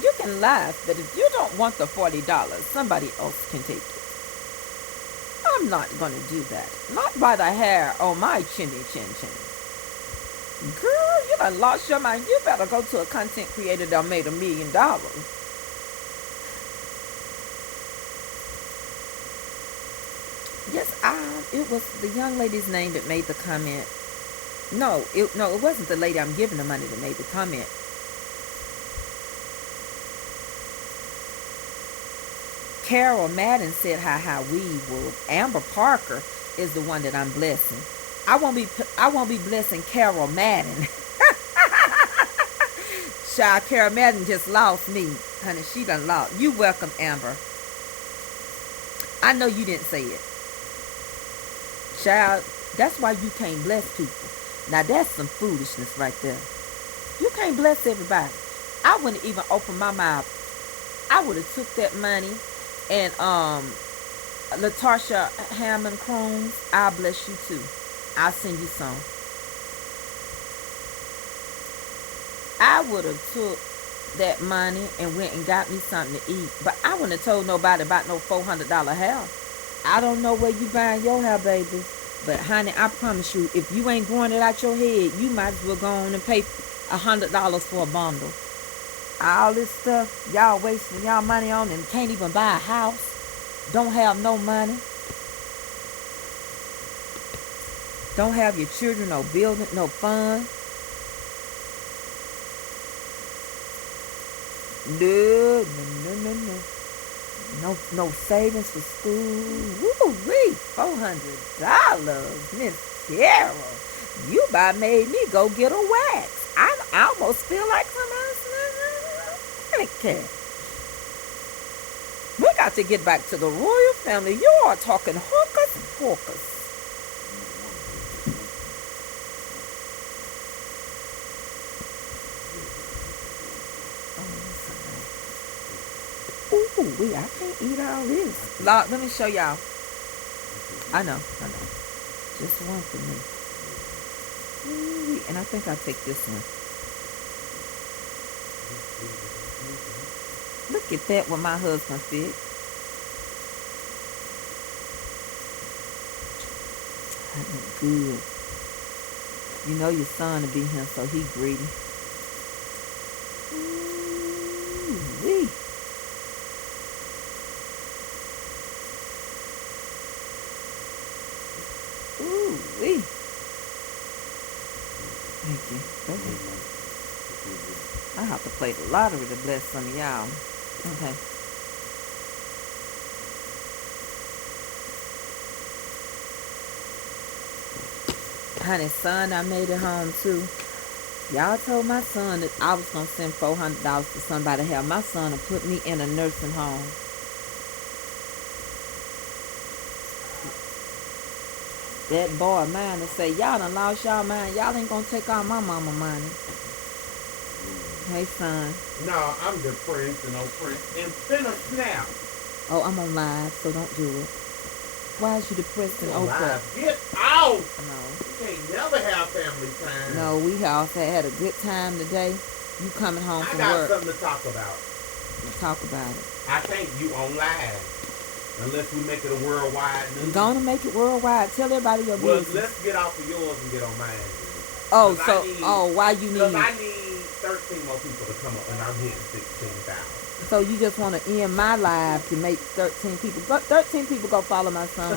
You can laugh, but if you don't want the $40, somebody else can take it. I'm not going to do that. Not by the hair on my chinny chin chin. Girl, you done lost your mind. You better go to a content creator that made $1 million. Yes, it was the young lady's name that made the comment. No, it wasn't the lady I'm giving the money that made the comment. Carol Madden said how we will. Amber Parker is the one that I'm blessing. I won't be blessing Carol Madden. Child, Carol Madden just lost me. Honey, she done lost. You welcome, Amber. I know you didn't say it. Child, that's why you can't bless people. Now that's some foolishness right there. You can't bless everybody. I wouldn't even open my mouth. I would have took that money and Latasha Hammond Crones, I'll bless you too. I'll send you some. I would have took that money and went and got me something to eat. But I wouldn't have told nobody about no $400 hair. I don't know where you buying your hair, baby. But honey, I promise you, if you ain't growing it out your head, you might as well go on and pay $100 for a bundle. All this stuff y'all wasting y'all money on and can't even buy a house. Don't have no money. Don't have your children no building, no fun. No, no, no, no, no. No, no savings for school. Woo-wee, $400. Miss Carol, you about made me go get a wax. I almost feel like somebody's cat. We got to get back to the royal family. You are talking hocus pocus. Ooh, I can't eat all this. Lord, let me show y'all. I know. Just one for me. Ooh, and I think I'll take this one. Look at that with my husband fit. That look good. You know your son will be here, so he greedy. Ooh-wee. Ooh-wee. Thank you. Go ahead. I have to play the lottery to bless some of y'all. Okay. Honey, son, I made it home too. Y'all told my son that I was going to send $400 to somebody to help my son and put me in a nursing home. That boy of mine to say, y'all done lost y'all mind. Y'all ain't going to take all my mama money. Hey, son. No, I'm depressed and oppressed and finna snap. Oh, I'm on live, so don't do it. Why is you depressed and oppressed? Get out! No. You can't never have family time. No, we all had a good time today. You coming home I from got work. something to talk about. Let's talk about it. I think you on live. Unless we make it a worldwide news. Gonna make it worldwide. Tell everybody your Well, business. let's get off of yours and get on mine. Oh, so, why you need? Because I need 13 more people to come up, and I'm hitting 16,000. So you just want to end my life to make 13 people. 13 people go follow my son.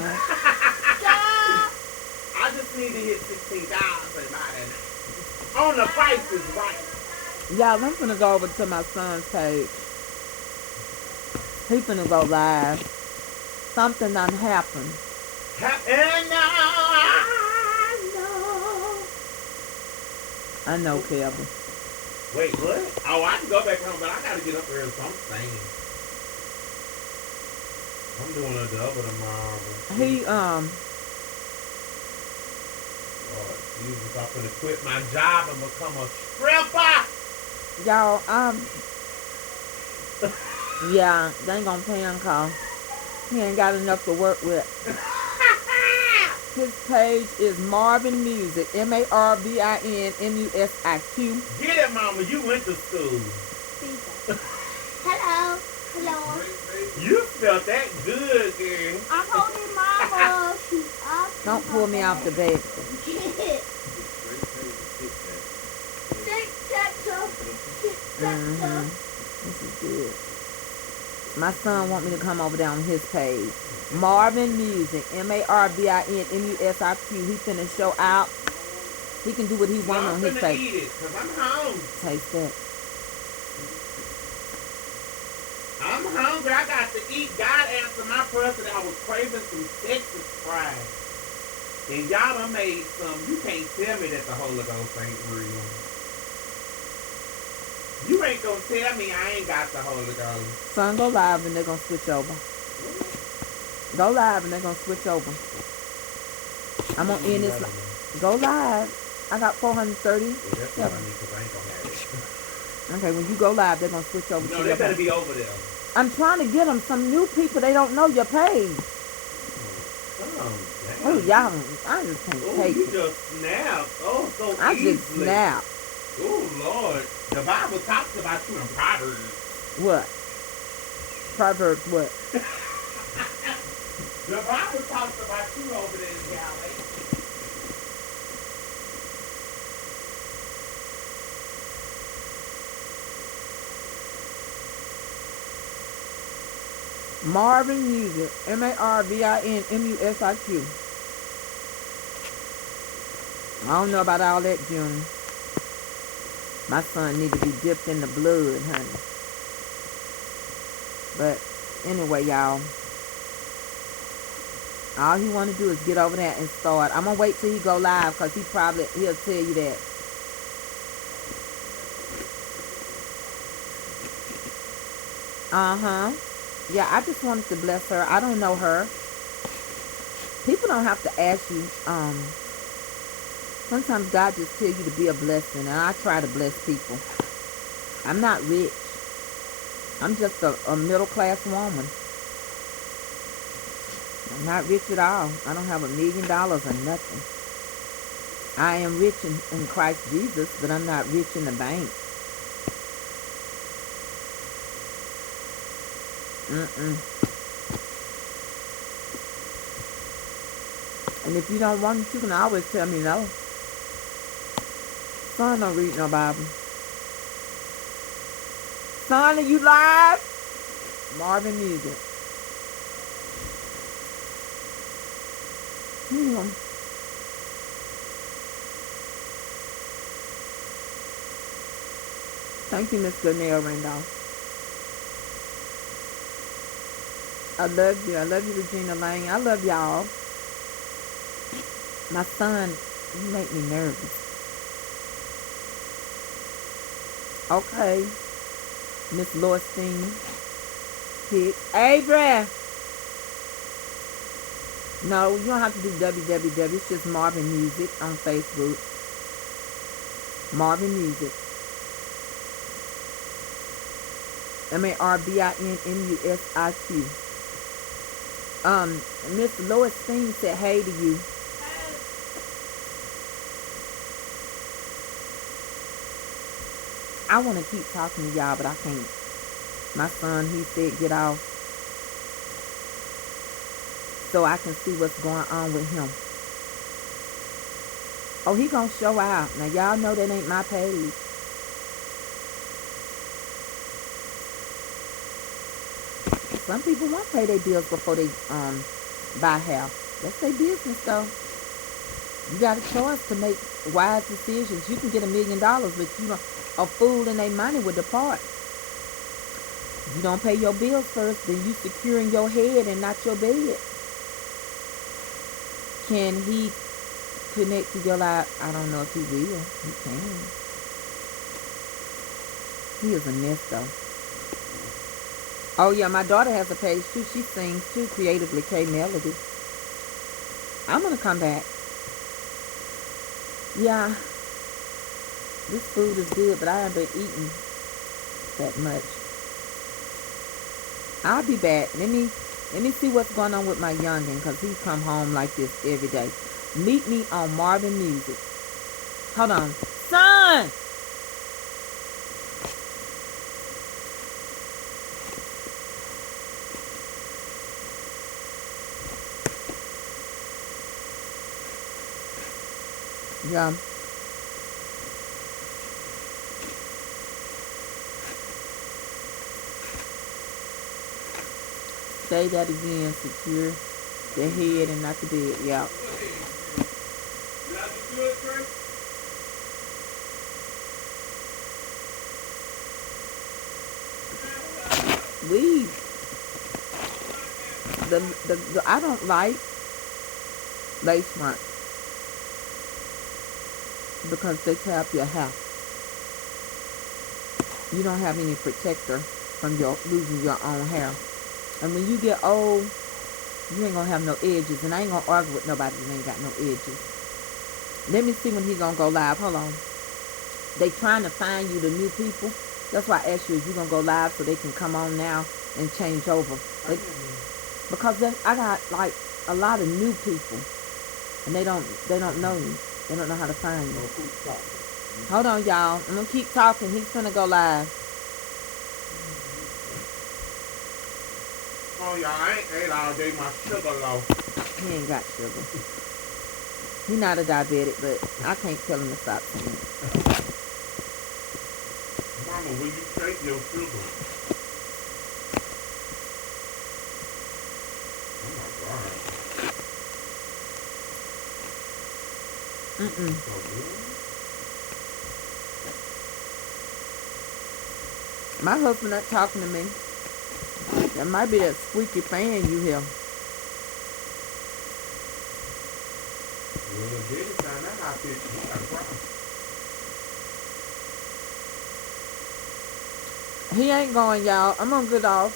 I just need to hit 16,000 by then. On the Price is Right. Y'all, I'm finna go over to my son's page. He finna go live. Something done happened. And I know, Kevin. wait, what? Oh, I can go back home, but I gotta get up early, so I'm staying. I'm doing a double tomorrow. He Lord Jesus, I'm gonna quit my job and become a stripper. y'all, yeah, they ain't gonna pay him call. He ain't got enough to work with. His page is Marvin Music, MarvinMusiq. Get it, mama. You went to school. Hello. You felt that good, girl. I'm holding mama. She's up. Don't pull me off the bed. This is good. My son want me to come over there on his page. Marvin Music, MarvinMusiq. He finna show out. He can do what he want on his I'm page. eat it, because I'm hungry. Taste that. I'm hungry. I got to eat. God answered my prayer that I was craving some Texas fries. And y'all done made some. You can't tell me that the Holy Ghost ain't real. You ain't gonna tell me I ain't got the Holy Ghost. Son, go live and they're gonna switch over. Go live and they're gonna switch over. I'm gonna end this. Go live. I got 430. Well, that's what I need, because I ain't gonna have it. Okay, when you go live, they're gonna switch over No, to they your better page. be over there. I'm trying to get them some new people. They don't know your page. Oh, y'all, I just can't Oh, take you it. just snapped. Oh, so I easily. just snapped. Oh, Lord. The Bible talks about you in Proverbs. What? Proverbs what? The Bible talks about you over there in Galilee. Marvin Music, MarvinMusiq. I don't know about all that, June. My son need to be dipped in the blood, honey. But anyway, y'all, all he want to do is get over there and start. I'm going to wait till he go live because he'll tell you that. Uh-huh. Yeah, I just wanted to bless her. I don't know her. People don't have to ask you. Sometimes God just tell you to be a blessing, and I try to bless people. I'm not rich. I'm just a middle-class woman. I'm not rich at all. I don't have $1 million or nothing. I am rich in Christ Jesus, but I'm not rich in the bank. And if you don't want it, you can always tell me no. Son don't read no Bible. Son, are you live? Marvin Music. Thank you, Miss Goodnail Randolph. I love you. I love you, Regina Lane. I love y'all. My son, you make me nervous. Okay. Miss Lowenstein. Pick. Avery! No, you don't have to do www. It's just Marvin Music on Facebook. Marvin Music. MarvinMusiq. Miss Lowenstein said hey to you. I want to keep talking to y'all, but I can't. My son, he said get off so I can see what's going on with him. Oh, he gonna show out. Now, y'all know that ain't my page. Some people want to pay their bills before they buy a house. That's their business, though. You got a choice to make wise decisions. You can get $1 million, but you know, a fool and their money will depart. You don't pay your bills first, then you securing your head and not your bed. Can he connect to your life? I don't know if he will. He can. He is a mess, though. Oh, yeah, my daughter has a page, too. She sings, too, Creatively K Melody. I'm going to come back. Yeah. This food is good, but I haven't been eating that much. I'll be back. Let me see what's going on with my youngin', because he come home like this every day. Meet me on Marvin Music. Hold on. Son! Yeah. Say that again. Secure the head and not the bed. Yeah. Weed. The I don't like lace front because they tear up your hair. You don't have any protector from your losing your own hair. And when you get old, you ain't gonna have no edges. And I ain't gonna argue with nobody that ain't got no edges. Let me see when he gonna go live. Hold on. They trying to find you the new people. That's why I asked you if you gonna go live so they can come on now and change over. Because I got like a lot of new people, and they don't know you. They don't know how to find you. Hold on, y'all. I'm gonna keep talking. He's gonna go live. Oh, y'all, I ain't ate all day. My sugar low. He ain't got sugar. He not a diabetic, but I can't tell him to stop eating. Mama, when you take your sugar? Oh, my God. Mm-mm. So good. My husband not talking to me. That might be that squeaky fan you hear. Well, Jenny found that hot fish. You gotta cry. He ain't going, y'all. I'm gonna get off.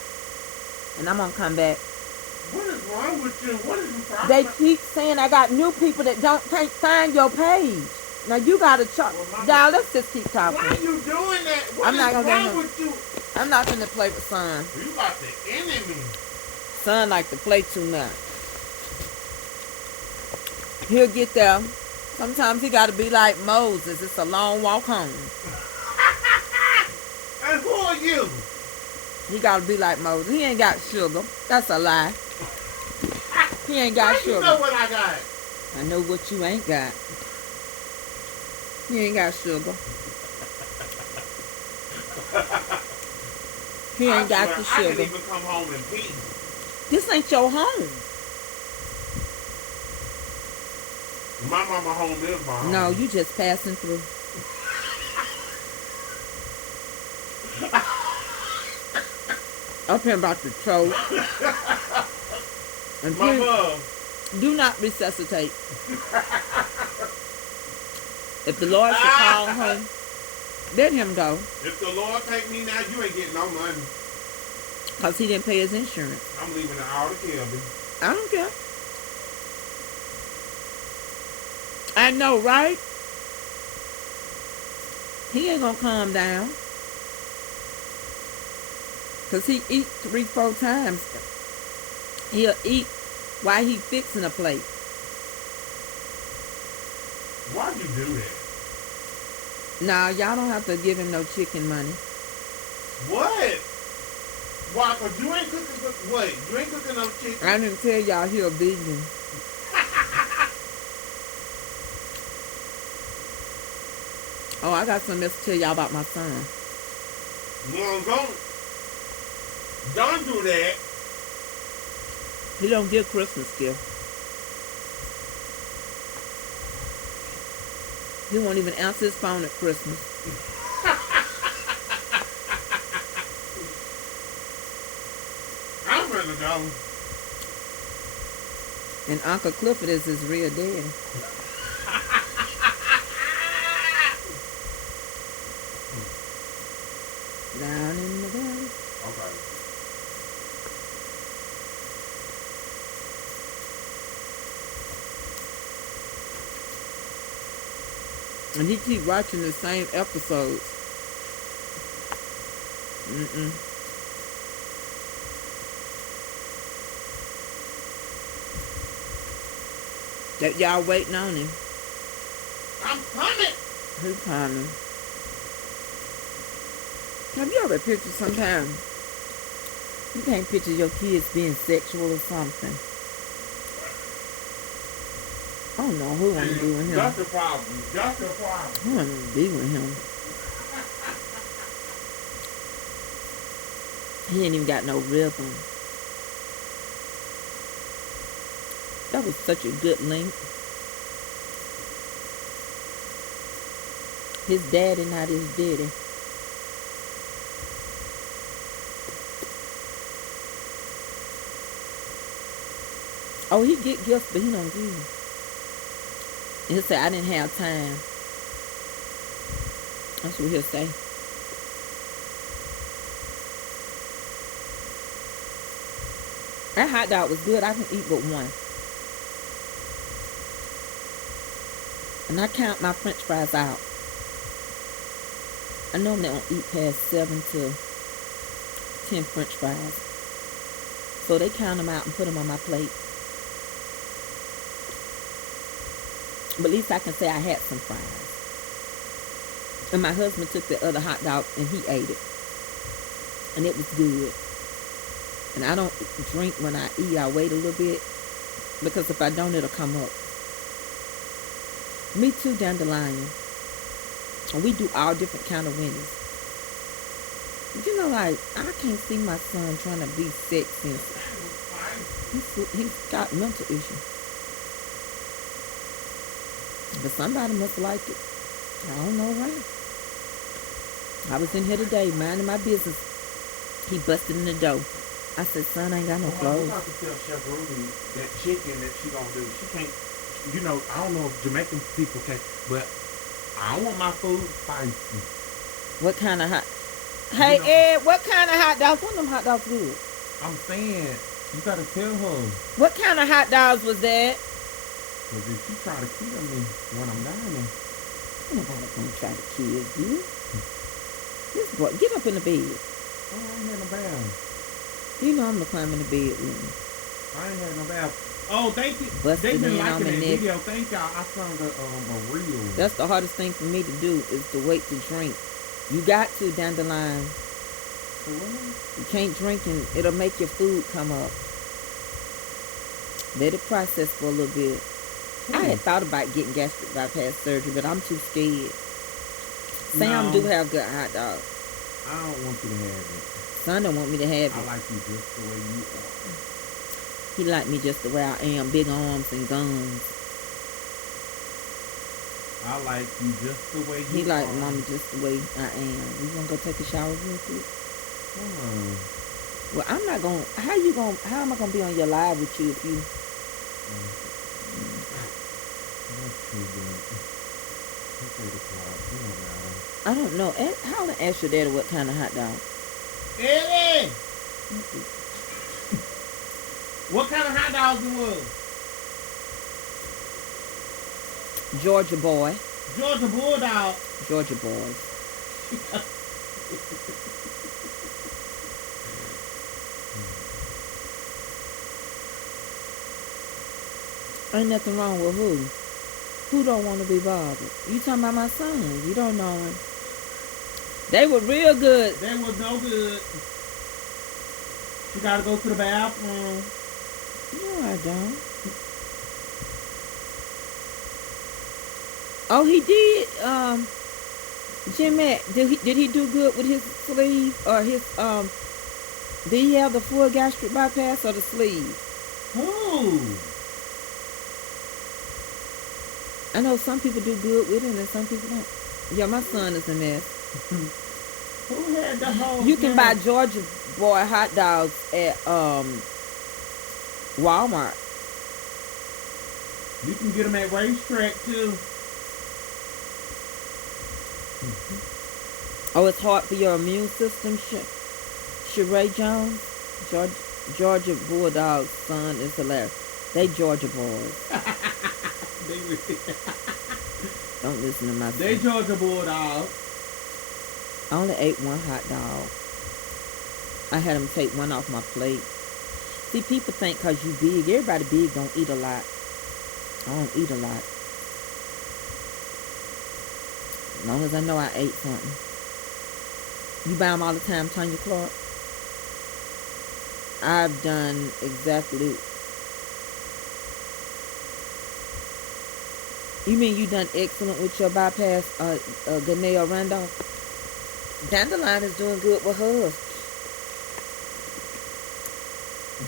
And I'm gonna come back. What is wrong with you? What is you talking They about? keep saying I got new people that can't find your page. Now you gotta chop. Well, Mama- Now let's just keep Why talking. you doing that? What I'm is not gonna get wrong him. with you? I'm not gonna play with Son. You got the enemy. Son like to play too much. He'll get there. Sometimes he gotta be like Moses. It's a long walk home. And who are you? He gotta be like Moses. He ain't got sugar. That's a lie. He ain't got How sugar. you know what I got? I know what you ain't got. He ain't got sugar. He ain't got the I can sugar. even come home in peace. This ain't your home. My mama home is my home. No, you just passing through. Up here about to choke. And please, Mama. do not resuscitate. If the Lord should call home, let him go. If the Lord take me now, you ain't getting no money. Because he didn't pay his insurance. I'm leaving it all to Kelby. I don't care. I know, right? He ain't gonna calm down. Because he eat 3-4 times. He'll eat while he fixing a plate. Why'd you do that? Nah, y'all don't have to give him no chicken money. What? Why? Cause you ain't cooking. Wait, you ain't cooking no chicken. I didn't tell y'all he a vegan. Oh, I got something else to tell y'all about my son. No, don't do that. He don't get Christmas gift. He won't even answer his phone at Christmas. I'm ready to go. And Uncle Clifford is his real daddy. Down in the valley. Okay. And he keep watching the same episodes. That y'all waiting on him. I'm coming. Who coming? Have you ever pictured sometime you can't picture your kids being sexual or something? I don't know who want to be with him. That's the problem. That's the problem. Who want to be with him? He ain't even got no rhythm. That was such a good link. His daddy, not his daddy. Oh, he get gifts, but he don't give them. And he'll say, I didn't have time. That's what he'll say. That hot dog was good. I can eat but one. And I count my french fries out. I normally don't eat past 7 to 10 french fries. So they count them out and put them on my plate. But at least I can say I had some fries. And my husband took the other hot dog and he ate it. And it was good. And I don't drink when I eat. I wait a little bit. Because if I don't, it'll come up. Me too, Dandelion. And we do all different kind of winnings. But you know, like, I can't see my son trying to be sexy. He's got mental issues. But somebody must like it. I don't know why. I was in here today, minding my business. He busted in the door. I said, son, I ain't got no Well, we clothes. about to tell Chef Ruby that chicken that she gonna do. She can't, you know, I don't know if Jamaican people can, but I don't want my food spicy. What kind of hot? Hey, know- Ed, what kind of hot dogs? One of them hot dogs good. I'm saying, you gotta tell her. What kind of hot dogs was that? Because if she try to kill me when I'm dying, Nobody gonna try to kill you. This boy, get up in the bed. oh, I ain't had no bath. You know I'm gonna climb in the bed with me. I ain't had no bath. Oh, thank you. Busted They been in on liking my that neck. video. Thank y'all. I found a reel. That's the hardest thing for me to do is to wait to drink. You got to dandelion. So what? You can't drink and it'll make your food come up. Let it process for a little bit. I had thought about getting gastric bypass surgery, but I'm too scared. Sam No. do have good hot dogs. I don't want you to have it. Son don't want me to have I it. like you just the way you are. He like me just the way I am, big arms and guns. I like you just the way you He like are. mommy just the way I am. We gonna go take a shower real quick? Come on. Well, I'm not gonna. How am I gonna be on your live with you if you? That's too good. It's 8 o'clock. You know about it. I don't know. How to ask your daddy what kind of hot dog? Eddie! What kind of hot dogs it was? Georgia boy. Georgia Bulldog. Georgia boys. Ain't nothing wrong with who. Who don't want to be bothered? You talking about my son? You don't know him. They were real good. They was no good. You gotta go to the bathroom. No, I don't. Oh, he did. Jim Mack, did he do good with his sleeve or his did he have the full gastric bypass or the sleeve? Who? I know some people do good with it and some people don't. Yeah, my son is a mess. Who had the whole You can buy Georgia boy hot dogs at Walmart. You can get them at racetrack too. Oh, it's hard for your immune system, Sheree Jones. Georgia Bulldog's son is hilarious. They Georgia boys. They Don't listen to my They son. Georgia Bulldog. I only ate one hot dog. I had him take one off my plate. See, people think because you big, everybody big don't eat a lot. I don't eat a lot. As long as I know I ate something. You buy them all the time, Tanya Clark? I've done exactly. You mean you done excellent with your bypass, Ganelle Randolph? Dandelion is doing good with hers.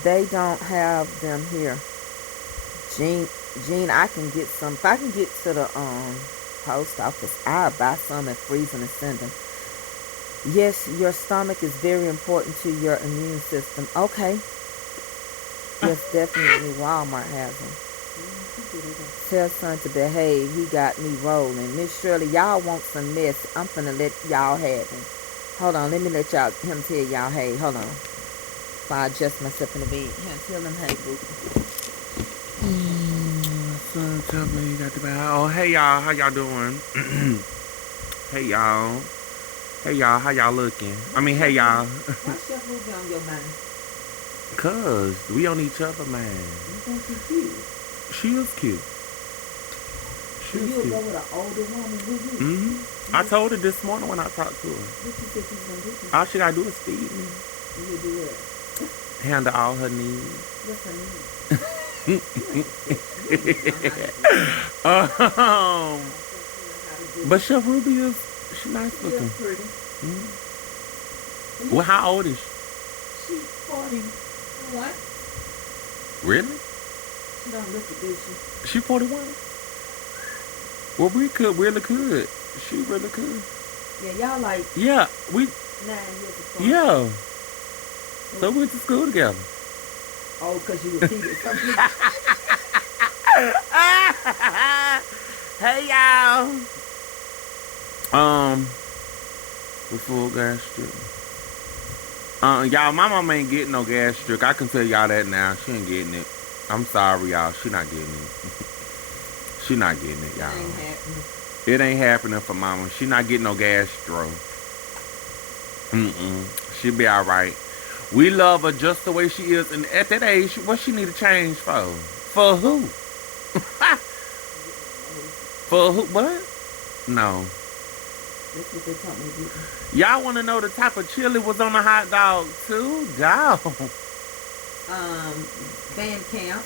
They don't have them here. Jean, I can get some. If I can get to the post office, I'll buy some and freeze them and send them. Yes, your stomach is very important to your immune system. Okay. Yes, definitely Walmart has them. Tell son to behave. He got me rolling. Miss Shirley, y'all want some mess. I'm finna let y'all have him. Hold on, let me let him tell y'all hey. Hold on. If I adjust myself in the bed. Yeah, tell him hey, boo. Son, tell me you got the bag. Oh, hey y'all, how y'all doing? Hey y'all. Hey y'all, how y'all looking? I mean, hey y'all. Why Chef Ruby on your mind? Cause we on each other, man. You think she cute? She is cute. She is You'll cute. go with an older woman, will you? I told her this morning when I talked to her. What you think she's gonna do to you? All she gotta do is feed me. You do what? Handle all her needs. What's her name? But Chef Ruby is she nice looking. She's pretty. Well, how old is she? She's 41. Really? She don't look it, does she? She 41? Well, really could. She really could. Yeah, y'all like Yeah, we, 9 years apart. yeah. So we went to school together. Oh, because you repeated something. Hey y'all. The full gastric. Y'all, my mama ain't getting no gastric. I can tell y'all that now. She ain't getting it. I'm sorry, y'all. She not getting it. She not getting it, y'all. Ain't happening. It ain't happening for mama. She not getting no gastro. She be alright. We love her just the way she is. And at that age, what she need to change for? For who? For who? What? No. That's what they taught me to do. Y'all want to know the type of chili was on the hot dog too? Dog. Band camp.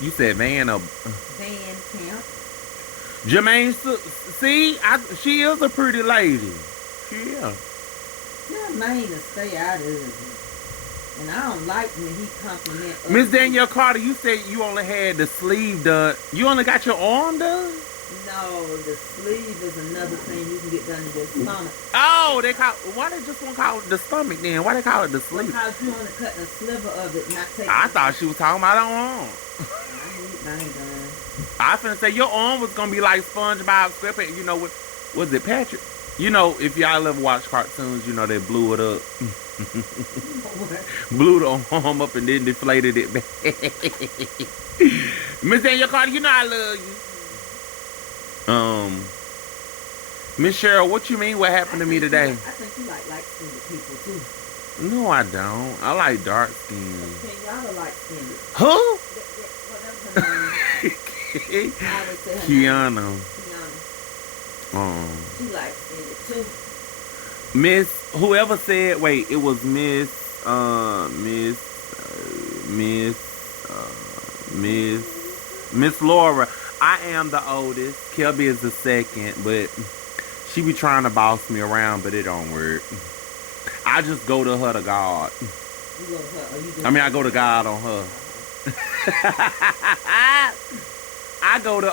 You said Van or Band camp. Jermaine? See, she is a pretty lady. Yeah. Yeah, Maine to stay out of it. And I don't like when he compliment us. Miss Danielle Carter, you said you only had the sleeve done. You only got your arm done? No, the sleeve is another thing you can get done in your stomach. Oh, why they just want to call it the stomach then? Why they call it the sleeve? Because you only cut a sliver of it, not take I thought she was talking about her arm. I need mine done. I finna say your arm was gonna be like SpongeBob SquarePants. You know what? Was it Patrick? You know, if y'all ever watch cartoons, you know they blew it up. Blew the arm up and then deflated it back. Miss Danielle Carter, you know I love you. Miss Cheryl, what you mean? What happened to me today? I think you like light-skinned people too. No, I don't. I like dark skin. Okay, y'all are light-skinned. Who? Whatever her name. I would say her Kiana. name. Kiana. She light-skinned too. Miss, whoever said, wait, it was Miss Laura. I am the oldest. Kelby is the second, but she be trying to boss me around, but it don't work. I just go to her to God. You go to her, or you just I go to God on her. I go to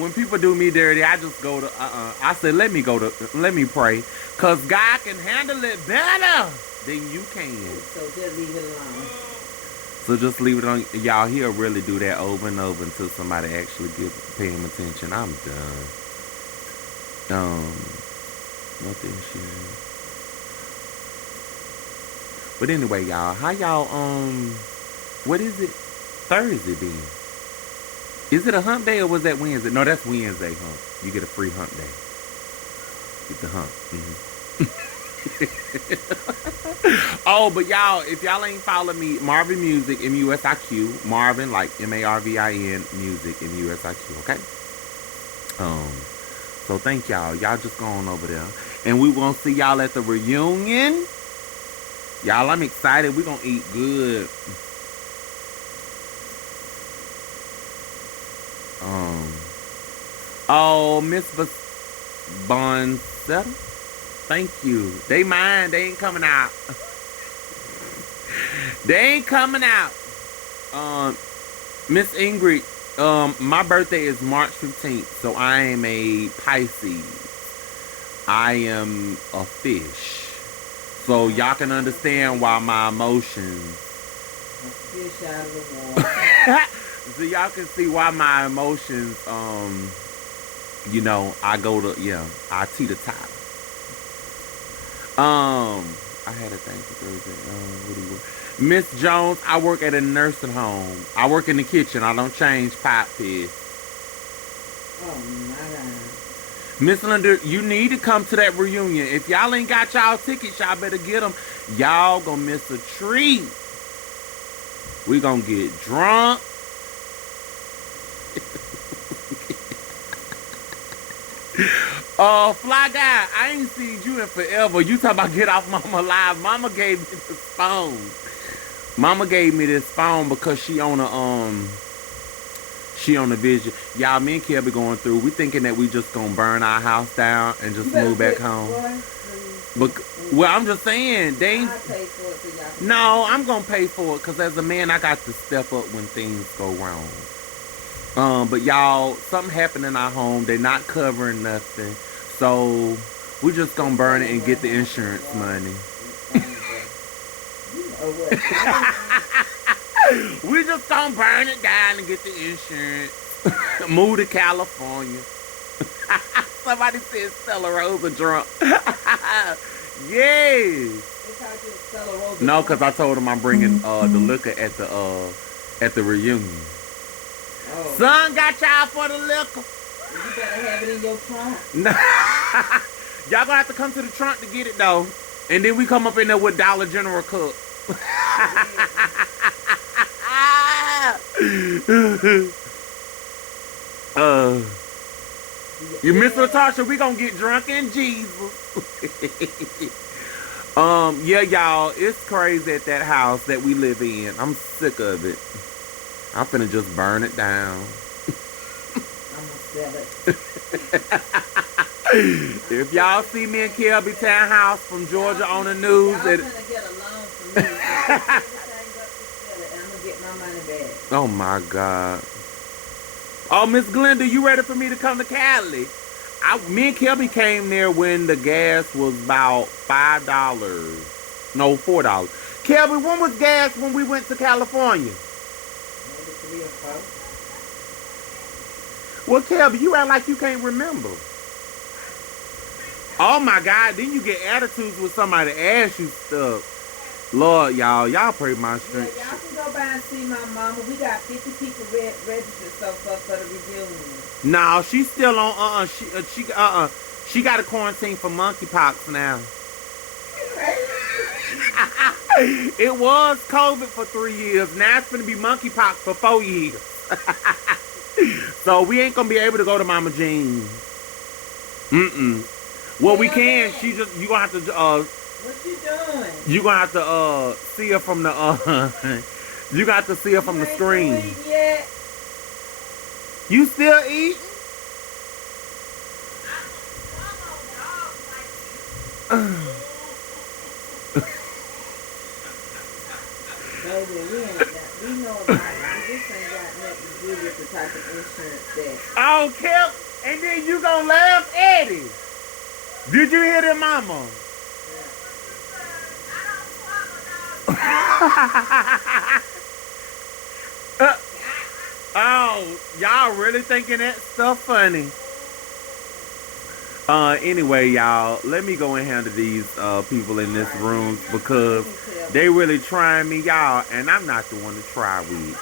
when people do me dirty, I just go to I say let me pray, cause God can handle it better than you can. So just leave it alone. So just leave it on. Y'all, he'll really do that over and over until somebody actually pay him attention. I'm done. Nothing shit. But anyway, y'all, how y'all what is it? Thursday being? Is it a hump day or was that Wednesday? No, that's Wednesday hump. You get a free hump day. Get the hump. Oh, but y'all, if y'all ain't follow me, Marvin Music, MUSIQ, Marvin, like MARVIN Music, MUSIQ, okay? So thank y'all. Y'all just go on over there. And we gonna see y'all at the reunion. Y'all, I'm excited. We gonna eat good. Oh, Miss Bonsetto. Thank you. They mine. They ain't coming out. They ain't coming out. Miss Ingrid, my birthday is March 15th, so I am a Pisces. I am a fish. So y'all can understand why my emotions. A fish out of the water. So y'all can see why my emotions, you know, I teeter-totter. I had a thing for Thursday. What do you want? Miss Jones, I work at a nursing home. I work in the kitchen. I don't change pot piss. Oh my God. Miss Linda, you need to come to that reunion. If y'all ain't got y'all tickets, y'all better get them. Y'all gonna miss a treat. We gonna get drunk. Fly guy, I ain't seen you in forever. You talking about get off Mama Live. Mama gave me this phone. Mama gave me this phone because she on a vision. Y'all, me and Kelby going through. We thinking that we just gonna burn our house down and just move back home. But well, I'm just saying they. I pay for it so y'all. No, I'm gonna pay for it because as a man, I got to step up when things go wrong. But y'all, something happened in our home. They're not covering nothing. So, we're just going to burn it and get the insurance money. or what? We just gonna burn it down and get the insurance. Move to California. Somebody said Stella Rosa drunk. Yes. No, because I told him I'm bringing the liquor at the reunion. Oh. Son got y'all for the liquor. You better have it in your trunk. Y'all gonna have to come to the trunk to get it though. And then we come up in there with Dollar General cup. You Miss Latasha, we gonna get drunk in Jesus. Yeah, y'all, it's crazy at that house that we live in. I'm sick of it. I'm finna just burn it down. I'm gonna sell it. If y'all see me in Kelby Townhouse from Georgia on the news, y'all finna get a loan from me. Everything up to sell it, and I'm gonna get my money back. oh my God. Oh, Miss Glenda, you ready for me to come to Cali? Me and Kelby came there when the gas was about $5. No, $4. Kelby, when was gas when we went to California? Maybe 3 or 4. Well, Kelby, you act like you can't remember. Oh my God, then you get attitudes when somebody asks you stuff. Lord, y'all pray my Yeah, strength. y'all can go by and see my mama. We got 50 people registered so far for the reunion. No, she's still on. She got a quarantine for monkeypox now. It was COVID for 3 years. Now it's gonna be monkeypox for 4 years. So we ain't gonna be able to go to Mama Jean. Well, we can. You gonna have to. What you doing? You gonna have to see her from the. You got to see her from the screen. You ain't eating yet? You still eating? Baby, we know about it. This ain't got nothing to do with the type of insurance that. Oh, Kip, and then you gonna laugh at it. Did you hear that, Mama? Oh, y'all really thinking that stuff funny? Anyway, y'all, let me go and handle these people in this room because they really trying me, y'all, and I'm not the one to try with.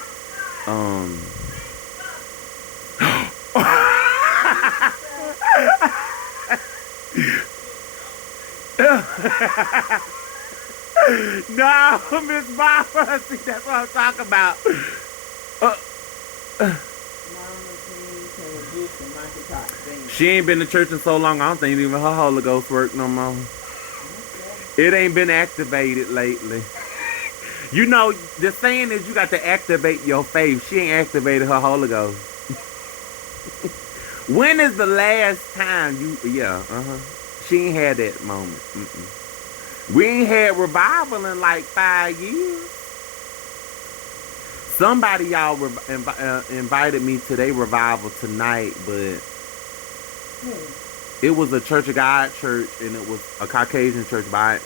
No, Miss Barbara, see, that's what I'm talking about. She ain't been to church in so long, I don't think even her Holy Ghost work no more. It ain't been activated lately. You know, the saying is you got to activate your faith. She ain't activated her Holy Ghost. When is the last time you, she ain't had that moment. We ain't had revival in like 5 years. Somebody, y'all, invited me to their revival tonight, but it was a Church of God church, and it was a Caucasian church, but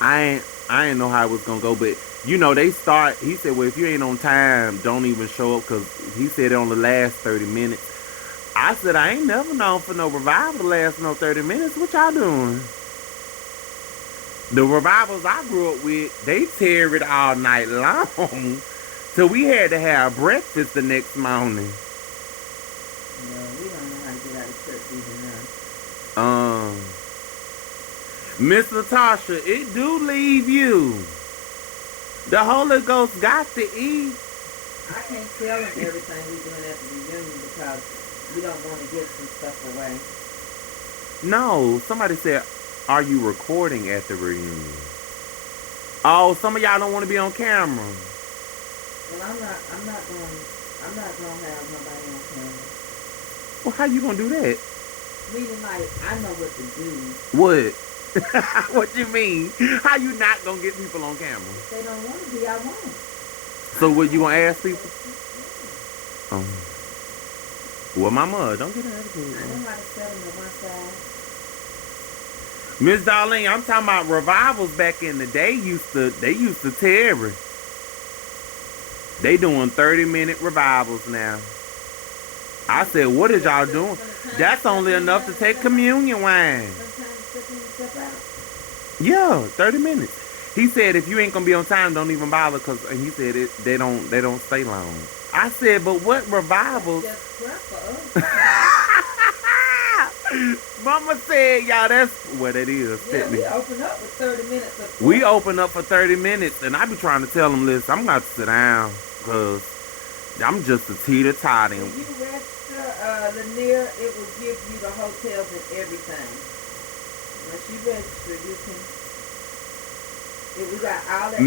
I ain't know how it was gonna go, but you know, he said, well, if you ain't on time, don't even show up, because he said it only lasts 30 minutes. I said, I ain't never known for no revival to last no 30 minutes. What y'all doing? The revivals I grew up with, they tarried all night long. So we had to have breakfast the next morning. No, we don't know how to get out of church even now. Miss Latasha, it do leave you. The Holy Ghost got to eat. I can't tell them everything we're doing at the reunion because we don't want to give some stuff away. No, somebody said, are you recording at the reunion? Oh, some of y'all don't want to be on camera. Well, I'm not going to have nobody on camera. Well, how you going to do that? Meaning, like, I know what to do. What? What you mean? How you not going to get people on camera? If they don't want to be, I won't. So what, you going to ask people? Well, Mama, don't get an attitude. I know how to set them on one side. Miss Darlene, I'm talking about revivals back in the day they used to tarry. They doing 30-minute revivals now. I said, what is y'all doing? That's only enough to take communion wine. Yeah, 30 minutes. He said if you ain't gonna be on time, don't even bother, cause he said they don't stay long. I said, but what revivals? Mama said, y'all, that's what it is. Yeah, we open up with 30 minutes. We open up for 30 minutes, and I be trying to tell them, listen, I'm gonna have to sit down, cause I'm just a teeter-totting. When you register, Lanier, it will give you the hotels and everything. Once you register, you can. We got all that.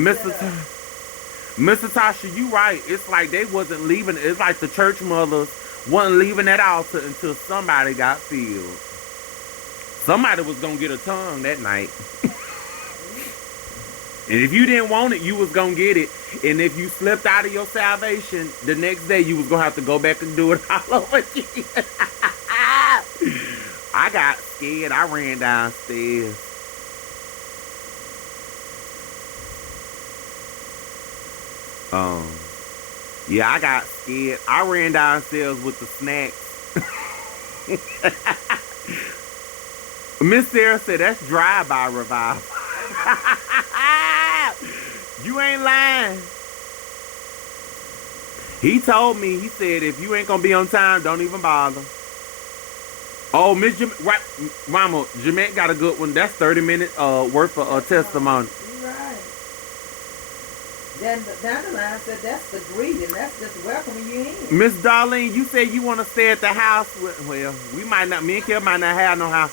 Mr. Tasha, you right. It's like they wasn't leaving. It's like the church mothers wasn't leaving that altar until somebody got filled. Somebody was gonna get a tongue that night. And if you didn't want it, you was gonna get it. And if you slipped out of your salvation, the next day you was gonna have to go back and do it all over again. I got scared. I ran downstairs. Yeah, I got scared. I ran downstairs with the snacks. Miss Sarah said that's drive-by revival. You ain't lying. He told me, he said, if you ain't gonna be on time, don't even bother. Oh, Miss right, Mama, Jeanette got a good one. That's 30 minutes worth of testimony. You're right. Then down the line said that's the greeting. That's just welcoming you in. Miss Darlene, you said you want to stay at the me and Kev might not have no house.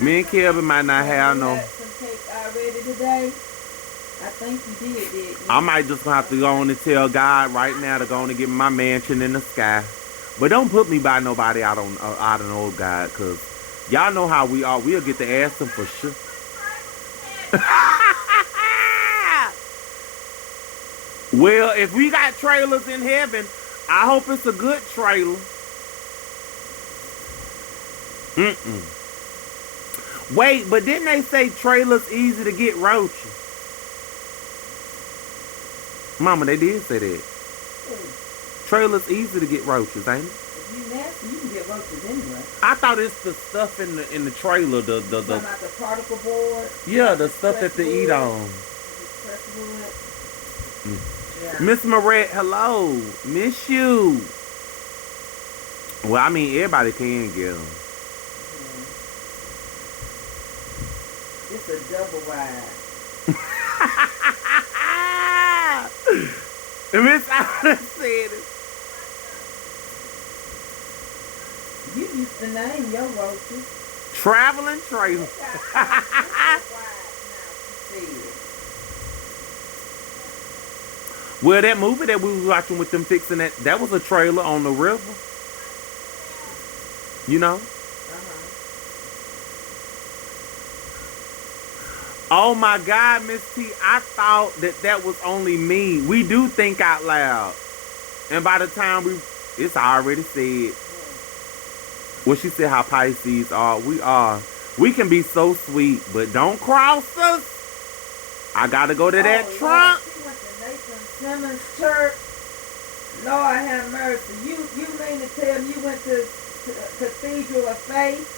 Me and Kelvin might not have no. Some cake already today? I think you did, didn't you? I might just have to go on and tell God right now to go on and get me my mansion in the sky. But don't put me by nobody I don't know God, cause y'all know how we are. We'll get to ask them for sure. Well, if we got trailers in heaven, I hope it's a good trailer. Wait, but didn't they say trailers easy to get roaches? Mama, they did say that. Trailers easy to get roaches, ain't it? If you nasty, you can get roaches anyway. I thought it's the stuff in the trailer, the talking about the particle board. yeah, the stuff that they eat on. Yeah. Miss Marette, hello, miss you. Well, I mean, everybody can get them. It's a double wide. Miss Allen said it. You used to name your roaches. Traveling trailer. Well, that movie that we was watching with them fixing that was a trailer on the river. You know? Oh my God, Miss T, I thought that was only me. We do think out loud. And by the time it's already said. Well, she said how Pisces are. We are. We can be so sweet, but don't cross us. I gotta go to that trunk. She went to Nathan Simmons Church. Lord have mercy. You mean to tell me you went to Cathedral of Faith?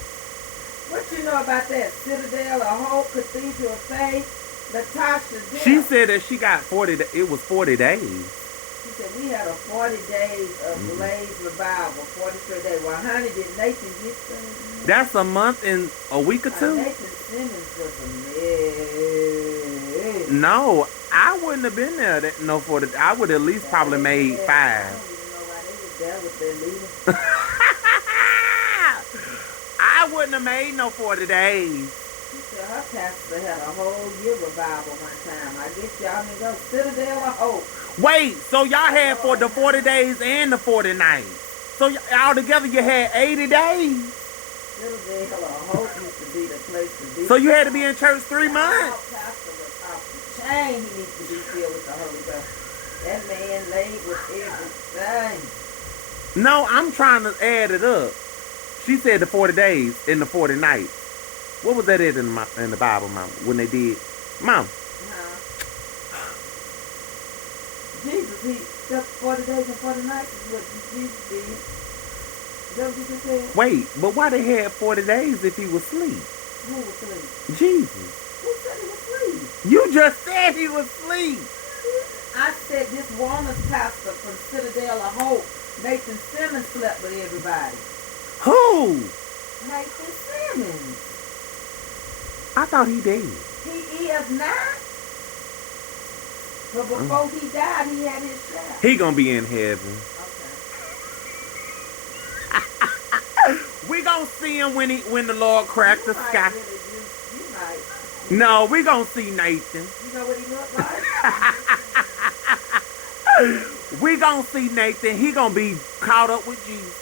What you know about that? Citadel of Hope, Cathedral of Faith, Latasha Dell. She said that she got 40. It was 40 days. She said we had a 40 days of Blaze revival, 40 straight days. Well, honey, did Nathan get some? That's a month and a week or two. Nathan Simmons was a mess. No, I wouldn't have been there. No, 40. I would at least probably made 5. I don't even know why they was there with their leader. I wouldn't have made no 40 days. She said her pastor had a whole year revival one time. I guess y'all can go Citadel of Hope. Wait, so y'all had for the 40 days and the 40 nights. So all together you had 80 days. Citadel of Hope used to be the place to be. So you had to be in church 3 months. Our pastor was off the chain. He needs to be filled with the Holy Ghost. That man laid with everything. No, I'm trying to add it up. She said the 40 days and the 40 nights. What was that in the Bible, Mom? When they did, Mom? Jesus, he took 40 days and 40 nights is what Jesus did. Is that what you just said? Wait, but why they had 40 days if he was asleep? Who was asleep? Jesus. Who said he was asleep? You just said he was asleep. I said this woman's pastor from Citadel of Hope, Nathan Simmons, slept with everybody. Who? Nathan Simmons. I thought he did. He is not. But before he died, he had his share. He gonna be in heaven. Okay. We gonna see him when the Lord cracks the sky. Really you might. No, we gonna see Nathan. You know what he looked like? We gonna see Nathan. He gonna be caught up with Jesus.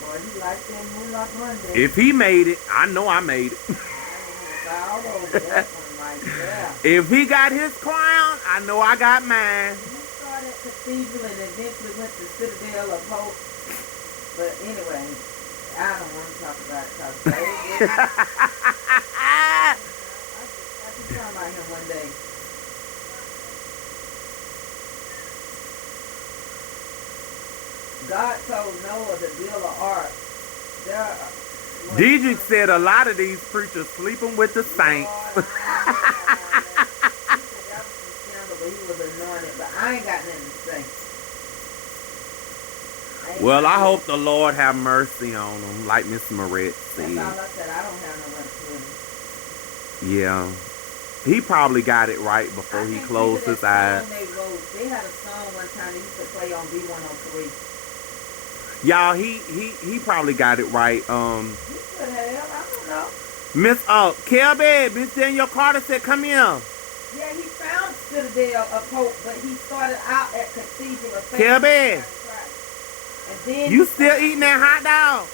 Boy, he like that Moonlight Monday. If he made it, I know I made it. It's all over that one right there. If he got his crown, I know I got mine. He started at Cathedral and eventually went to Citadel of Hope. But anyway, I don't want to talk about it because I can talk about him one day. God told Noah to build an ark. Deidre said a lot of these preachers sleeping with the saints. Lord, he said that was some scandal, but he was anointed. But I ain't got nothing to say. Well, I hope the Lord have mercy on them, like Miss Moret said. That's all I said. I don't have nowhere to put him. Yeah. He probably got it right before he closed his eyes. They had a song one time they used to play on B103. Y'all, he probably got it right. He could have, I don't know. Miss Kelby, Miss Daniel Carter said, come here. Yeah, he found Citadel of Hope, but he started out at Cathedral of Faith. Kelby, and then you still eating that hot dog?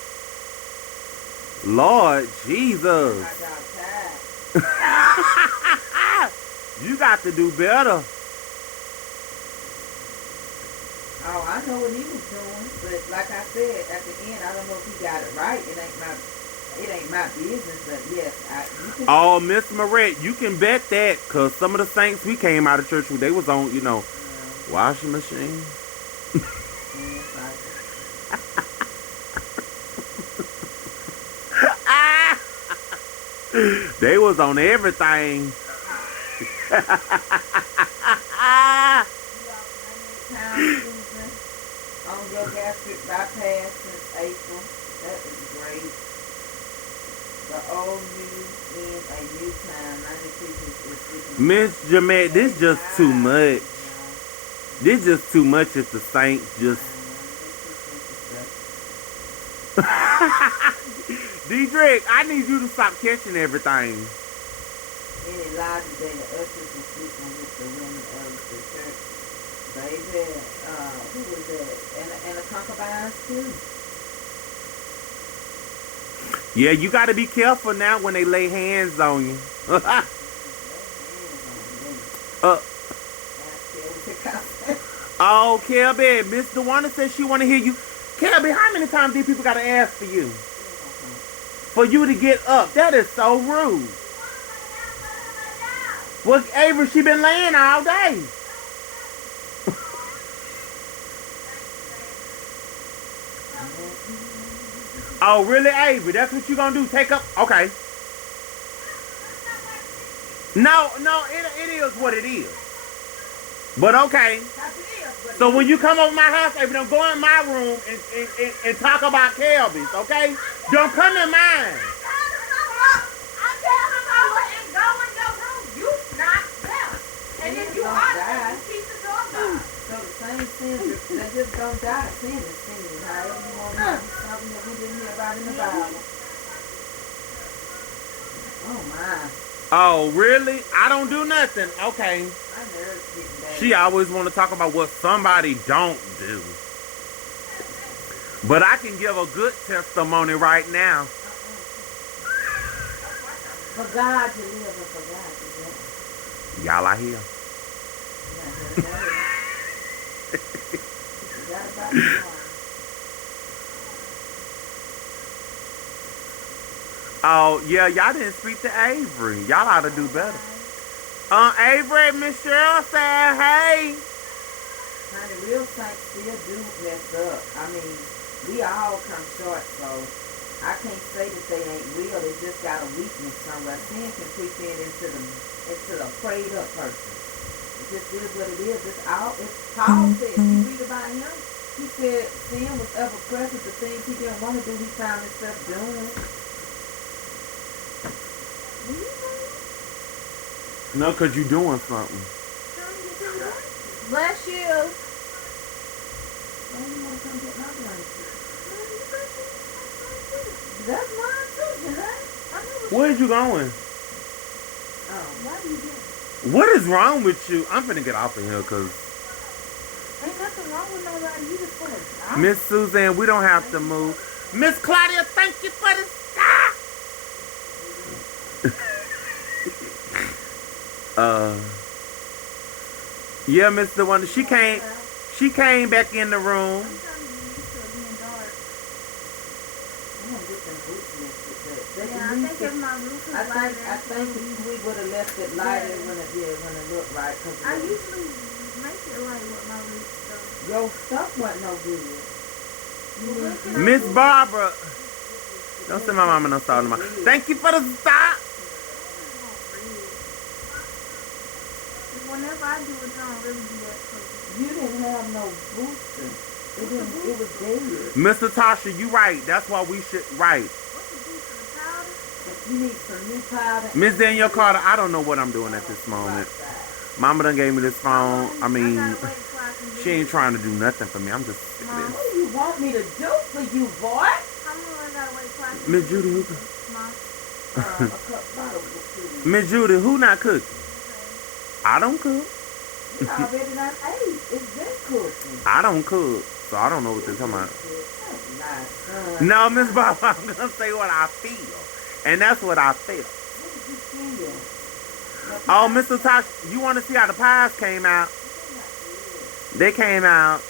Lord Jesus. Hot dog time. You got to do better. Oh, I know what he was doing, but like I said, at the end, I don't know if he got it right. It ain't my business, but yes, you can. Oh, Miss Moret, you can bet that, because some of the saints we came out of church with, they was on, washing machine. They was on everything. On your gastric bypass since April. That is great. The old you in a new time. 93 Miss Jamette, this just too much. This just too much if the saints just... Dedrick, I need you to stop catching everything. Any lie today, the ushers were sleeping with the women of the church. Baby, who was that? And the concubines too. Yeah, you got to be careful now when they lay hands on you. Oh, Kelby, Miss DeWanda says she want to hear you. Kelby, how many times these people got to ask for you? For you to get up. That is so rude. Well, Avery, she been laying all day. Oh, really, Avery? That's what you gonna do? Take up? Okay. No, it is what it is. But okay. So when you come over my house, Avery, don't go in my room and talk about Kelby's, okay? Don't come in mine. And if you are, keep the door locked. So the same sins, they just don't die. Sin is sin. However you want to do something that we didn't hear about in the Bible. Oh my. Oh, really? I don't do nothing. Okay. My nerves getting bad. She always want to talk about what somebody don't do. But I can give a good testimony right now. For God to live and for God to die. Y'all are here. Oh, yeah, y'all didn't speak to Avery. Y'all ought to do better. Avery, Miss Cheryl said, hey. Honey, real saints still do mess up. I mean, we all come short, so I can't say that they ain't real. They just got a weakness somewhere. Sin can creep in into the prayed up person. It just is what it is. It's Paul said, you read about him, he said sin was ever present. The things he didn't want to do, he found himself doing. No, because you doing something. Bless you. Oh, you want to come get my blanket? That's mine too, Jeanette. Where's you going? Oh, why do you get What is wrong with you? I'm finna get off of here because Ain't nothing wrong with nobody. You just put a stop. Miss Suzanne, we don't have to move. Miss Claudia, thank you for the stop. Yeah, Mr. Wonder, she came back in the room. I'm trying to get used to it being dark. I'm gonna get them boots mixed with that. Yeah, I think if my roof is lighter. I think if we would have left it lighter when it looked right. Cause I usually make it light with my roof stuff. your stuff wasn't no good. Miss Barbara. Don't say my mama no start tomorrow. Thank you for the stop. Whenever I do it, it don't really be that crazy. You didn't have no booster. It was dead. Mr. Tasha, you right. That's why we should right. What's the booster, the powder? If you need some new powder. Miss Danielle Carter, I don't know what I'm doing at this moment. Mama done gave me this phone. I mean, I gotta wait till I can do she ain't trying to do nothing for me. I'm just sick of What this. do you want me to do for you, boy? How long I gotta wait till I can Miss Judy, who? Mom. A cup bottle of Miss Judy, who not cooking? I don't cook. You already not ate. It's been cooking. I don't cook, so I don't know what they're talking about. That's nice, son. No, Miss Barbara, I'm gonna say what I feel, and that's what I feel. What did you feel? Oh, Mr. Tosh, you want to see how the pies came out? They came out.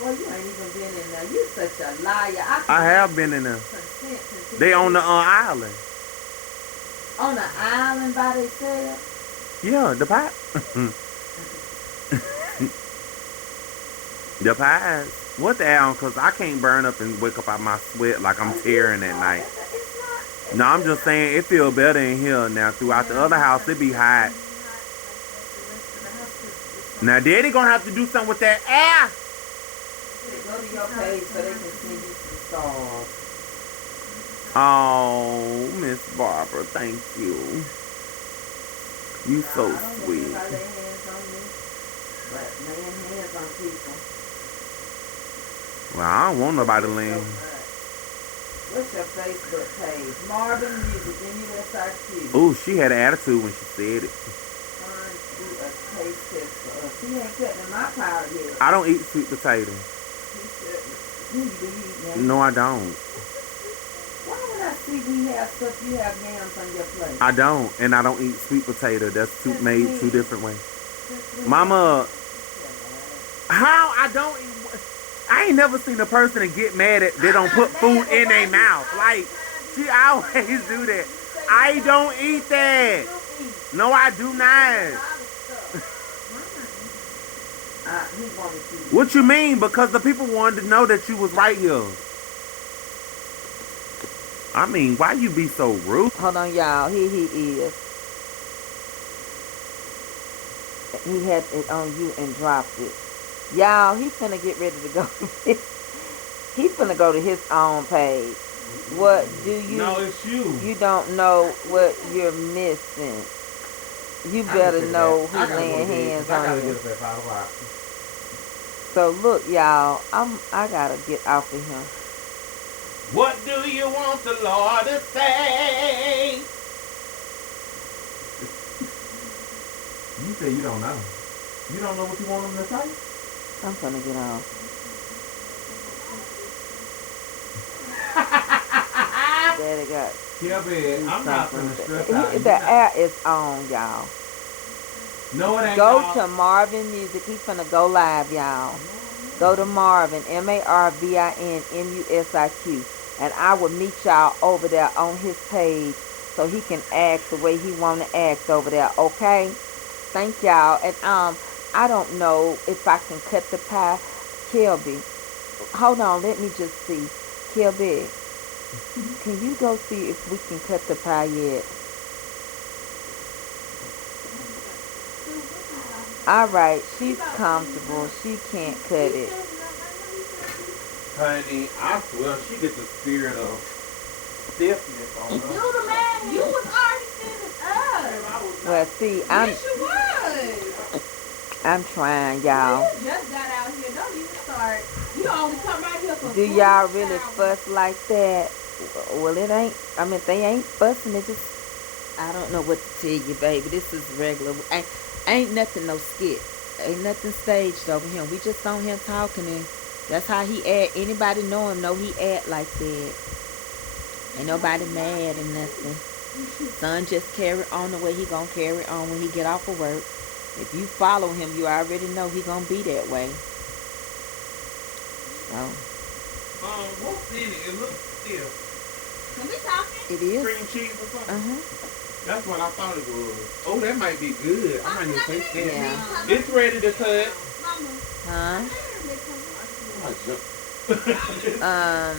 Boy, you ain't even been in there. You such a liar. I have been in there. They on the island. On the island by themselves? Yeah, the pie. The pies. What the hell? Because I can't burn up and wake up out my sweat like I'm tearing at night. It's No, I'm just saying it feel better in here now. Throughout the other house, it be hot. Now, Daddy gonna have to do something with that air. Go to your page so they can send you some stars. Oh, Miss Barbara, thank you. You so I don't want sweet. anybody lay hands on me, but laying hands on people. Well, I don't want nobody laying. What's your Facebook page? Marvin Music, MUSIQ. Oh, she had an attitude when she said it. Trying to do a taste test for us. He ain't cutting in my power yet. I don't eat sweet potato. He shouldn't. You eat yams. No, I don't. Why would I see we have stuff you have yams on your plate? I don't, and I don't eat sweet potato. That's made two different ways. Mama, how I don't eat? I ain't never seen a person that get mad at they don't put food in their mouth. Like, she always do that. I don't eat that. No, I do not. What you mean? Because the people wanted to know that you was right here. I mean, why you be so rude? Hold on, y'all. Here he is. He had it on you and dropped it. Y'all, he finna get ready to go. He finna go to his own page. What do you... No, it's you. You don't know what you're missing. You better know who's laying hands on you. So look, y'all, I gotta get off of him. What do you want the Lord to say? You say you don't know. You don't know what you want him to say? I'm gonna get off. Daddy got... Yeah, babe, I'm not gonna stress out. The air is on, y'all. No, it ain't. Go to Marvin Music. He's finna go live, y'all. Go to Marvin, MarvinMusiq. and I will meet y'all over there on his page so he can act the way he want to act over there. Okay? Thank y'all. And I don't know if I can cut the pie. Kelby, hold on. Let me just see. Kelby, can you go see if we can cut the pie yet? All right, she's comfortable. She can't cut it. Honey, I swear she gets the spirit of stiffness on her. You the man. You was already standing up. Well, see, Yes, you was. I'm trying, y'all. You just got out here. Don't even start. You only come right here for Do food y'all really hours. fuss like that? Well, it ain't. I mean, they ain't fussing. It just, I don't know what to tell you, baby. This is regular. Ain't nothing no skit. Ain't nothing staged over here. We just on here talking, and that's how he act. Anybody know him, know he act like that. Ain't nobody mad or nothing. Son just carry on the way he gonna carry on when he get off of work. If you follow him, you already know he gonna be that way. So What's in it? It looks stiff. Can we talking? it is. Cream cheese or something? Uh-huh. That's what I thought it was. Oh, that might be good. I might need to taste that. Yeah. It's ready to cut. Mama. Huh? I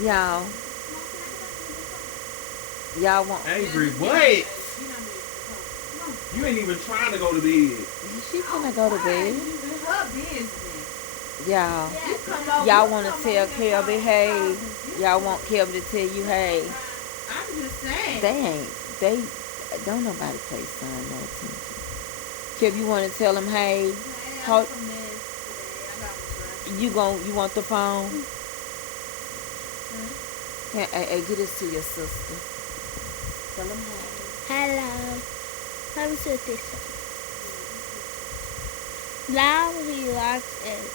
Y'all. Y'all want? Angry what? You ain't even trying to go to bed. She finna go to bed. You in her business. Y'all. You come over. Y'all you want to come tell over here Kelby, for hey? coffee. Y'all want Kelby to tell you, hey? I'm just saying. They don't nobody pay son no attention. Kelby, you want to tell him, hey? Hey, Hold- I'm from this today. I got You want the phone? Hey, get this to your sister. Tell him hey. Hello. Let me sit this. Now he likes it.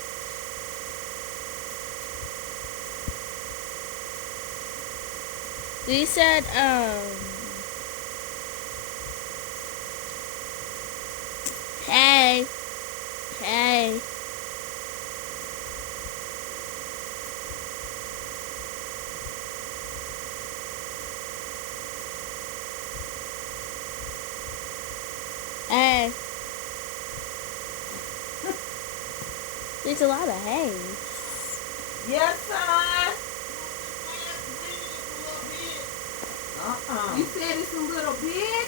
We said, hey, hey. Hey. There's a lot of hay. Yes, son. You said it's a little bit.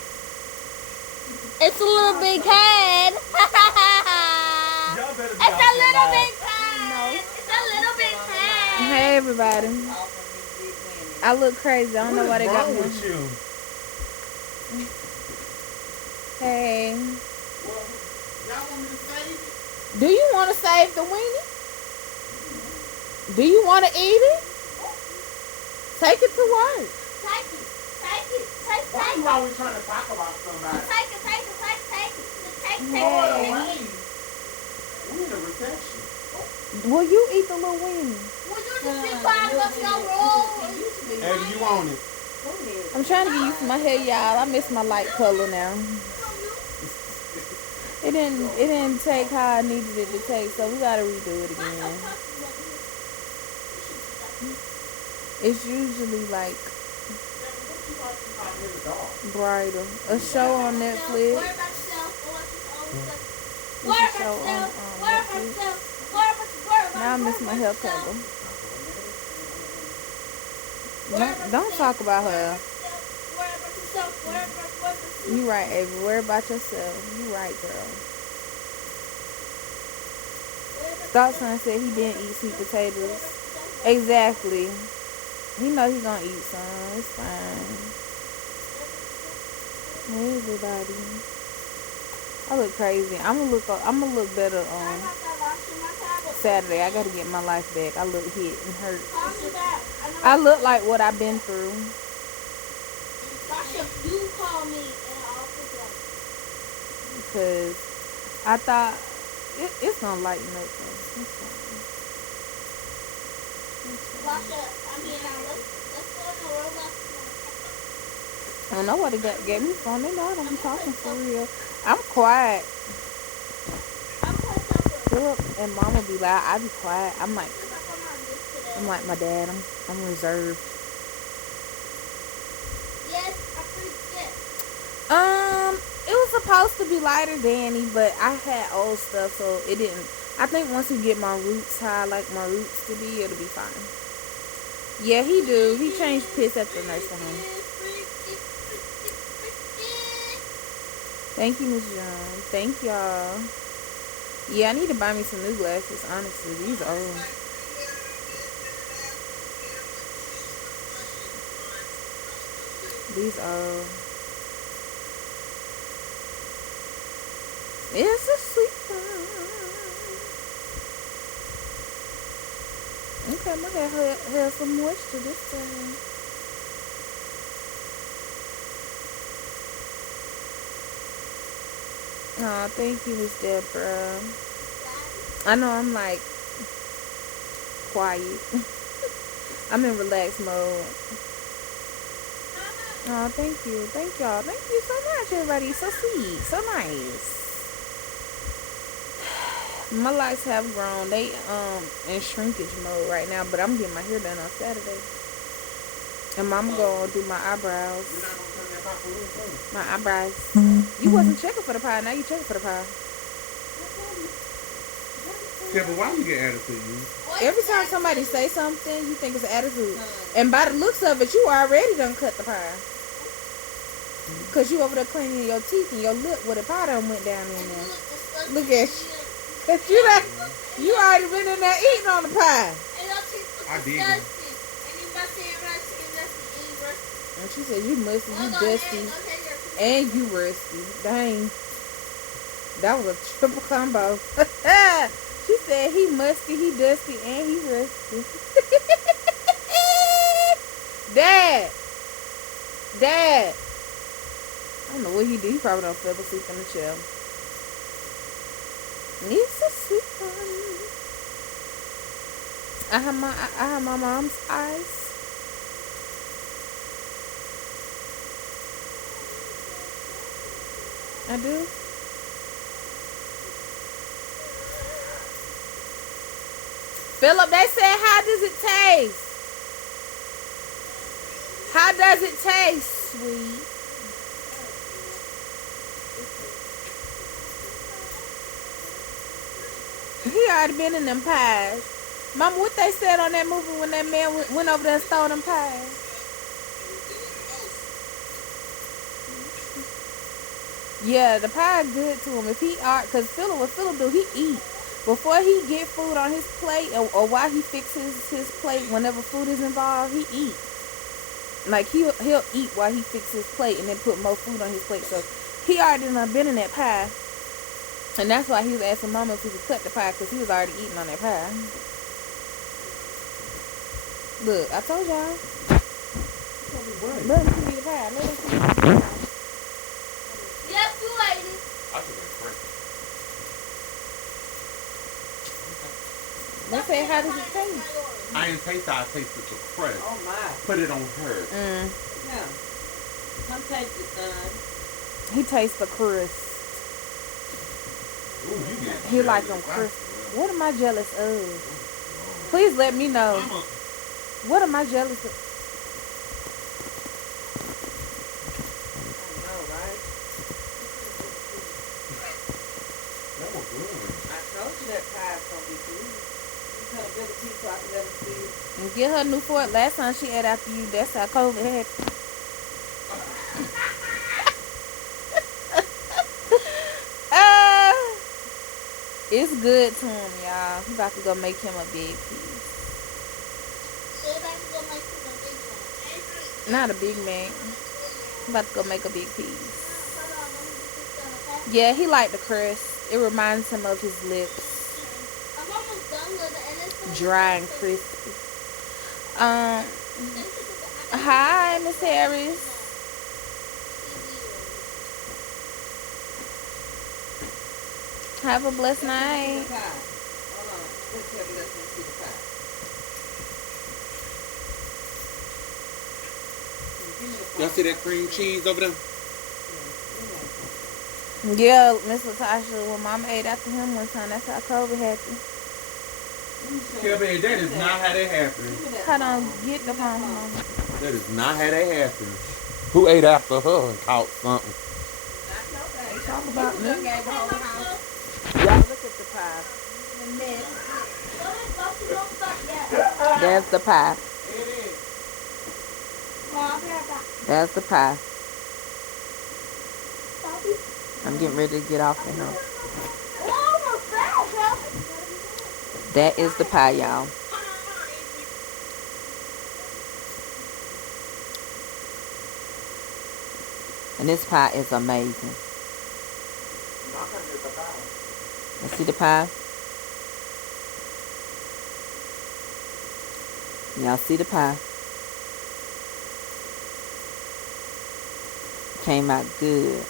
It's a little big head. Y'all better be It's off a that little line. big head. It's a little big head. Hey, everybody. I look crazy. I don't know why they got What's me. wrong with you? Hey. Well, y'all want me to save it? Do you want to save the weenie? Do you want to eat it? Take it to work. Take it. Why you always trying to talk about somebody? Take it. Take Go away. We in a recession. Will you eat the little weenie? Would you just be quiet about your roll? Hey, you want it? I'm trying to get used to my hair, y'all. I miss my light color now. It didn't take how I needed it to take, so we gotta redo it again. It's usually like brighter. A show on Netflix. Worry about yourself. Worry about yourself. Worry about yourself. Worry about yourself. Now I miss my hair color. Don't talk about her. Worry about yourself. Worry about yourself. You right, Ava. Worry about yourself. You right, girl. Godson said he didn't eat sweet potatoes. Exactly. He know he gonna eat some. It's fine. Hey, everybody. I look crazy. I'm gonna look better on Saturday. I gotta get my life back. I look hit and hurt. I look like what I've been through. You call me and I'll pick up. Because I thought it's gonna lighten up though. It's fine. Let's go in the Roblox. I don't know what it gave me from. They know I don't be talking for real. I'm quiet. I'm playing something. Philip and Mama be loud. I be quiet. I'm like, I'm like my dad. I'm reserved. Yes, I forget. It was supposed to be lighter Danny, but I had old stuff, so it didn't. I think once we get my roots how I like my roots to be, it'll be fine. Yeah, he do. He changed piss at the nursing home. Thank you, Miss Young. Thank y'all. Yeah, I need to buy me some new glasses, honestly. These are old. These are. It's a sweet one. Okay, my hair has some moisture this time. Oh, thank you, Miss Deborah. I know I'm like quiet. I'm in relaxed mode. Oh, thank you. Thank y'all. Thank you so much, everybody. So sweet. So nice. My lights have grown. They in shrinkage mode right now, but I'm getting my hair done on Saturday. And Mama gonna do my eyebrows. You're not gonna turn that pop a little bit? My eyebrows. You wasn't checking for the pie. Now you checking for the pie. Yeah, but why you get attitude? Every time somebody say something, you think it's an attitude. And by the looks of it, you already done cut the pie. Because you over there cleaning your teeth and your lip where the pie done went down in there. Look at you. Because you already been in there eating on the pie. I did. And she said, you musty, you dusty, and you rusty. Dang. That was a triple combo. She said, he musty, he dusty, and he rusty. Dad. I don't know what he did. He probably don't fell asleep in the chair. It's a sweet one. I have my mom's eyes. I do. Philip, they said, how does it taste? How does it taste, sweet? He already been in them pies. Mama, what they said on that movie when that man went over there and stole them pies? Yeah, the pie good to him. If he cause what Philip do, he eat. Before he get food on his plate or while he fixes his plate, whenever food is involved, he eat. Like he'll eat while he fixes his plate and then put more food on his plate. So he already done been in that pie. And that's why he was asking Mama if he could cut the pie, because he was already eating on that pie. Look, I told y'all. Let him see the pie. Let him see the pie. Yes, you ate it. I took that correct. They say, how does it taste? I didn't taste it. I tasted the crust. Oh my. Put it on her. Yeah. Come taste it, son. He tastes the crust. Ooh, you get He like them crisp. What am I jealous of? Please let me know. What am I jealous of? I know, right? That was good. I told you that pie's gonna be good. You cut a bigger piece so I can let them see it. And get her new fork. Last time she ate after you, that's how COVID happened. It's good to him, y'all. We about to go make him a big piece. Not a big man. I'm about to go make a big piece. Yeah, he liked the crust. It reminds him of his lips. I'm almost done with it, and it's Dry and crispy. Hi, Miss Harris. Have a blessed night. Pie. Hold on. Let's have a listen to the pie. Y'all see that cream cheese over there? Yeah, Miss Latasha, when Mama ate after him one time, that's how COVID happened. Kelby, that is not how that happened. Hold on, get the phone. Hold on. That is not how that happened. Who ate after her and caught something? Talk about me. Gave the whole house Y'all look at the pie. a mess. Go ahead, Buster, don't stop yet. There's the pie. It is. Well, I'll be right back. There's the pie. Bobby. I'm getting ready to get off the house. Oh, my God, Bobby. That is the pie, y'all. And this pie is amazing. You see the pie? Y'all see the pie? Came out good.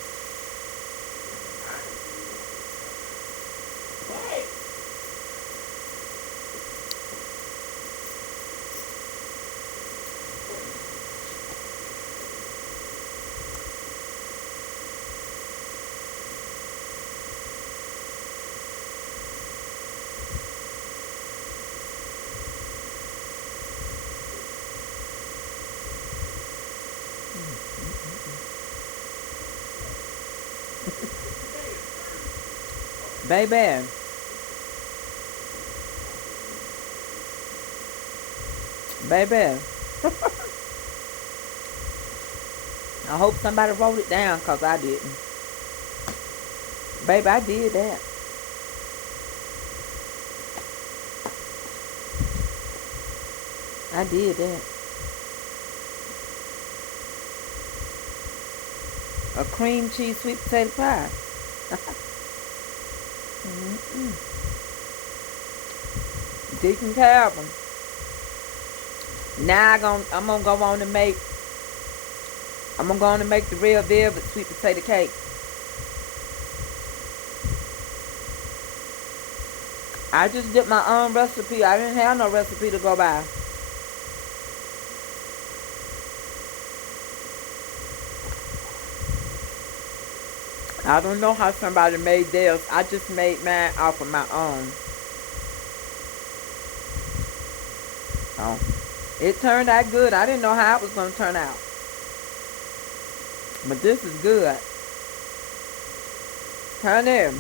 Baby. Baby. I hope somebody wrote it down because I didn't. Baby, I did that. I did that. A cream cheese sweet potato pie. Deacon Calvin. Now I'm gonna go on and make the real velvet sweet potato cake. I just did my own recipe. I didn't have no recipe to go by. I don't know how somebody made theirs. I just made mine off of my own. Oh, it turned out good. I didn't know how it was going to turn out. But this is good. Honey.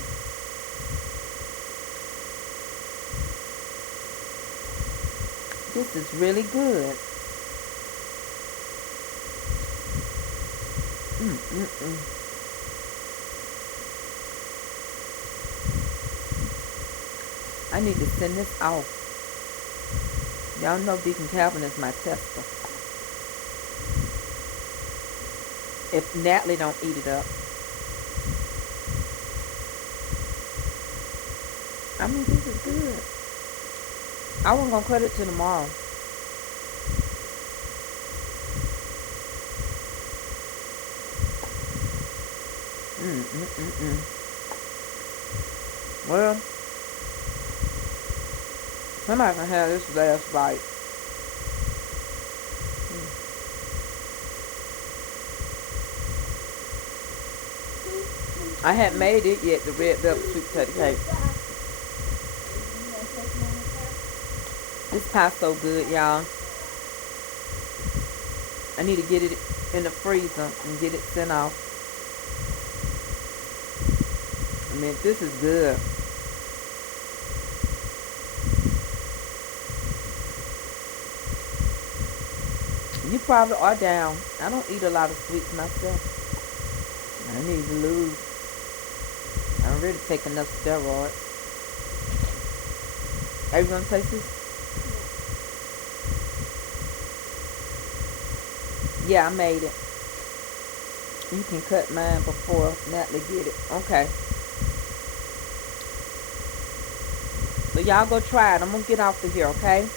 This is really good. I need to send this off. Y'all know Deacon Calvin is my tester. If Natalie don't eat it up. I mean, this is good. I wasn't going to cut it till tomorrow. Well, somebody can have this last bite. I hadn't made it yet, the red velvet sweet potato cake. This pie's so good, y'all. I need to get it in the freezer and get it sent off. I mean, this is good. You probably are down. I don't eat a lot of sweets myself. I need to lose. I don't really take enough steroids. Are you gonna taste this? Yeah, I made it. You can cut mine before Natalie get it. Okay. So y'all go try it. I'm gonna get off of here, okay?